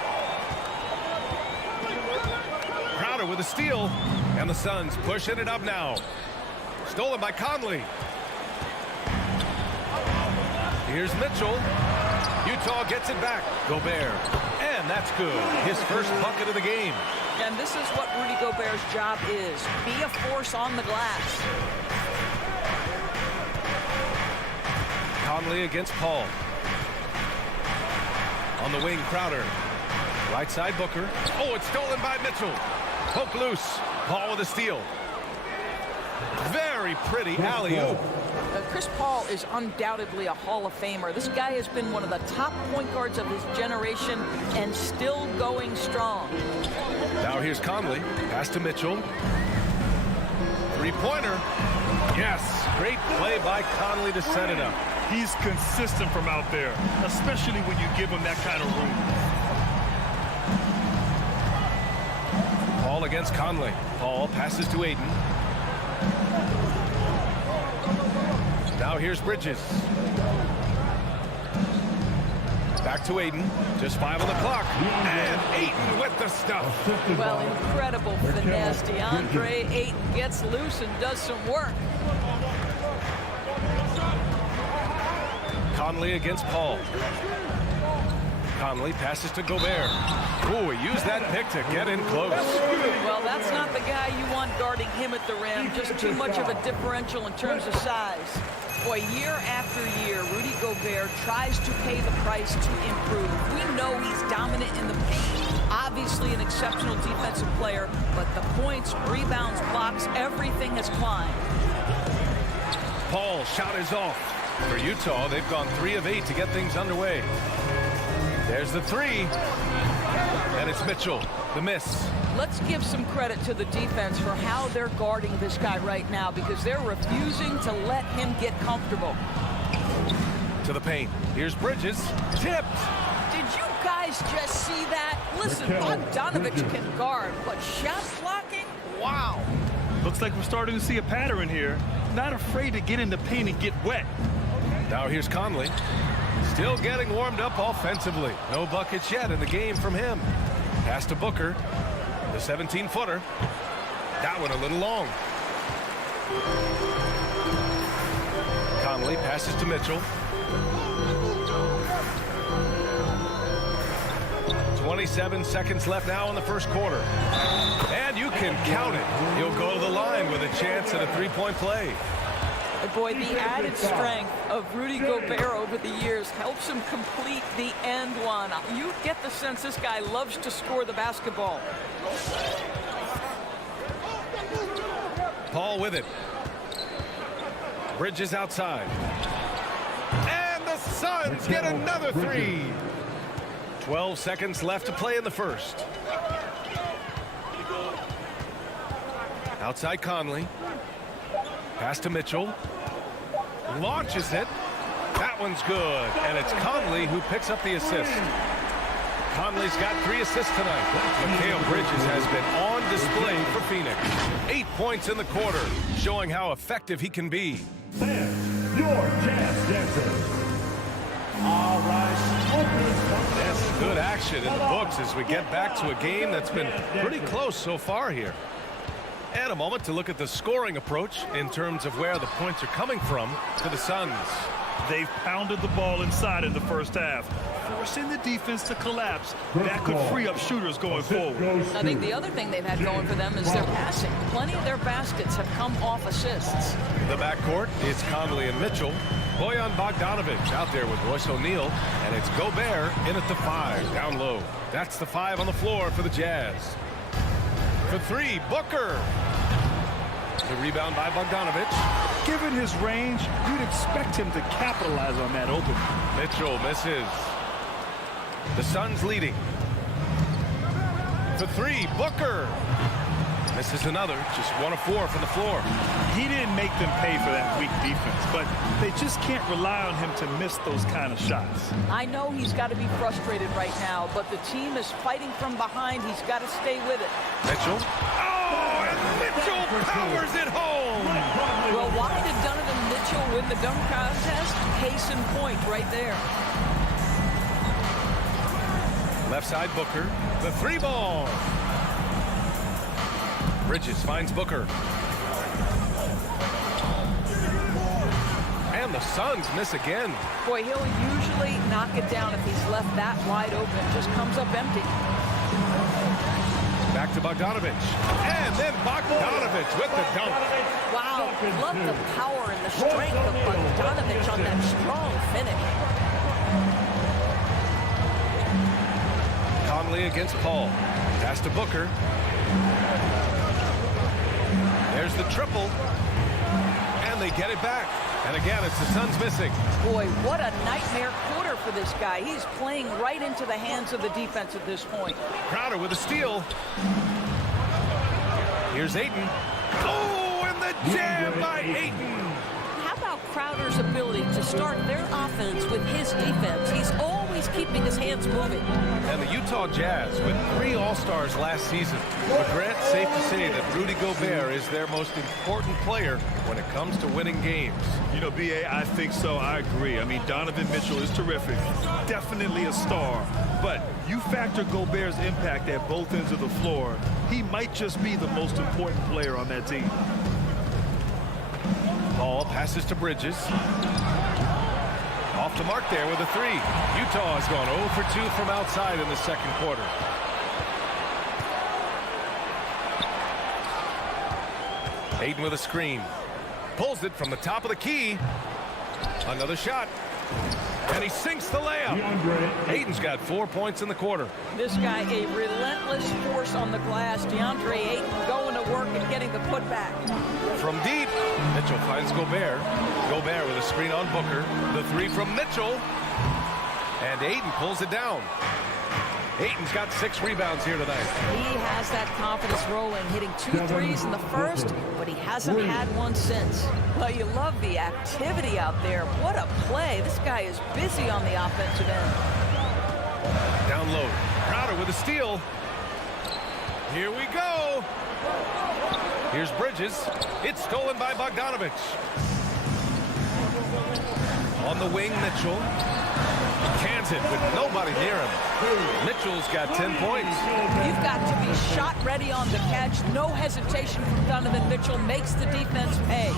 Crowder with a steal. And the Suns pushing it up now. Stolen by Conley. Here's Mitchell. Utah gets it back. Gobert. And that's good. His first bucket of the game. And this is what Rudy Gobert's job is. Be a force on the glass. Conley against Paul. On the wing, Crowder. Right side, Booker. Oh, it's stolen by Mitchell. Poke loose. Paul with a steal. Very pretty alley-oop. Chris Paul is undoubtedly a Hall of Famer. This guy has been one of the top point guards of his generation and still going strong. Now here's Conley. Pass to Mitchell. Three-pointer. Yes. Great play by Conley to set it up. He's consistent from out there, especially when you give him that kind of room. Paul against Conley. Paul passes to Ayton. Now here's Bridges. Back to Ayton. Just 5 on the clock. And Ayton with the stuff. Well, incredible finesse. DeAndre Ayton gets loose and does some work. Conley against Paul. Conley passes to Gobert. Oh, he used that pick to get in close. Well, that's not the guy you want guarding him at the rim. Just too much of a differential in terms of size. Boy, year after year, Rudy Gobert tries to pay the price to improve. We know he's dominant in the paint. Obviously an exceptional defensive player, but the points, rebounds, blocks, everything has climbed. Paul, shot is off. For Utah, they've gone 3 of 8 to get things underway. There's the 3. And it's Mitchell, the miss. Let's give some credit to the defense for how they're guarding this guy right now because they're refusing to let him get comfortable. To the paint. Here's Bridges. Tipped. Did you guys just see that? Listen, Bogdanovich can guard, but shot blocking? Wow. Looks like we're starting to see a pattern here. Not afraid to get in the paint and get wet. Now here's Conley. Still getting warmed up offensively. No buckets yet in the game from him. Pass to Booker. The 17-footer. That one a little long. Conley passes to Mitchell. 27 seconds left now in the first quarter. And you can count it. He'll go to the line with a chance at a three-point play. Boy, the added strength of Rudy Gobert over the years helps him complete the end one. You get the sense this guy loves to score the basketball. Paul with it. Bridges outside. And the Suns get another three. 12 seconds left to play in the first. Outside Conley. Pass to Mitchell. Launches it. That one's good. And it's Conley who picks up the assist. Conley's got 3 assists tonight. Mikal Bridges has been on display for Phoenix. 8 points in the quarter, showing how effective he can be. And your Jazz dancers. All right. Yes, good action in the books as we get back to a game that's been pretty close so far here. And a moment to look at the scoring approach in terms of where the points are coming from for the Suns. They've pounded the ball inside in the first half, forcing the defense to collapse. That could free up shooters going forward. I think the other thing they've had going for them is their passing. Plenty of their baskets have come off assists. The backcourt is Conley and Mitchell. Bojan Bogdanovic out there with Royce O'Neal. And it's Gobert in at the 5, down low. That's the 5 on the floor for the Jazz. For 3, Booker. The rebound by Bogdanovic. Given his range, you'd expect him to capitalize on that open. Mitchell misses. The Suns leading. For 3, Booker. Misses another. Just 1 of 4 from the floor. He didn't make them pay for that weak defense, but they just can't rely on him to miss those kind of shots. I know he's got to be frustrated right now, but the team is fighting from behind. He's got to stay with it. Mitchell. Oh, and Mitchell powers it home. Well, why did Donovan Mitchell win the dunk contest? Case in point right there. Left side Booker. The 3 ball. Bridges finds Booker. And the Suns miss again. Boy, he'll usually knock it down if he's left that wide open. Just comes up empty. Back to Bogdanovic. And then Bogdanovic with the dunk. Wow, love the power and the strength of Bogdanovic on that strong finish. Conley against Paul. Pass to Booker. There's the triple. And they get it back. And again, it's the Suns missing. Boy, what a nightmare quarter for this guy. He's playing right into the hands of the defense at this point. Crowder with a steal. Here's Ayton. Oh, and the jam by Ayton. How about Crowder's ability to start their offense with his defense? He's always keeping his hands moving. And the Utah Jazz with 3 All-Stars last season. But Grant, safe to say that Rudy Gobert is their most important player when it comes to winning games. You know, B.A., I think so. I agree. I mean, Donovan Mitchell is terrific. Definitely a star. But you factor Gobert's impact at both ends of the floor, he might just be the most important player on that team. Paul passes to Bridges. Off to mark there with a 3. Utah has gone 0 for 2 from outside in the second quarter. Ayton with a screen. Pulls it from the top of the key. Another shot. And he sinks the layup. Ayton's got 4 points in the quarter. This guy, a relentless force on the glass. DeAndre Ayton going to work and getting the putback. From deep, Mitchell finds Gobert. Gobert with a screen on Booker. The 3 from Mitchell. And Ayton pulls it down. Ayton's got 6 rebounds here tonight. He has that confidence rolling, hitting 2 threes in the first, but he hasn't had one since. Well, you love the activity out there. What a play. This guy is busy on the offensive end. Down low. Crowder with a steal. Here we go. Here's Bridges. It's stolen by Bogdanovic. On the wing, Mitchell. Cans it with nobody near him. Mitchell's got 10 points. You've got to be shot ready on the catch. No hesitation from Donovan Mitchell. Makes the defense pay.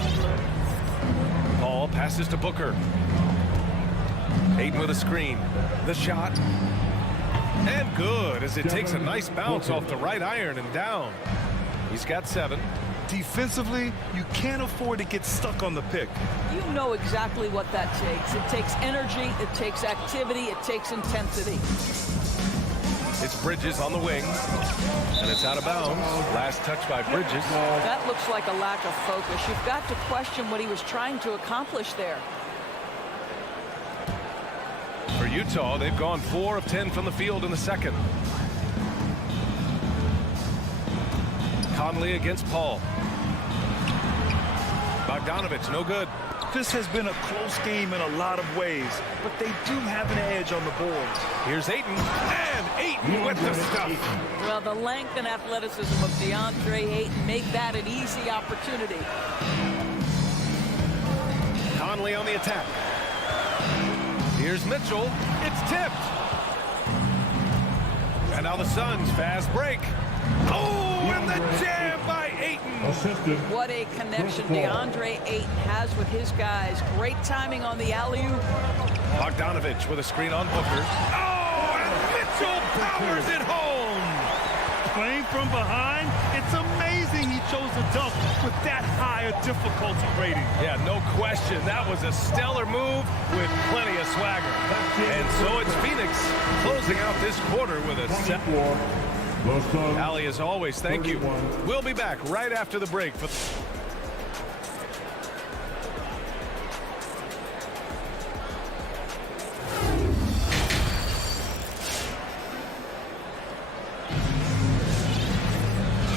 Paul passes to Booker. Ayton with a screen. The shot. And good as it takes a nice bounce off the right iron and down. He's got 7. Defensively, you can't afford to get stuck on the pick. You know exactly what that takes. It takes energy, it takes activity, it takes intensity. It's Bridges on the wing, and it's out of bounds. Last touch by Bridges. That looks like a lack of focus. You've got to question what he was trying to accomplish there. For Utah, they've gone 4 of 10 from the field in the second. Conley against Paul. Bogdanovich, no good. This has been a close game in a lot of ways, but they do have an edge on the boards. Here's Ayton, and Ayton with the stuff. Well, the length and athleticism of DeAndre Ayton make that an easy opportunity. Conley on the attack. Here's Mitchell. It's tipped. And now the Suns fast break. Oh, and the jam by Ayton. What a connection DeAndre Ayton has with his guys. Great timing on the alley-oop. Bogdanovich with a screen on Booker. Oh, and Mitchell powers it home. Playing from behind, it's amazing he chose a dunk with that high a difficulty rating. Yeah, no question. That was a stellar move with plenty of swagger. And so it's Phoenix closing out this quarter with a 7. Allie, as always, thank you. We'll be back right after the break.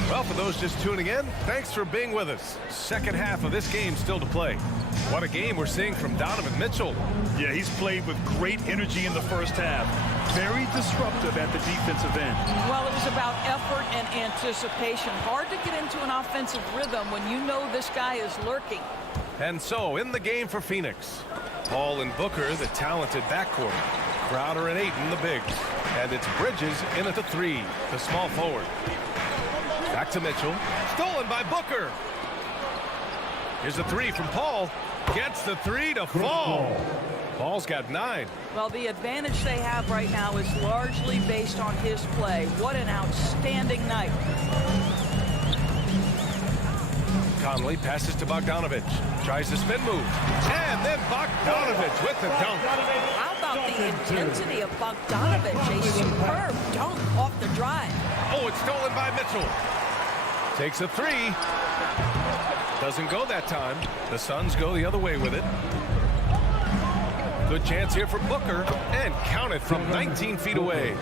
Well, for those just tuning in, thanks for being with us. Second half of this game still to play. What a game we're seeing from Donovan Mitchell. Yeah, he's played with great energy in the first half. Very disruptive at the defensive end. Well, it was about effort and anticipation. Hard to get into an offensive rhythm when you know this guy is lurking. And so, in the game for Phoenix, Paul and Booker, the talented backcourt. Crowder and Ayton, the bigs. And it's Bridges in at the 3, the small forward. Back to Mitchell. Stolen by Booker. Here's a 3 from Paul. Gets the 3 to fall. Paul's got 9. Well, the advantage they have right now is largely based on his play. What an outstanding night. Conley passes to Bogdanovich. Tries the spin move. And then Bogdanovich with the dunk. How about the intensity of Bogdanovich? A superb dunk off the drive. Oh, it's stolen by Mitchell. Takes a 3. Doesn't go that time. The Suns go the other way with it. Good chance here for Booker, and count it from 19 feet away.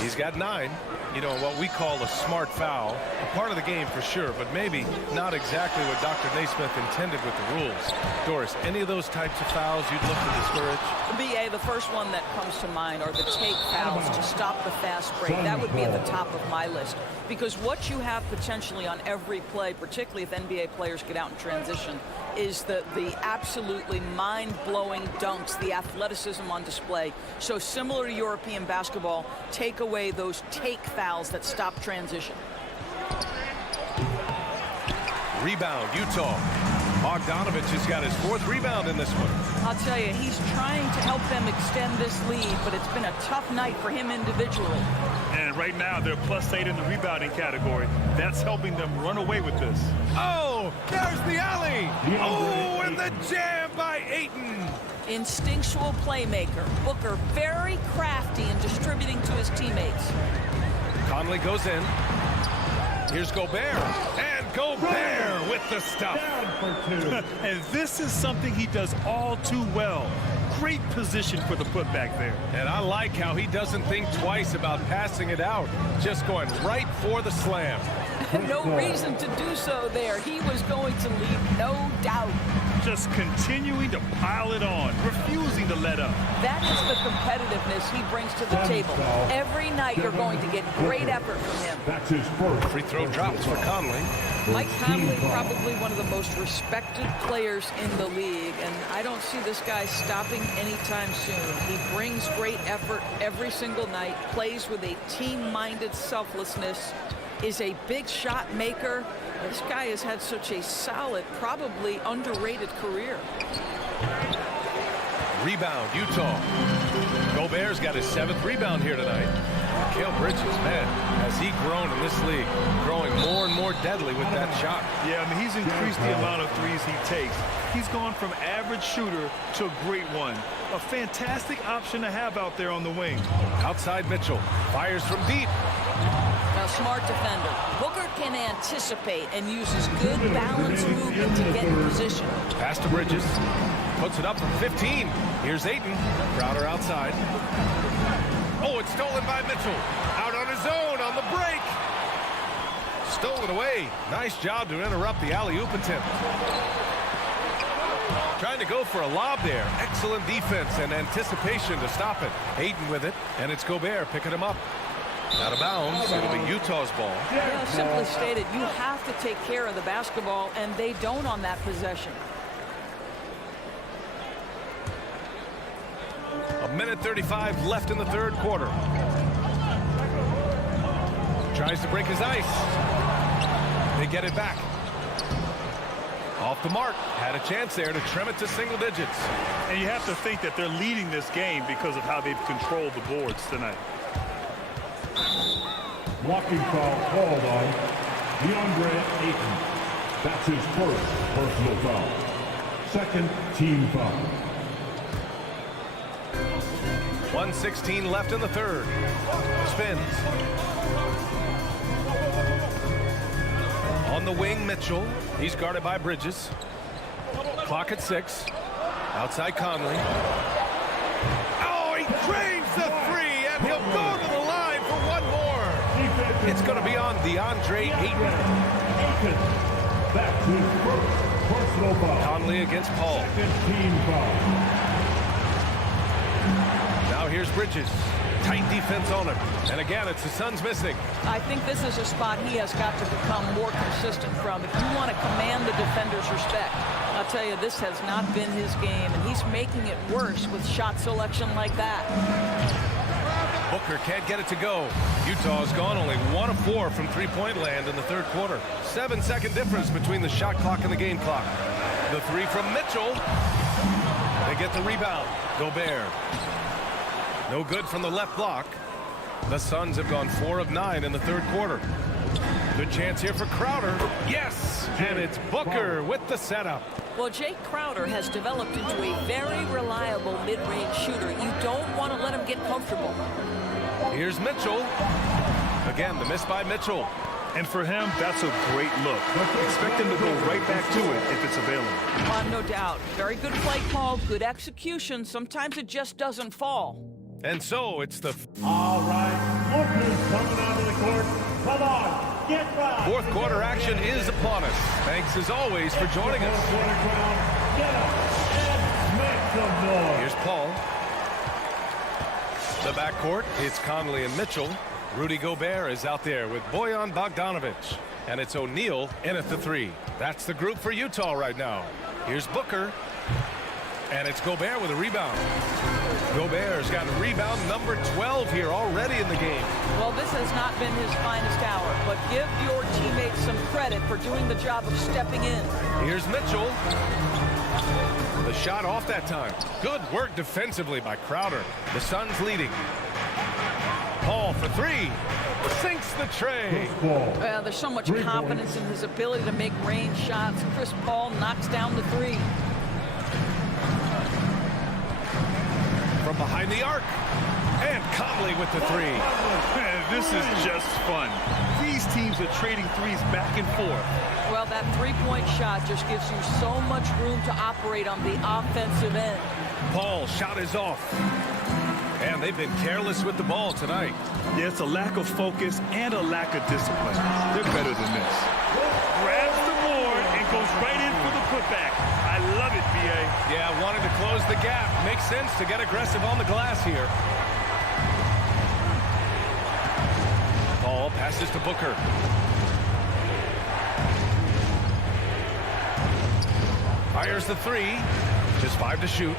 He's got 9. You know, what we call a smart foul. A part of the game for sure, but maybe not exactly what Dr. Naismith intended with the rules. Doris, any of those types of fouls you'd look to discourage? BA, the first one that comes to mind are the take fouls to stop the fast break. That would be at the top of my list. Because what you have potentially on every play, particularly if NBA players get out in transition, is the absolutely mind-blowing dunks, the athleticism on display. So similar to European basketball, take away those take fouls that stop transition. Rebound, Utah. Bogdanovich has got his 4th rebound in this one. I'll tell you, he's trying to help them extend this lead, but it's been a tough night for him individually. And right now, they're +8 in the rebounding category. That's helping them run away with this. Oh, there's the alley. Oh, and the jam by Ayton. Instinctual playmaker. Booker very crafty in distributing to his teammates. Conley goes in. Here's Gobert. And Gobert with the stuff. And this is something he does all too well. Great position for the putback there. And I like how he doesn't think twice about passing it out. Just going right for the slam. No reason to do so there. He was going to leave, no doubt. Just continuing to pile it on, refusing to let up. That is the competitiveness he brings to the table. Every night you're going to get great effort from him. That's his first. Free throw drops for Conley. Mike Conley, probably one of the most respected players in the league, and I don't see this guy stopping anytime soon. He brings great effort every single night, plays with a team-minded selflessness, is a big shot maker. This guy has had such a solid, probably underrated career. Rebound, Utah. Gobert's got his 7th rebound here tonight. Mikal Bridges, man, has he grown in this league, growing more and more deadly with that shot. Yeah, I mean, he's increased the amount of threes he takes. He's gone from average shooter to a great one. A fantastic option to have out there on the wing. Outside Mitchell, fires from deep. A smart defender. Booker can anticipate and uses good balanced movement to get in position. Pass to Bridges. Puts it up from 15. Here's Ayton. Crowder outside. Oh, it's stolen by Mitchell. Out on his own on the break. Stolen away. Nice job to interrupt the alley-oop attempt. Trying to go for a lob there. Excellent defense and anticipation to stop it. Ayton with it, and it's Gobert picking him up. Out of bounds. It'll be Utah's ball. Yeah, simply stated, you have to take care of the basketball, and they don't on that possession. A minute 35 left in the third quarter. Tries to break his ice. They get it back. Off the mark. Had a chance there to trim it to single digits. And you have to think that they're leading this game because of how they've controlled the boards tonight. Blocking foul called on DeAndre Ayton. That's his first personal foul. Second team foul. 1:16 left in the third. Spins. On the wing, Mitchell. He's guarded by Bridges. Clock at 6. Outside Conley. Oh, he drains the 3, and he'll go to the line for one more. It's going to be on DeAndre Ayton. That's his first personal foul. Conley against Paul. Second team foul. Now here's Bridges. Tight defense on him. And again, it's the Suns missing. I think this is a spot he has got to become more consistent from if you want to command the defender's respect. I'll tell you, this has not been his game, and he's making it worse with shot selection like that. Booker can't get it to go. Utah's gone only 1 of 4 from three-point land in the third quarter. 7-second difference between the shot clock and the game clock. The 3 from Mitchell. They get the rebound. Gobert. No good from the left block. The Suns have gone 4 of 9 in the third quarter. Good chance here for Crowder. Yes! And it's Booker with the setup. Well, Jake Crowder has developed into a very reliable mid-range shooter. You don't want to let him get comfortable. Here's Mitchell. Again, the miss by Mitchell. And for him, that's a great look. Expect him to go right back to it if it's available. No doubt. Very good play call, good execution. Sometimes it just doesn't fall. And so it's the all right. Booker's coming onto the court. Come on, get back. Fourth quarter action is upon us. Thanks as always for joining us. Get up and make some noise. Here's Paul. The backcourt, it's Conley and Mitchell. Rudy Gobert is out there with Bojan Bogdanovic. And it's O'Neal in at the 3. That's the group for Utah right now. Here's Booker. And it's Gobert with a rebound. Gobert's got rebound number 12 here already in the game. Well, this has not been his finest hour, but give your teammates some credit for doing the job of stepping in. Here's Mitchell. The shot off that time. Good work defensively by Crowder. The Suns leading. Paul for 3. Sinks the tray. Well, there's so much confidence in his ability to make range shots. Chris Paul knocks down the 3. From behind the arc. And Conley with the 3. Man, this is just fun. These teams are trading threes back and forth. Well, that three-point shot just gives you so much room to operate on the offensive end. Paul's shot is off. And Man, they've been careless with the ball tonight. Yeah, it's a lack of focus and a lack of discipline. They're better than this. Grabs the board and goes right in for the putback. I love it, B.A. Yeah, wanting to close the gap. Makes sense to get aggressive on the glass here. Paul passes to Booker. Fires the three. Just 5 to shoot.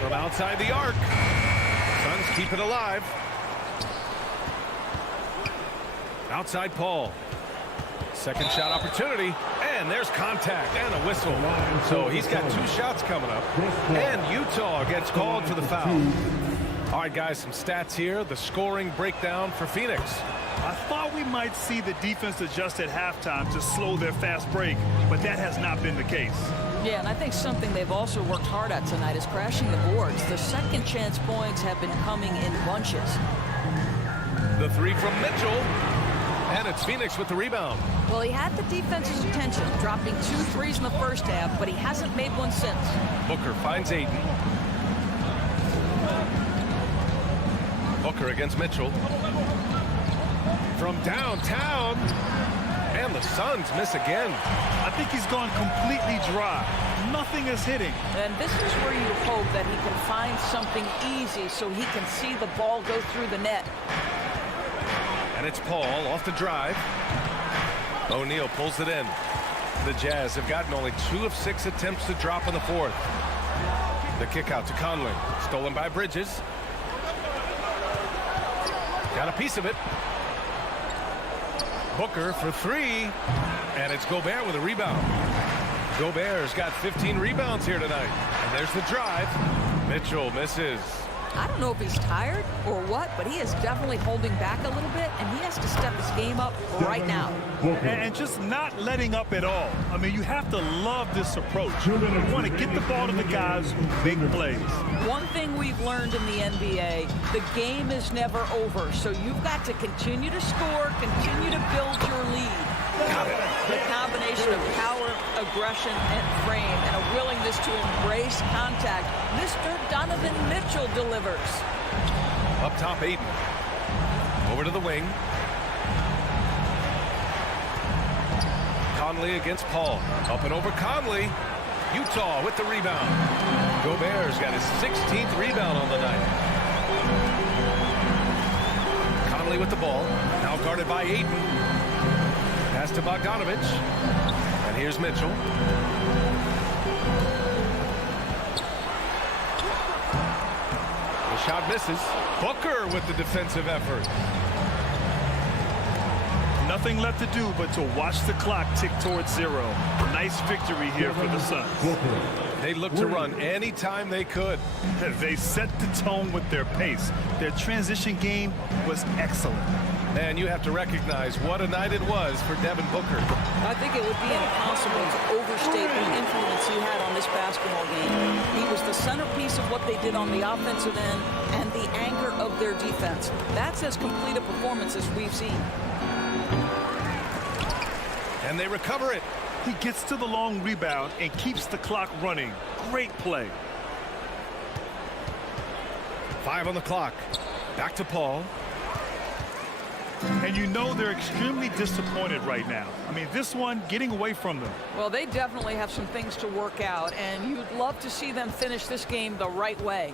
From outside the arc. Suns keep it alive. Outside Paul. Second shot opportunity. And there's contact and a whistle. So he's got 2 shots coming up. And Utah gets called for the foul. All right, guys, some stats here. The scoring breakdown for Phoenix. I thought we might see the defense adjust at halftime to slow their fast break, but that has not been the case. Yeah, and I think something they've also worked hard at tonight is crashing the boards. The second chance points have been coming in bunches. The three from Mitchell. And it's Phoenix with the rebound. Well, he had the defense's attention, dropping 2 threes in the first half, but he hasn't made one since. Booker finds Ayton. Booker against Mitchell. From downtown. And the Suns miss again. I think he's gone completely dry. Nothing is hitting. And this is where you hope that he can find something easy so he can see the ball go through the net. And it's Paul off the drive. O'Neal pulls it in. The Jazz have gotten only 2 of 6 attempts to drop in the fourth. The kick out to Conley. Stolen by Bridges. Got a piece of it. Booker for 3. And it's Gobert with a rebound. Gobert's got 15 rebounds here tonight. And there's the drive. Mitchell misses. I don't know if he's tired or what, but he is definitely holding back a little bit, and he has to step his game up right now. And just not letting up at all. I mean, you have to love this approach. You want to get the ball to the guys who make plays. One thing we've learned in the NBA, the game is never over, so you've got to continue to score, continue to build your lead. The combination of power, aggression, and frame, and a willingness to embrace contact, Mr. Donovan Mitchell delivers. Up top, Ayton. Over to the wing. Conley against Paul. Up and over Conley. Utah with the rebound. Gobert's got his 16th rebound on the night. Conley with the ball. Now guarded by Ayton. Pass to Bogdanovich. And here's Mitchell. The shot misses. Booker with the defensive effort. Nothing left to do but to watch the clock tick towards 0. Nice victory here for the Suns. They look to run anytime they could. They set the tone with their pace. Their transition game was excellent. And you have to recognize what a night it was for Devin Booker. I think it would be impossible to overstate the influence he had on this basketball game. He was the centerpiece of what they did on the offensive end and the anchor of their defense. That's as complete a performance as we've seen. And they recover it. He gets to the long rebound and keeps the clock running. Great play. 5 on the clock. Back to Paul. And you know they're extremely disappointed right now. I mean, this one getting away from them. Well, they definitely have some things to work out, and you'd love to see them finish this game the right way.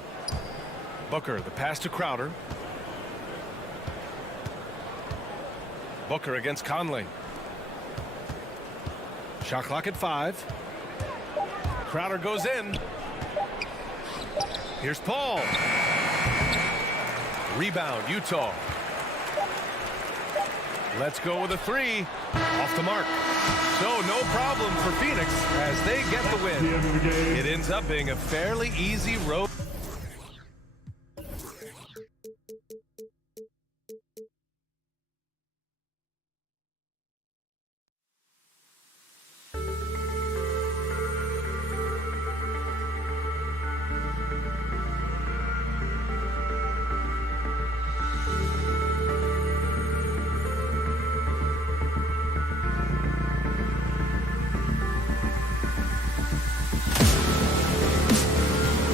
Booker, the pass to Crowder. Booker against Conley. Shot clock at 5. Crowder goes in. Here's Paul. Rebound, Utah. Let's go with a 3. Off the mark. So no problem for Phoenix as they get the win. It ends up being a fairly easy road